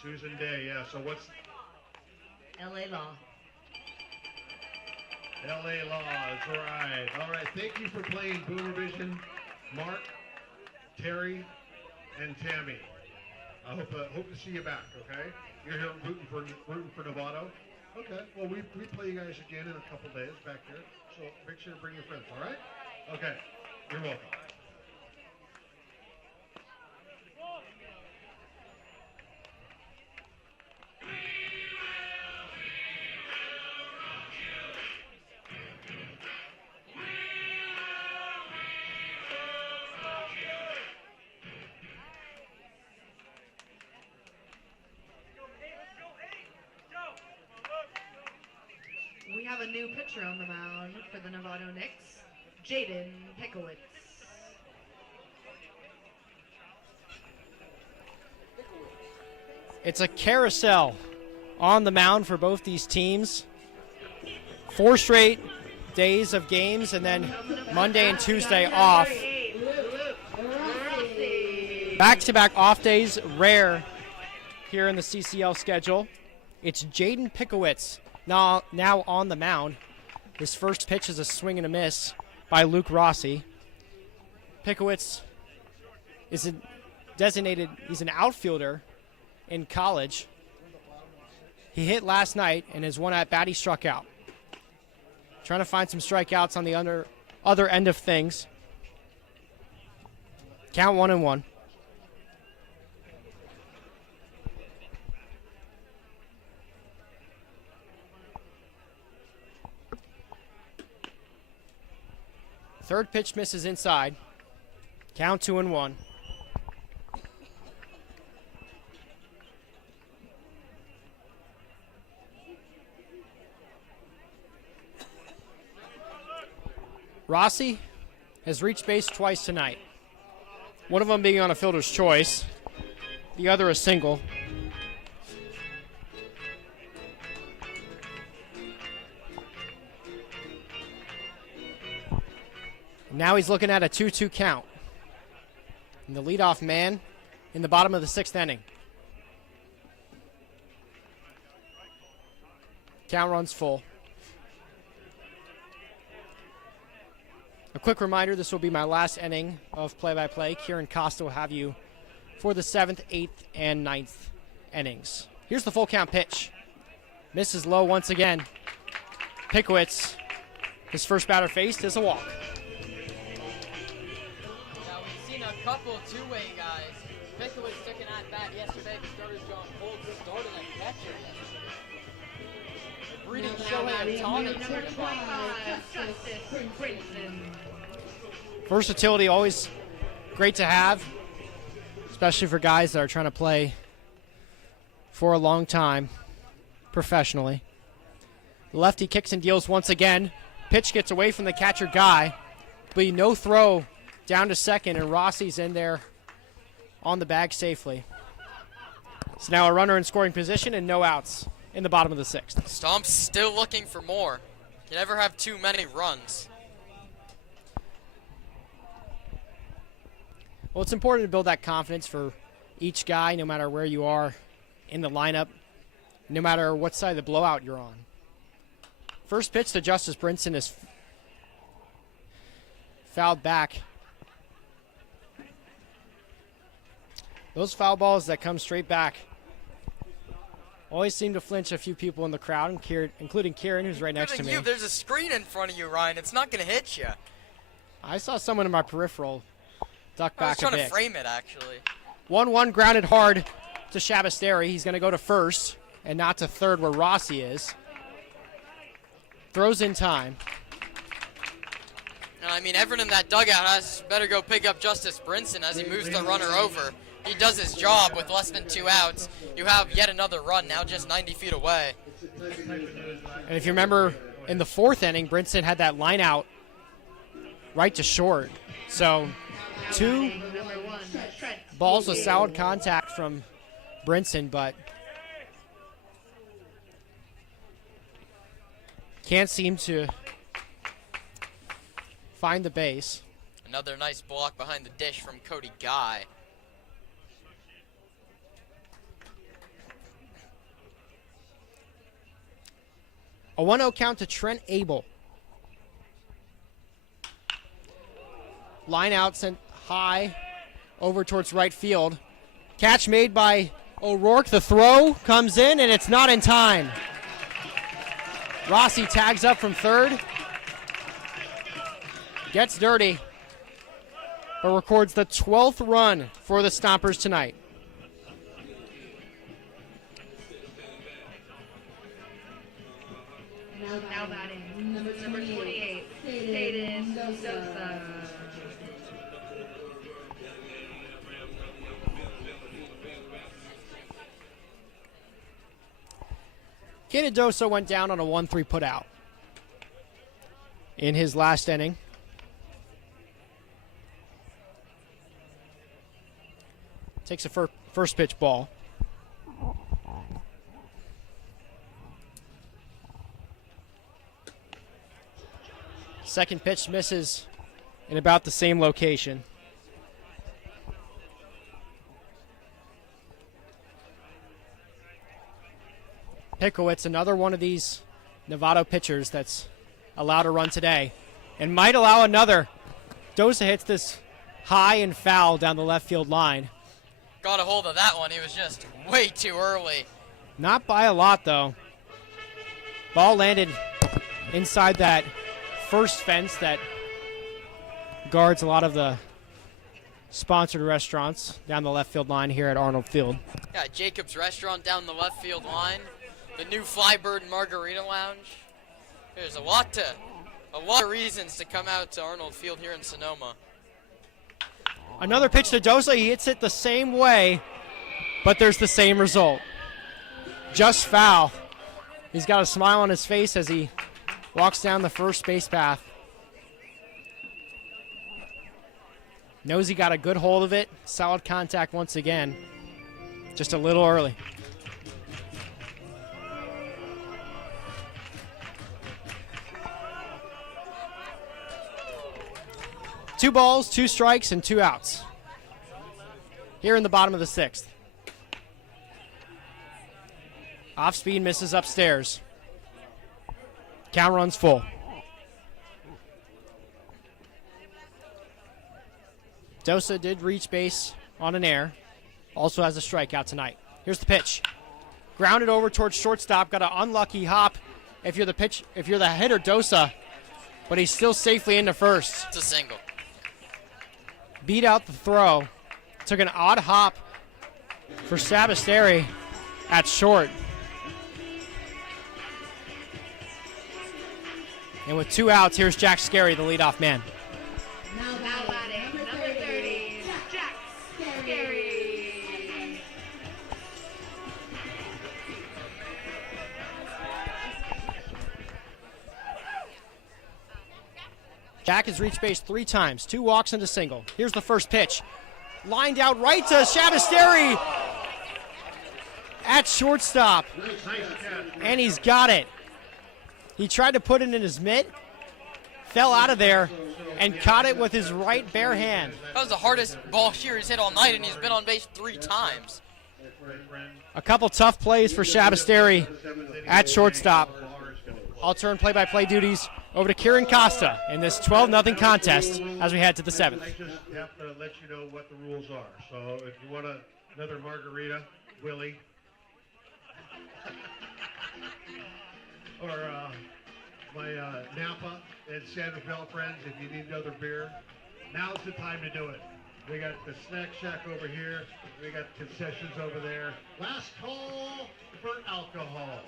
Susan Day. Yeah. So what's LA Law. LA Laws? Right. All right. Thank you for playing Boomer Vision, Mark, Terry, and Tammy. I hope to see you back. Okay. You're here rooting for Novato. Okay. Well, we play you guys again in a couple days back here. So make sure to bring your friends. All right. Okay. You're welcome. We have a new pitcher on the mound for the Novato Knicks, Jaden Pickowitz. It's a carousel on the mound for both these teams. 4 straight days of games, and then Monday and Tuesday off. Back-to-back off days, rare here in the CCL schedule. It's Jaden Pickowitz now on the mound. His first pitch is a swing and a miss by Luke Rossi. Pickowitz is he's an outfielder in college. He hit last night, and his one at bat he struck out. Trying to find some strikeouts on the other end of things. Count 1-1. Third pitch misses inside. Count 2-1. Rossi has reached base twice tonight. One of them being on a fielder's choice, the other a single. Now he's looking at a 2-2 count. And the leadoff man in the bottom of the 6th inning. Count runs full. A quick reminder, this will be my last inning of play-by-play. Kiran Costa will have you for the 7th, 8th, and 9th innings. Here's the full count pitch. Misses low once again. Pickowitz, his first batter faced, is a walk. Now we've seen a couple two-way guys. Pickowitz took an at-bat yesterday. The starters John Holt started a catcher yesterday. Breeding showing of Tommy Number 25, Justice Brinson. Versatility always great to have, especially for guys that are trying to play for a long time professionally. The lefty kicks and deals once again. Pitch gets away from the catcher guy, but no throw down to second, and Rossi's in there on the bag safely. So now a runner in scoring position and no outs in the bottom of the 6th. Stomp's still looking for more. You never have too many runs. Well, it's important to build that confidence for each guy, no matter where you are in the lineup, no matter what side of the blowout you're on. First pitch to Justice Brinson is fouled back. Those foul balls that come straight back always seem to flinch a few people in the crowd, including Kiran, who's right next to me. There's a screen in front of you, Ryan. It's not going to hit you. I saw someone in my peripheral duck back a bit. I was trying to frame it, actually. 1-1 grounded hard to Shabasteri. He's going to go to first and not to third where Rossi is. Throws in time. And I mean, everyone in that dugout has better go pick up Justice Brinson as he moves the runner over. He does his job with less than 2 outs. You have yet another run, now just 90 feet away. And if you remember, in the 4th inning, Brinson had that line out right to short. So 2 balls with solid contact from Brinson, but can't seem to find the base. Another nice block behind the dish from Cody Guy. A 1-0 count to Trent Abel. Line out sent high over towards right field. Catch made by O'Rourke. The throw comes in, and it's not in time. Rossi tags up from third. Gets dirty, but records the 12th run for the Stompers tonight. Now batting, number 28, Hayden Sosa. Dosa went down on a 1-3 putout in his last inning. Takes a first pitch ball. Second pitch misses in about the same location. Pickowitz, another one of these Novato pitchers that's allowed a run today and might allow another. Dosa hits this high and foul down the left field line. Got a hold of that one. He was just way too early. Not by a lot, though. Ball landed inside that first fence that guards a lot of the sponsored restaurants down the left field line here at Arnold Field. Yeah, Jacob's Restaurant down the left field line. The new Flybird Margarita Lounge. There's a lot of reasons to come out to Arnold Field here in Sonoma. Another pitch to Dosa. He hits it the same way, but there's the same result. Just foul. He's got a smile on his face as he walks down the first base path. Knows he got a good hold of it. Solid contact once again. Just a little early. Two balls, 2 strikes, and 2 outs. Here in the bottom of the 6th. Off speed, misses upstairs. Count runs full. Dosa did reach base on an error. Also has a strikeout tonight. Here's the pitch. Grounded over towards shortstop. Got an unlucky hop if you're the hitter, Dosa. But he's still safely into first. It's a single. Beat out the throw. Took an odd hop for Sabasteri at short. And with 2 outs, here's Jack Scarry, the leadoff man. Now batting, number 30, Jack Scarry. Jack has reached base 3 times, 2 walks and a single. Here's the first pitch. Lined out right to Shabasteri at shortstop. And he's got it. He tried to put it in his mitt, fell out of there, and caught it with his right bare hand. That was the hardest ball here he's hit all night, and he's been on base 3 times. A couple tough plays for Shabasteri at shortstop. I'll turn play-by-play duties over to Kiran Costa in this 12-0 contest as we head to the 7th. I just have to let you know what the rules are. So if you want another margarita, Willie, or my Napa and Santa Fe friends, if you need another beer, now's the time to do it. We got the snack shack over here. We got concessions over there. Last call for alcohol.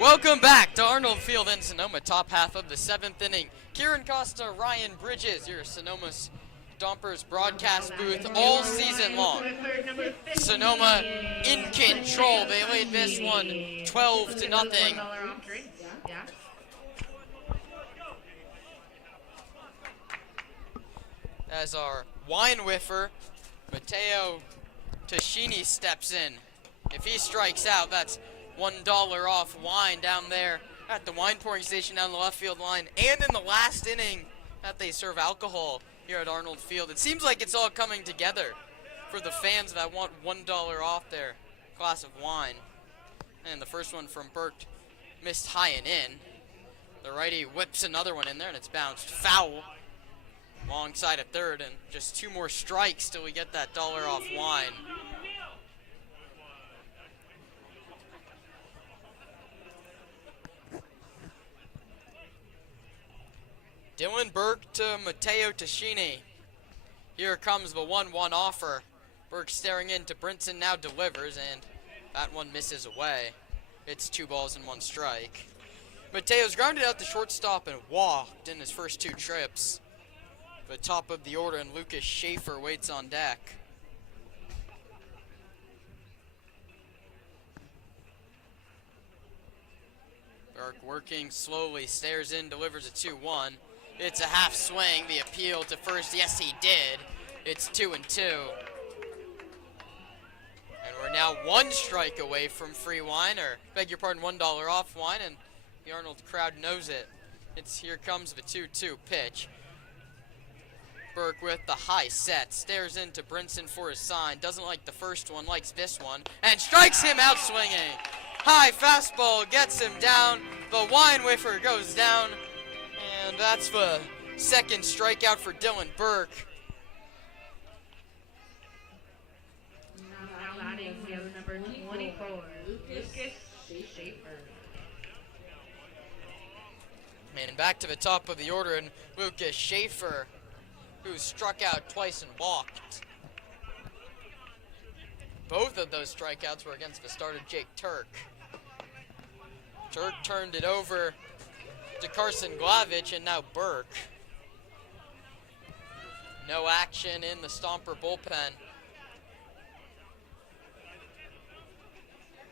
Welcome back to Arnold Field in Sonoma, top half of the 7th inning. Kiran, Costa, Ryan Bridges, your Sonoma Stompers broadcast booth all season long. Sonoma in control. They lead this one 12-0. As our wine whiffer, Matteo Tashini, steps in. If he strikes out, that's $1 off wine down there at the wine pouring station down the left field line. And in the last inning that they serve alcohol here at Arnold Field. It seems like it's all coming together for the fans that want $1 off their glass of wine. And the first one from Burke missed high and in. The righty whips another one in there and it's bounced foul alongside a third, and just 2 more strikes till we get that $1 off wine. Dylan Burke to Matteo Tashini. Here comes the 1-1 offer. Burke staring into Brinson, now delivers, and that one misses away. It's 2 balls and 1 strike. Matteo's grounded out the shortstop and walked in his first 2 trips. The top of the order, and Lucas Schaefer waits on deck. Burke working slowly, stares in, delivers a 2-1. It's a half swing, the appeal to first, yes he did. It's 2-2. And we're now 1 strike away from free wine, or beg your pardon, $1 off wine, and the Arnold crowd knows it. Here comes the 2-2 pitch. Burke with the high set, stares into Brinson for his sign, doesn't like the first one, likes this one, and strikes him out swinging. High fastball gets him down, the wine whiffer goes down, and that's the 2nd strikeout for Dylan Burke. Now batting, we have number 24, Lucas Schaefer. And back to the top of the order, and Lucas Schaefer, who struck out twice and walked. Both of those strikeouts were against the starter Jake Turk. Turk turned it over to Carson Glavich, and now Burke. No action in the Stomper bullpen.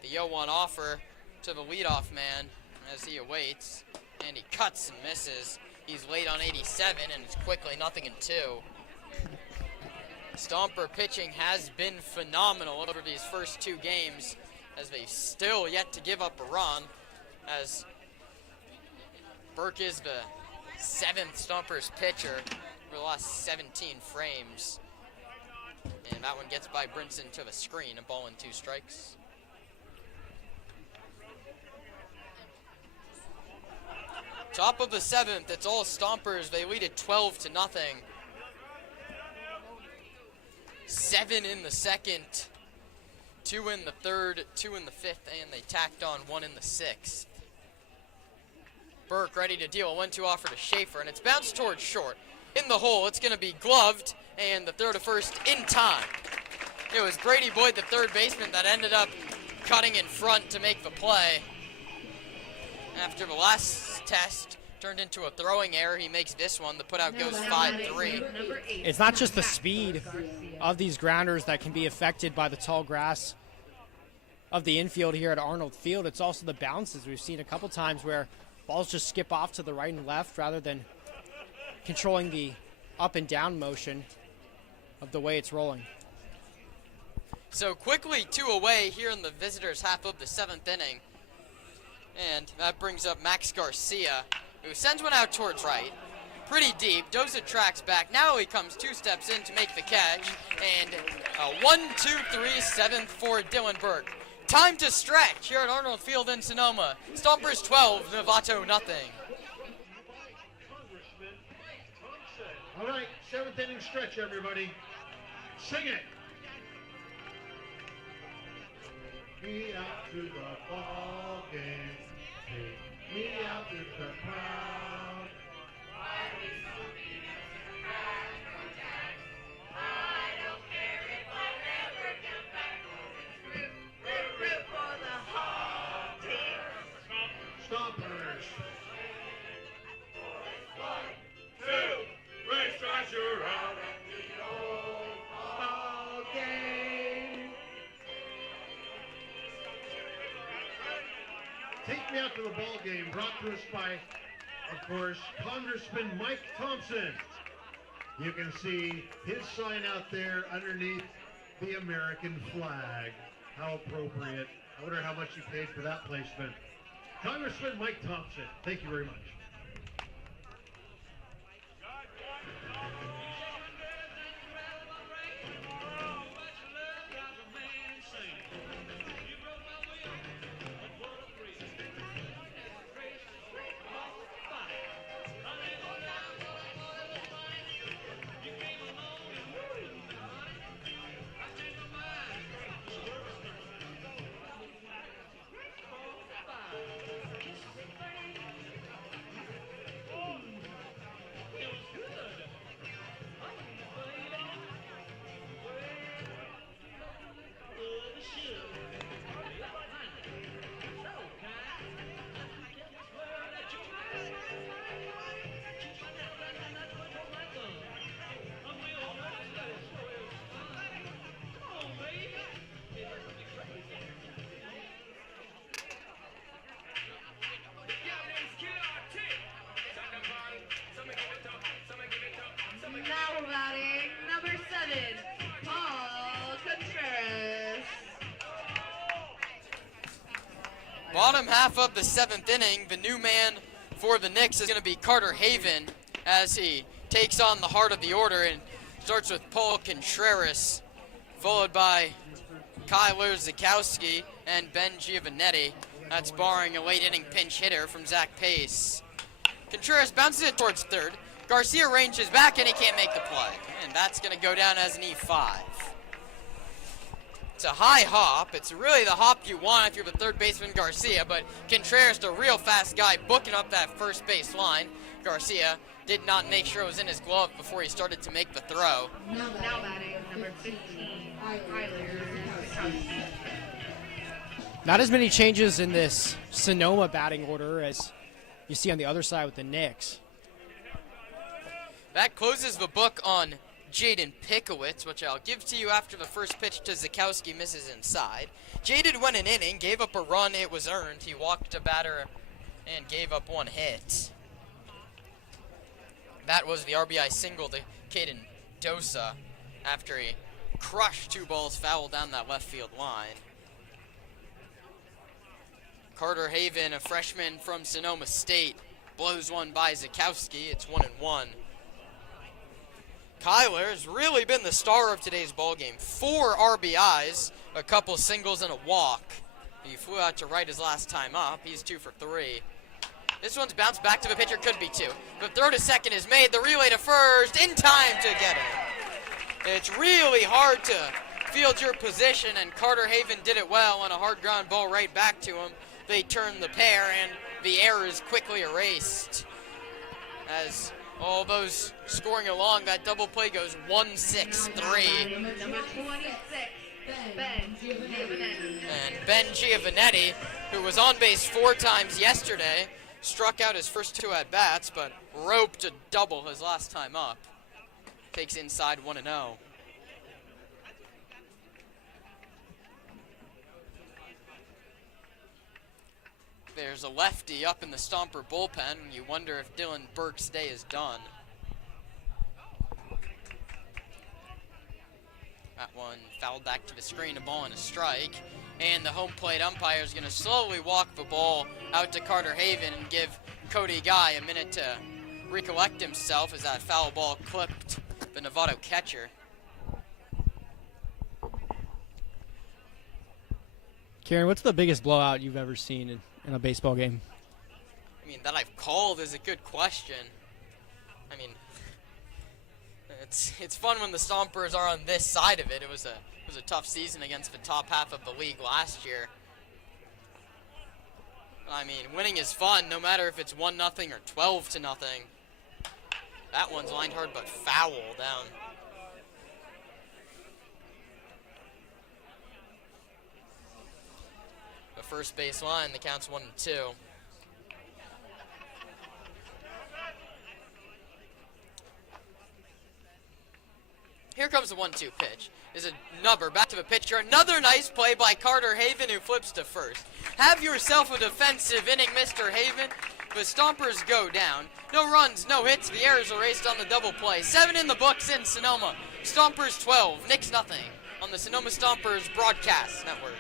The 0-1 offer to the leadoff man as he awaits, and he cuts and misses. He's late on 87, and it's quickly 0-2. Stomper pitching has been phenomenal over these first 2 games, as they've still yet to give up a run, as Burke is the 7th Stompers pitcher for the last 17 frames. And that one gets by Brinson to the screen, a ball and 2 strikes. Top of the 7th, it's all Stompers. They lead it 12-0. 7 in the 2nd, 2 in the 3rd, 2 in the 5th, and they tacked on 1 in the 6th. Burke ready to deal a 1-2 offer to Schaefer, and it's bounced towards short. In the hole, it's going to be gloved, and the throw to first in time. It was Brady Boyd, the 3rd baseman, that ended up cutting in front to make the play. After the last test, turned into a throwing error. He makes this one. The putout goes 5-3. It's not just the speed of these grounders that can be affected by the tall grass of the infield here at Arnold Field. It's also the bounces. We've seen a couple times where balls just skip off to the right and left rather than controlling the up and down motion of the way it's rolling. So quickly 2 away here in the visitors' half of the 7th inning. And that brings up Max Garcia, who sends one out towards right. Pretty deep. Doza tracks back. Now he comes 2 steps in to make the catch. And a 1-2-3-7 for Dylan Burke. Time to stretch here at Arnold Field in Sonoma. Stompers 12, Novato nothing. All right, 7th inning stretch, everybody. Sing it. Me out to the ball game. Take me out to the crowd. Stompers. 1, 2, race Thrasher out. Ball game. Take Me Out to the Ball Game, brought to us by, of course, Congressman Mike Thompson. You can see his sign out there underneath the American flag. How appropriate. I wonder how much you paid for that placement. Congressman Mike Thompson, thank you very much. Now batting number 7, Paul Contreras. Bottom half of the 7th inning, the new man for the Knicks is going to be Carter Haven as he takes on the heart of the order and starts with Paul Contreras, followed by Kyler Zakowski and Ben Giovanetti. That's barring a late inning pinch hitter from Zach Pace. Contreras bounces it towards third. Garcia ranges back and he can't make the play. And that's going to go down as an E5. It's a high hop. It's really the hop you want if you're the third baseman Garcia, but Contreras, the real fast guy, booking up that first base line. Garcia did not make sure it was in his glove before he started to make the throw. Now batting number 15, Kyler Zakowski. Not as many changes in this Sonoma batting order as you see on the other side with the Knicks. That closes the book on Jaden Pickowitz, which I'll give to you after the first pitch to Zakowski misses inside. Jaden went an inning, gave up a run, it was earned. He walked a batter and gave up 1 hit. That was the RBI single to Caden Dosa after he crushed 2 balls foul down that left field line. Carter Haven, a freshman from Sonoma State, blows one by Zakowski. It's 1-1. Kyler has really been the star of today's ballgame. 4 RBIs, a couple singles, and a walk. He flew out to right his last time up. He's 2 for 3. This one's bounced back to the pitcher, could be 2. The throw to second is made. The relay to first, in time to get it. It's really hard to field your position, and Carter Haven did it well on a hard ground ball right back to him. They turn the pair, and the error is quickly erased. As all those scoring along, that double play goes 1-6-3. Number 26, Ben Giovanetti. And Ben Giovanetti, who was on base 4 times yesterday, struck out his first 2 at-bats, but roped a double his last time up. Takes inside 1-0. There's a lefty up in the Stomper bullpen. You wonder if Dylan Burke's day is done. That one fouled back to the screen, a ball and a strike. And the home plate umpire is going to slowly walk the ball out to Carter Haven and give Cody Guy a minute to recollect himself as that foul ball clipped the Novato catcher. Kiran, what's the biggest blowout you've ever seen in a baseball game? I mean, that I've called is a good question. I mean, it's fun when the Stompers are on this side of it. It was a tough season against the top half of the league last year. I mean, winning is fun, no matter if it's 1-0 or 12-0. That one's lined hard, but foul down. The first base line, the count's 1-2. Here comes the 1-2 pitch. Is a number back to the pitcher. Another nice play by Carter Haven, who flips to first. Have yourself a defensive inning, Mr. Haven. The Stompers go down. No runs, no hits. The errors erased on the double play. 7 in the books in Sonoma. Stompers 12, Knicks nothing on the Sonoma Stompers Broadcast Network.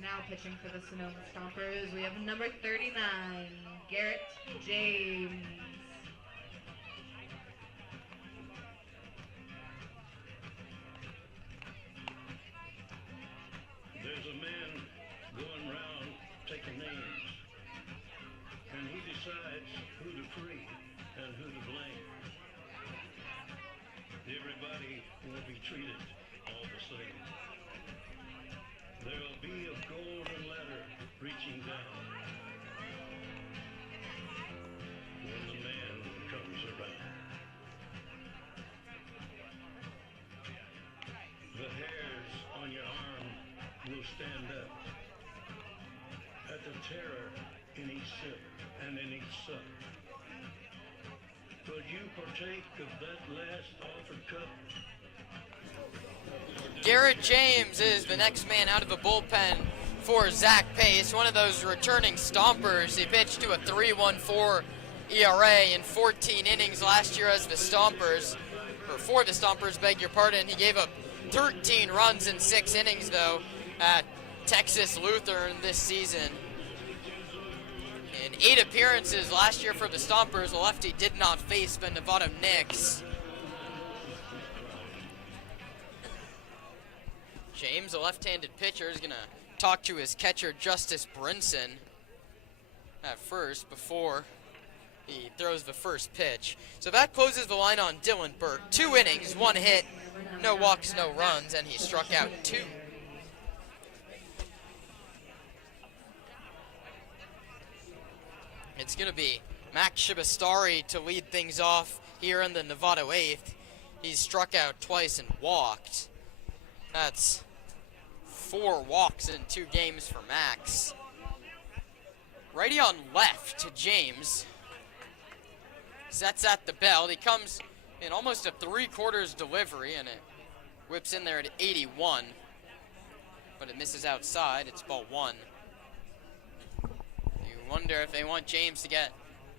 Now pitching for the Sonoma Stompers, we have number 39, Garrett James. There's a man going around taking names, and he decides who to free and who to blame. Everybody will be treated all the same. There'll be a golden ladder reaching down when the man comes around. The hairs on your arm will stand up at the terror in each sip and in each sup. Will you partake of that last offered cup? Garrett James is the next man out of the bullpen for Zach Pace, one of those returning Stompers. He pitched to a 3.14 ERA in 14 innings last year as the Stompers, or for the Stompers, beg your pardon. He gave up 13 runs in 6 innings, though, at Texas Lutheran this season. In 8 appearances last year for the Stompers, the lefty did not face the Novato Knicks. James, a left-handed pitcher, is going to talk to his catcher, Justice Brinson, at first before he throws the first pitch. So that closes the line on Dylan Burke. 2 innings, 1 hit, no walks, no runs, and he struck out 2. It's going to be Max Shibastari to lead things off here in the Novato 8th. He's struck out twice and walked. That's 4 walks in 2 games for Max. Righty on left to James. Sets at the belt. He comes in almost a 3/4 delivery, and it whips in there at 81. But it misses outside. It's ball 1. You wonder if they want James to get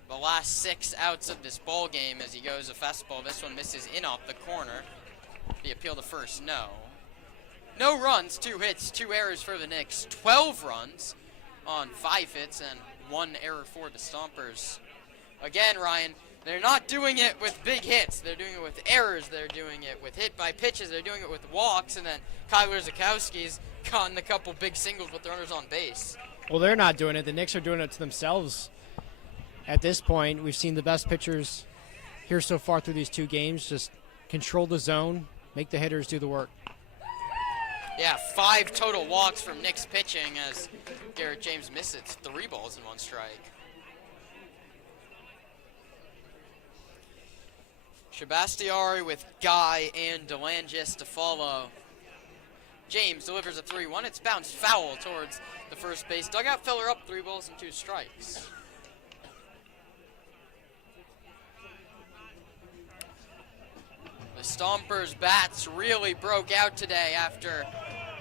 the last 6 outs of this ball game as he goes a fastball. This one misses in off the corner. The appeal to first, no. No runs, 2 hits, 2 errors for the Knicks. 12 runs on 5 hits and one error for the Stompers. Again, Ryan, they're not doing it with big hits. They're doing it with errors. They're doing it with hit by pitches. They're doing it with walks. And then Kyler Zakowski's gotten a couple big singles with runners on base. Well, they're not doing it. The Knicks are doing it to themselves. At this point, we've seen the best pitchers here so far through these 2 games just control the zone, make the hitters do the work. Yeah, 5 total walks from Knicks pitching as Garrett James misses 3 balls and 1 strike. Shabastiari with Guy and DeLangis to follow. James delivers a 3-1. It's bounced foul towards the first base dugout. Filler up 3 balls and 2 strikes. The Stompers' bats really broke out today after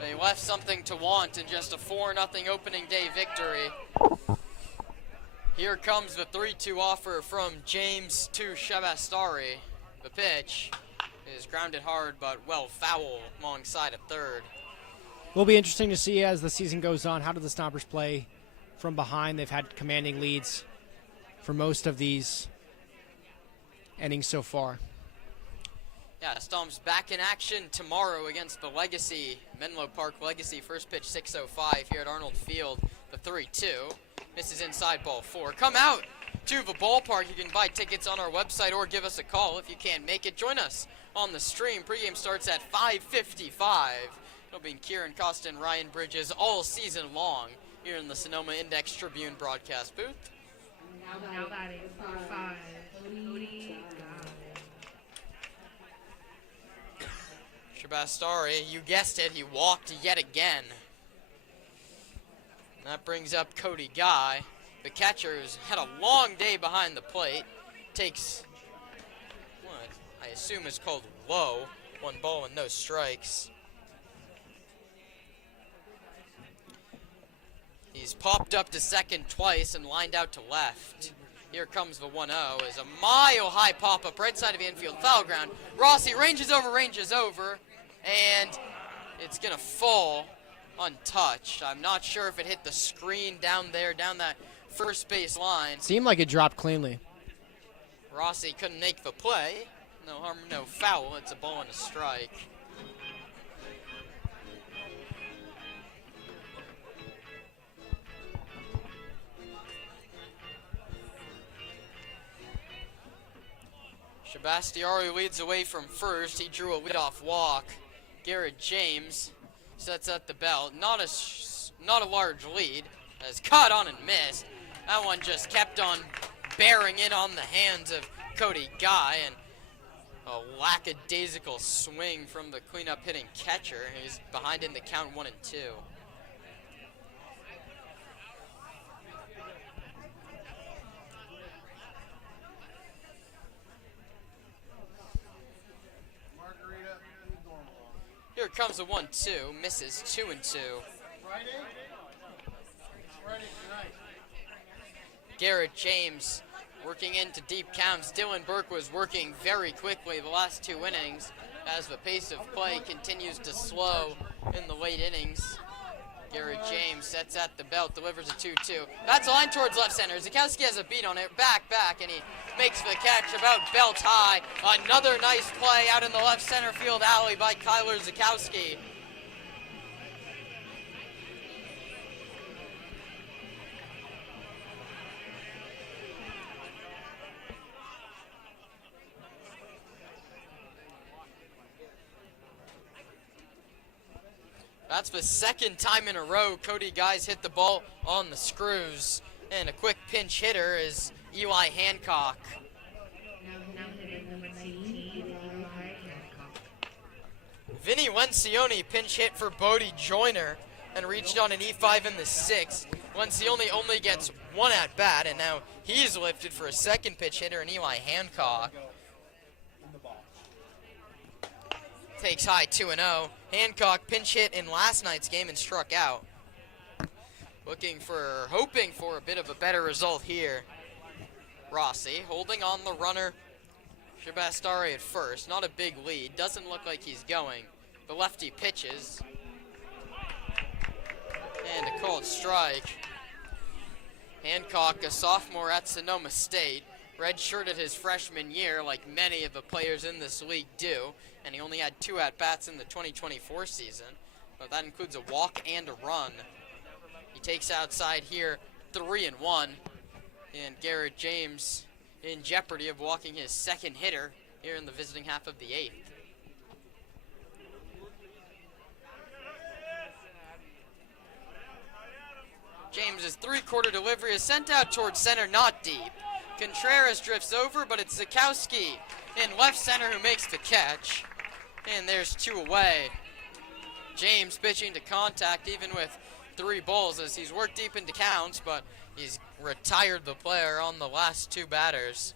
they left something to want in just a 4-0 opening day victory. Here comes the 3-2 offer from James to Shabastari. The pitch is grounded hard but well foul alongside a third. Will be interesting to see as the season goes on. How do the Stompers play from behind? They've had commanding leads for most of these innings so far. Yeah, Stomps back in action tomorrow against the Legacy, Menlo Park Legacy. First pitch 6:05 here at Arnold Field. The 3-2 misses inside ball 4. Come out to the ballpark. You can buy tickets on our website or give us a call if you can't make it. Join us on the stream. Pregame starts at 5:55. It'll be Kiran, Costa, and Ryan Bridges all season long here in the Sonoma Index Tribune broadcast booth. Now batting for 5, Cody Guy. Shabastari, you guessed it, he walked yet again. That brings up Cody Guy. The catcher who's had a long day behind the plate takes what I assume is called low. 1 ball and no strikes. He's popped up to second twice and lined out to left. Here comes the 1-0 as a mile-high pop-up right side of the infield foul ground. Rossi ranges over, and it's going to fall untouched. I'm not sure if it hit the screen down there, down that first base line. Seemed like it dropped cleanly. Rossi couldn't make the play. No harm, no foul. It's a ball and a strike. Shabastiari leads away from first. He drew a leadoff walk. Garrett James sets at the belt. Not a large lead. Has caught on and missed. That one just kept on bearing in on the hands of Cody Guy, and a lackadaisical swing from the cleanup hitting catcher. He's behind in the count 1-2. Here comes a 1-2, misses 2-2. Garrett James working into deep counts. Dylan Burke was working very quickly the last 2 innings as the pace of play continues to slow in the late innings. Garrett James sets at the belt, delivers a 2-2. That's a line towards left center. Zakowski has a beat on it, back, and he makes the catch about belt high. Another nice play out in the left center field alley by Kyler Zakowski. That's the second time in a row Cody Guy's hit the ball on the screws. And a quick pinch hitter is Eli Hancock. Now hitting number 19, Eli Hancock. Vinny Lencioni pinch hit for Bodie Joyner and reached on an E5 in the 6th. Lencioni only gets 1 at bat, and now he's lifted for a second pitch hitter in Eli Hancock. Takes high 2-0. Hancock pinch hit in last night's game and struck out. Hoping for a bit of a better result here. Rossi holding on the runner. Shabastari at first. Not a big lead. Doesn't look like he's going. The lefty pitches. And a called strike. Hancock, a sophomore at Sonoma State, redshirted his freshman year like many of the players in this league do, and he only had 2 at-bats in the 2024 season, but that includes a walk and a run. He takes outside here 3-1, and Garrett James in jeopardy of walking his second hitter here in the visiting half of the 8th. James's 3-quarter delivery is sent out towards center, not deep. Contreras drifts over, but it's Zakowski in left center who makes the catch. And there's 2 away. James pitching to contact even with 3 balls as he's worked deep into counts, but he's retired the player on the last 2 batters.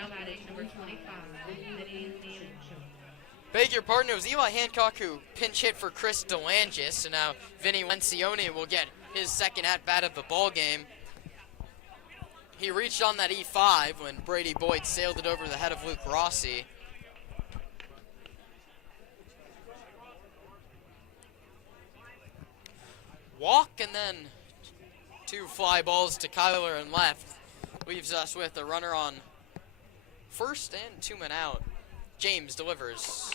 Now batting number 25, Vinny. Beg your pardon, it was Eli Hancock who pinch hit for Chris DeLangis, so now Vinny Lencioni will get his second at-bat of the ball game. He reached on that E5 when Brady Boyd sailed it over the head of Luke Rossi. Walk and then 2 fly balls to Kyler and left. Leaves us with a runner on first and 2 men out. James delivers.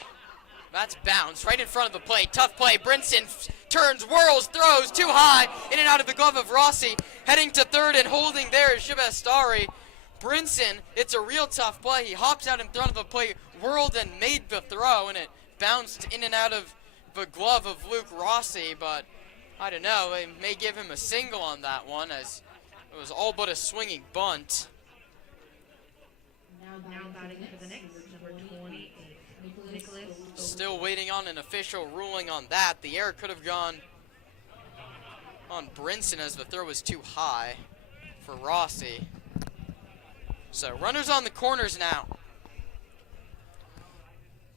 That's bounced right in front of the plate. Tough play. Brinson turns, whirls, throws too high. In and out of the glove of Rossi. Heading to third and holding there is Shibestari. Brinson, it's a real tough play. He hops out in front of the plate, whirled and made the throw, and it bounced in and out of the glove of Luke Rossi. But I don't know. They may give him a single on that one as it was all but a swinging bunt. Now batting for the Knicks, number 28, Nicholas. Still waiting on an official ruling on that. The error could have gone on Brinson as the throw was too high for Rossi. So runners on the corners now.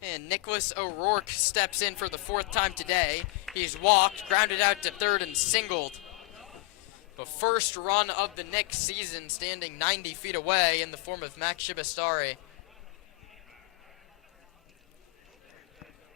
And Nicholas O'Rourke steps in for the 4th time today. He's walked, grounded out to third, and singled. The first run of the Knicks season, standing 90 feet away in the form of Max Shibestari.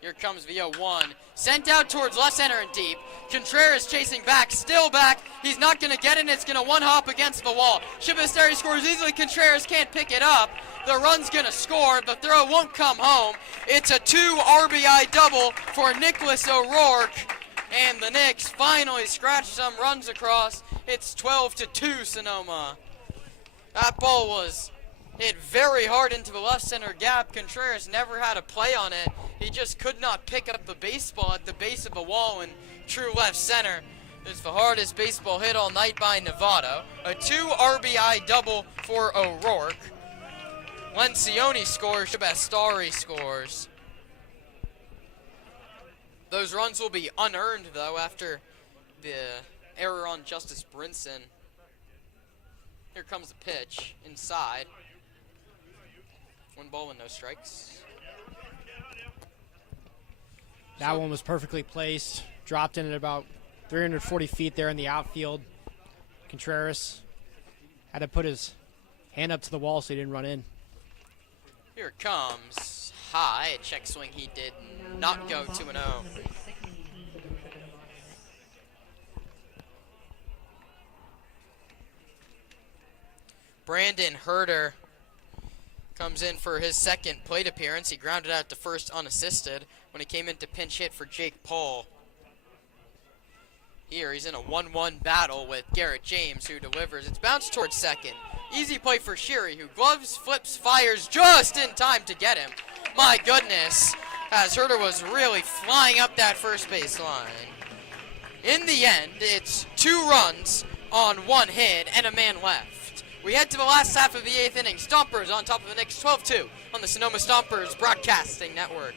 Here comes the 0-1. Sent out towards left center and deep. Contreras chasing back, still back. He's not going to get it, and it's going to one-hop against the wall. Shibestari scores easily. Contreras can't pick it up. The run's going to score. The throw won't come home. It's a 2 RBI double for Nicholas O'Rourke. And the Knicks finally scratch some runs across. It's 12-2 Sonoma. That ball was hit very hard into the left center gap. Contreras never had a play on it. He just could not pick up the baseball at the base of the wall in true left center. It's the hardest baseball hit all night by Novato. A 2 RBI double for O'Rourke. Lencioni scores, Shibestari scores. Those runs will be unearned, though, after the error on Justice Brinson. Here comes the pitch inside. 1 ball and no strikes. That one was perfectly placed. Dropped in at about 340 feet there in the outfield. Contreras had to put his hand up to the wall so he didn't run in. Here it comes. High. A check swing he did not go 2-0. Brandon Herder comes in for his second plate appearance. He grounded out to first unassisted when he came in to pinch hit for Jake Paul. Here he's in a 1-1 battle with Garrett James, who delivers. It's bounced towards second. Easy play for Shiri, who gloves, flips, fires just in time to get him. My goodness, as Herder was really flying up that first base line. In the end, it's 2 runs on 1 hit and a man left. We head to the last half of the 8th inning. Stompers on top of the Knicks 12-2 on the Sonoma Stompers Broadcasting Network.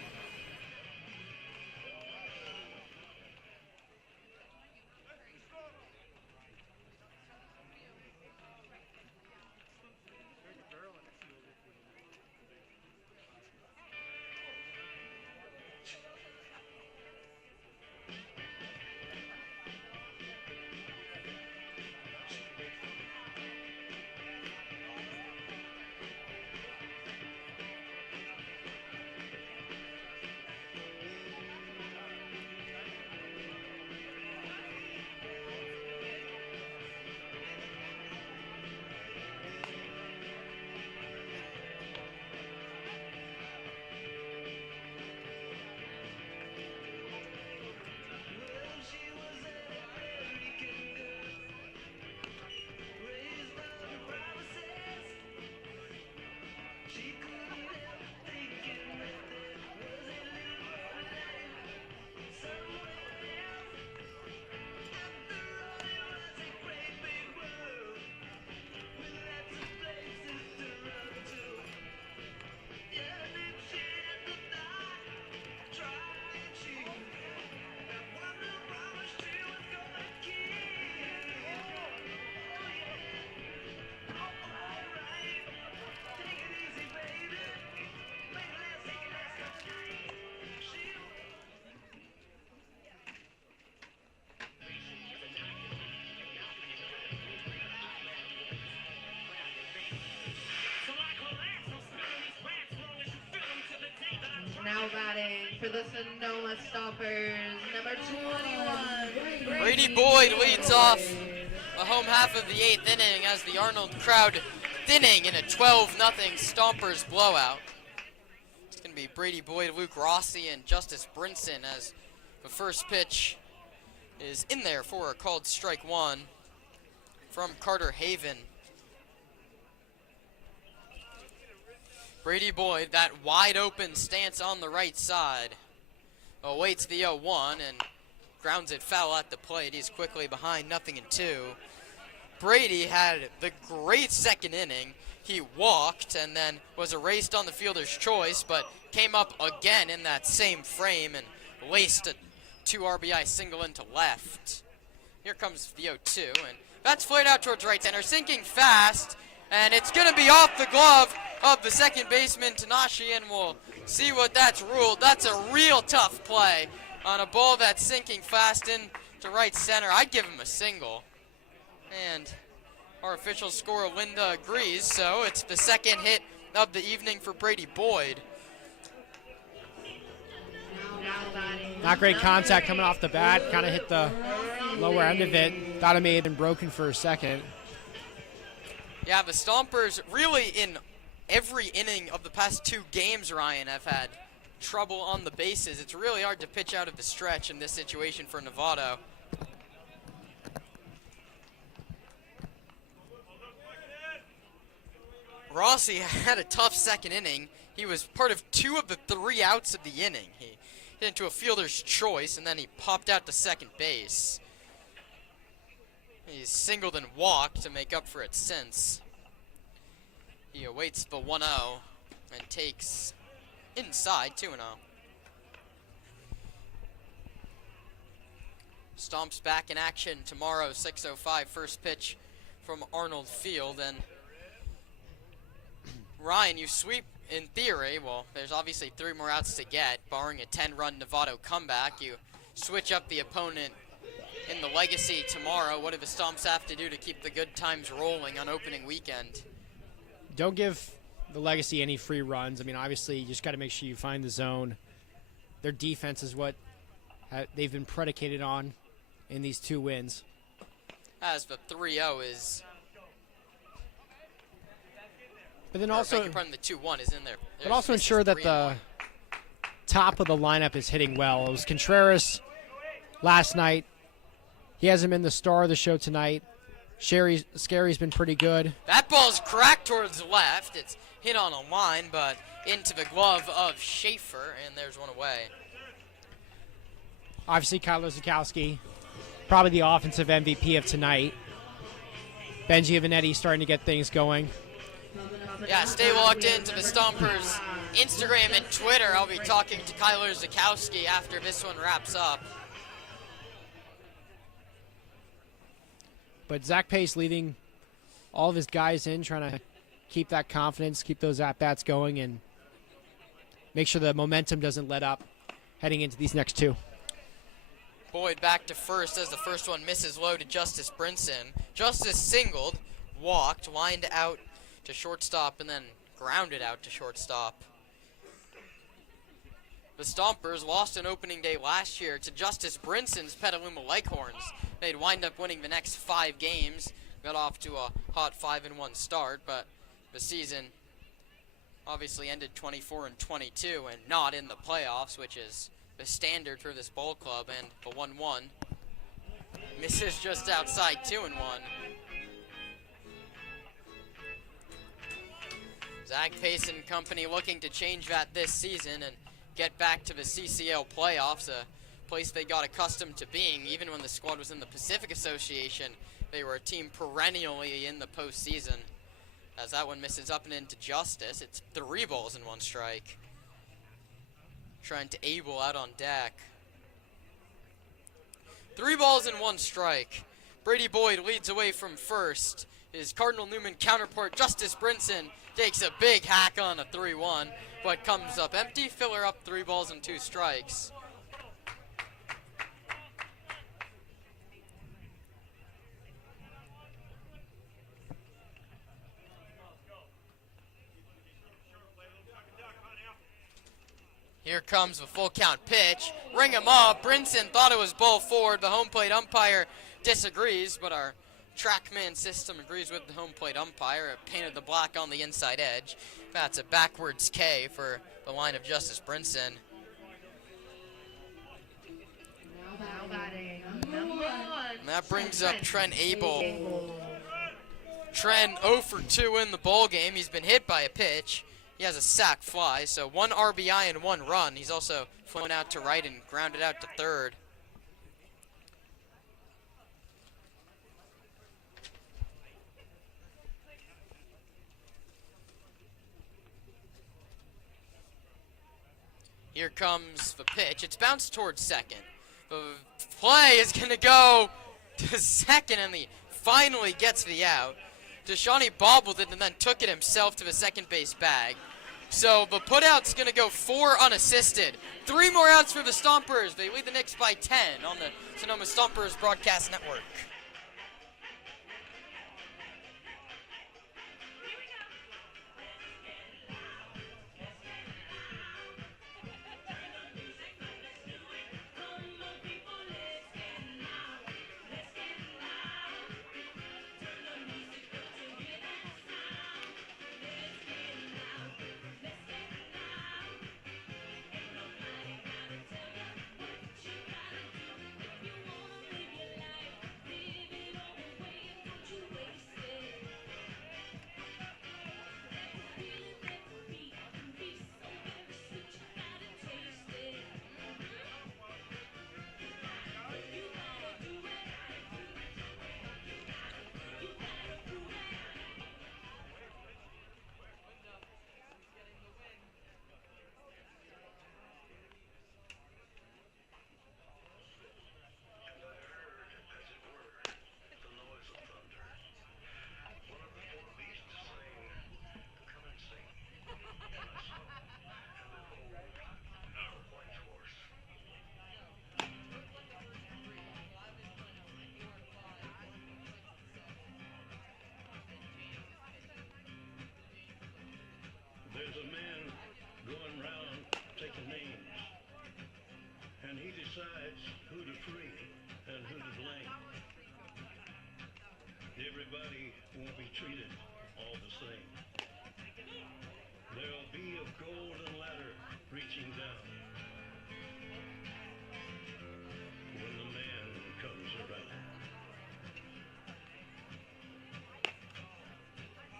Now batting for the Sonoma Stompers, number 21. Brady Boyd leads off the home half of the 8th inning as the Arnold crowd thinning in a 12-0 Stompers blowout. It's going to be Brady Boyd, Luke Rossi, and Justice Brinson as the first pitch is in there for a called strike one from Carter Haven. Brady Boyd, that wide open stance on the right side, awaits the 0-1 and grounds it foul at the plate. He's quickly behind 0-2. Brady had the great second inning. He walked and then was erased on the fielder's choice, but came up again in that same frame and laced a 2 RBI single into left. Here comes the 0-2, and that's flared out towards right center, sinking fast, and it's going to be off the glove of the second baseman, Tanashi, and we'll see what that's ruled. That's a real tough play on a ball that's sinking fast into right center. I'd give him a single. And our official scorer, Linda, agrees, so it's the second hit of the evening for Brady Boyd. Not great contact coming off the bat. Kind of hit the lower end of it. Thought it may have been broken for a second. Yeah, the Stompers really in every inning of the past 2 games, Ryan, have had trouble on the bases. It's really hard to pitch out of the stretch in this situation for Novato. Rossi had a tough second inning. He was part of 2 of the 3 outs of the inning. He hit into a fielder's choice, and then he popped out to second base. He's singled and walked to make up for it since. He awaits the 1-0 and takes inside 2-0. Stomps back in action tomorrow, 6:05 first pitch from Arnold Field. And Ryan, you sweep in theory. Well, there's obviously 3 more outs to get, barring a 10-run Novato comeback. You switch up the opponent in the Legacy tomorrow. What do the Stomps have to do to keep the good times rolling on opening weekend? Don't give the Legacy any free runs. I mean, obviously, you just got to make sure you find the zone. Their defense is what they've been predicated on in these 2 wins. As the 3-0 is... But then also... the 2-1 is in there. But also ensure that the top of the lineup is hitting well. It was Contreras last night. He hasn't been the star of the show tonight. Scary's been pretty good. That ball's cracked towards left. It's hit on a line, but into the glove of Schaefer, and there's one away. Obviously, Kyler Zukowski, probably the offensive MVP of tonight. Benji Vanetti starting to get things going. Yeah, stay locked into the Stompers Instagram and Twitter. I'll be talking to Kyler Zukowski after this one wraps up. But Zach Pace leading all of his guys in, trying to keep that confidence, keep those at-bats going, and make sure the momentum doesn't let up heading into these next 2. Boyd back to first as the first one misses low to Justice Brinson. Justice singled, walked, lined out to shortstop, and then grounded out to shortstop. The Stompers lost an opening day last year to Justice Brinson's Petaluma Leghorns. They'd wind up winning the next 5 games. Got off to a hot 5-1 start, but the season obviously ended 24-22 and not in the playoffs, which is the standard for this ball club. And the 1-1 misses just outside 2-1. Zach Pace and company looking to change that this season and get back to the CCL playoffs, a place they got accustomed to being. Even when the squad was in the Pacific Association, they were a team perennially in the postseason. As that one misses up and into Justice, it's 3 balls and 1 strike. Trying to Abel out on deck. 3 balls and 1 strike. Brady Boyd leads away from first. His Cardinal Newman counterpart, Justice Brinson, takes a big hack on a 3-1, but comes up empty. Filler up 3 balls and 2 strikes. Here comes the full count pitch. Ring him up. Brinson thought it was ball forward. The home plate umpire disagrees, but our TrackMan system agrees with the home plate umpire. It painted the black on the inside edge. That's a backwards K for the line of Justice Brinson. Now batting number 1. And that brings up Trent Abel. Trent 0 for 2 in the ball game. He's been hit by a pitch. He has a sac fly, so 1 RBI and 1 run. He's also flown out to right and grounded out to third. Here comes the pitch. It's bounced towards second. The play is going to go to second, and he finally gets the out. Deshani bobbled it and then took it himself to the second base bag. So the putout's going to go 4 unassisted. 3 more outs for the Stompers. They lead the Knicks by 10 on the Sonoma Stompers broadcast network. There's a man going round taking names, and he decides who to free and who to blame. Everybody won't be treated all the same. There'll be a golden ladder reaching down when the man comes around.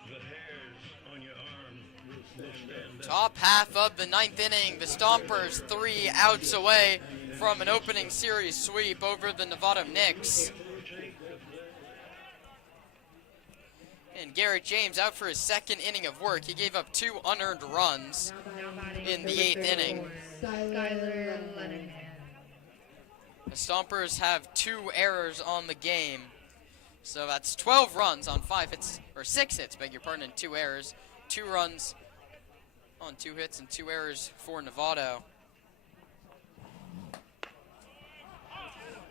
The hairs on your arm will stand up. Top half of the 9th inning, the Stompers 3 outs away from an opening series sweep over the Novato Knicks. And Garrett James out for his 2nd inning of work. He gave up 2 unearned runs in the 8th inning. Skyler Lenahan. The Stompers have 2 errors on the game. So that's 12 runs on 5 hits, or 6 hits, beg your pardon, and 2 errors. 2 runs on 2 hits and 2 errors for Novato.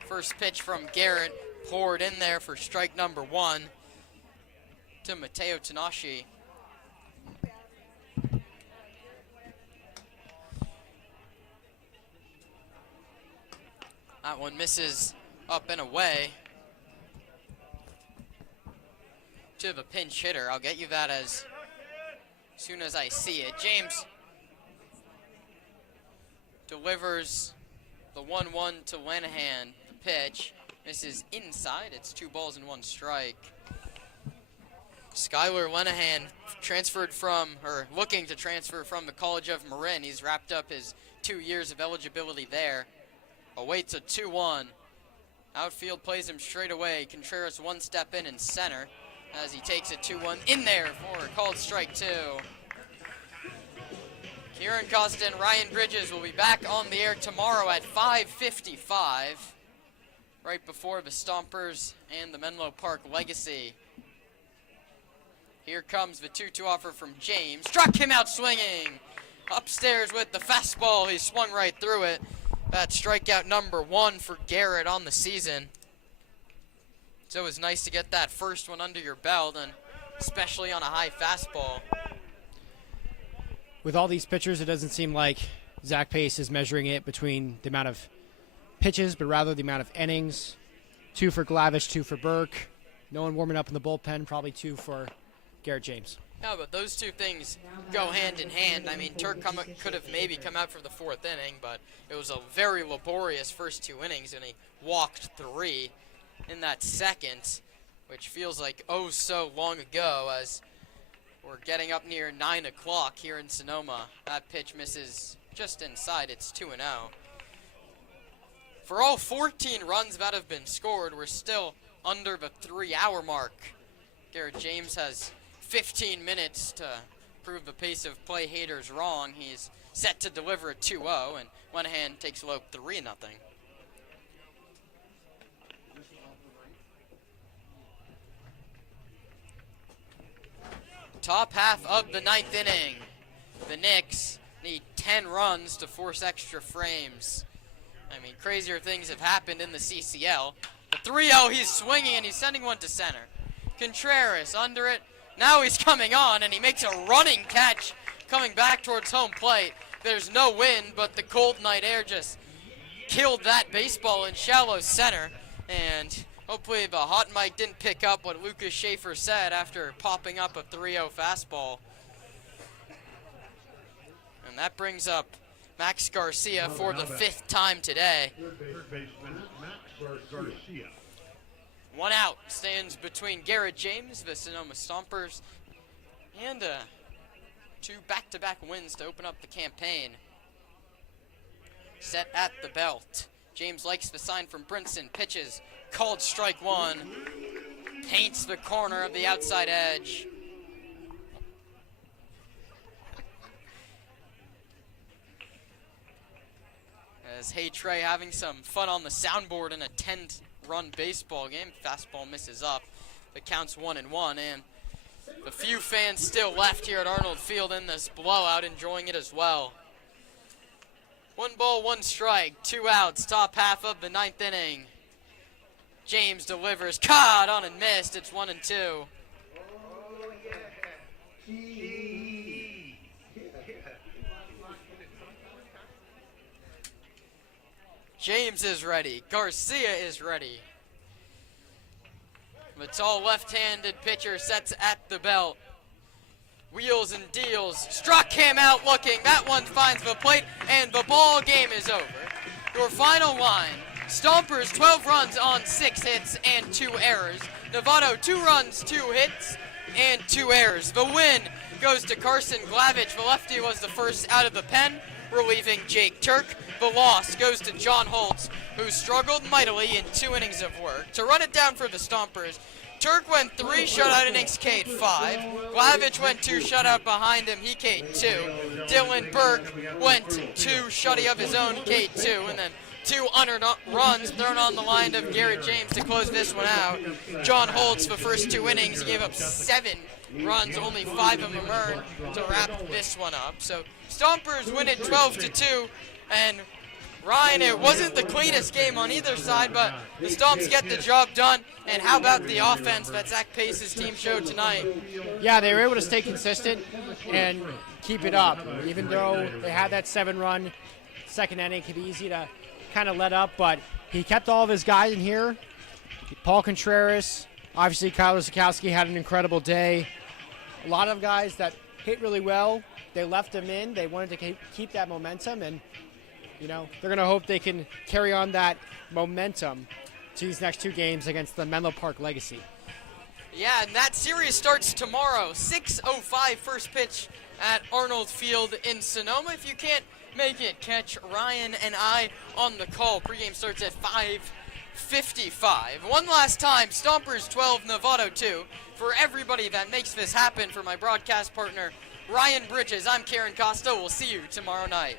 First pitch from Garrett, poured in there for strike number 1 to Mateo Tanashi. That one misses up and away to the pinch hitter. I'll get you that as soon as I see it. James delivers the 1-1 to Lenahan. The pitch misses inside. It's 2 balls and 1 strike. Skyler Lenahan transferred from, or looking to transfer from the College of Marin. He's wrapped up his 2 years of eligibility there. Awaits a 2-1. Outfield plays him straight away. Contreras 1 step in center as he takes a 2-1 in there for a called strike 2. Kiran, Costa, and Ryan Bridges will be back on the air tomorrow at 5:55, right before the Stompers and the Menlo Park Legacy. Here comes the 2-2 offer from James. Struck him out swinging. Upstairs with the fastball. He swung right through it. That's strikeout number 1 for Garrett on the season. So it was nice to get that first one under your belt, and especially on a high fastball. With all these pitchers, it doesn't seem like Zach Pace is measuring it between the amount of pitches, but rather the amount of innings. 2 for Glavish, 2 for Burke. No one warming up in the bullpen, probably 2 for Garrett James. Yeah, but those two things go hand in hand. I mean, Turk could have maybe come out for the 4th inning, but it was a very laborious first 2 innings, and he walked 3 in that second, which feels like oh so long ago as we're getting up near 9 o'clock here in Sonoma. That pitch misses just inside. It's 2-0. For all 14 runs that have been scored, we're still under the 3-hour mark. Garrett James has 15 minutes to prove the pace of play haters wrong. He's set to deliver a 2-0, and Lenahan takes Lope 3-0. Top half of the 9th inning. The Knicks need 10 runs to force extra frames. I mean, crazier things have happened in the CCL. The 3-0, he's swinging and he's sending one to center. Contreras under it. Now he's coming on and he makes a running catch coming back towards home plate. There's no wind, but the cold night air just killed that baseball in shallow center. And hopefully the hot mic didn't pick up what Lucas Schaefer said after popping up a 3-0 fastball. And that brings up Max Garcia for the 5th time today. Third baseman Max Garcia. 1 out stands between Garrett James, the Sonoma Stompers, and 2 back-to-back wins to open up the campaign. Set at the belt. James likes the sign from Brinson, pitches, called strike 1, paints the corner of the outside edge. As Hey Trey having some fun on the soundboard in a 10-run baseball game. Fastball misses up. The count's 1-1, and the few fans still left here at Arnold Field in this blowout enjoying it as well. 1 ball, 1 strike, 2 outs, top half of the 9th inning. James delivers, caught on and missed. It's 1-2. James is ready. Garcia is ready. The tall left-handed pitcher sets at the belt. Wheels and deals. Struck him out looking. That one finds the plate, and the ball game is over. Your final line. Stompers 12 runs on 6 hits and 2 errors. Novato 2 runs, 2 hits, and 2 errors. The win goes to Carson Glavich. The lefty was the first out of the pen, relieving Jake Turk. The loss goes to John Holtz, who struggled mightily in 2 innings of work. To run it down for the Stompers, Turk went 3 shutout innings, K'd 5. Glavich went 2 shutout behind him, he K'd 2. Dylan Burke went 2 shutty of his own, K'd 2. And then 2 unearned runs thrown on the line of Garrett James to close this one out. John Holtz, the first 2 innings, gave up 7 runs, only 5 of them earned to wrap this one up. So Stompers win it 12-2. And Ryan, it wasn't the cleanest game on either side, but the Stomps get the job done. And how about the offense that Zach Pace's team showed tonight? Yeah, they were able to stay consistent and keep it up. Even though they had that 7-run second inning, it could be easy to kind of let up, but he kept all of his guys in here. Paul Contreras, obviously Kyler Sikowski had an incredible day. A lot of guys that hit really well, they left them in. They wanted to keep that momentum, and you know, they're going to hope they can carry on that momentum to these next 2 games against the Menlo Park Legacy. Yeah, and that series starts tomorrow, 6:05 first pitch at Arnold Field in Sonoma. If you can't make it, catch Ryan and I on the call. Pregame starts at 5:55. One last time, Stompers 12, Novato 2. For everybody that makes this happen, for my broadcast partner, Ryan Bridges, I'm Kiran Costa. We'll see you tomorrow night.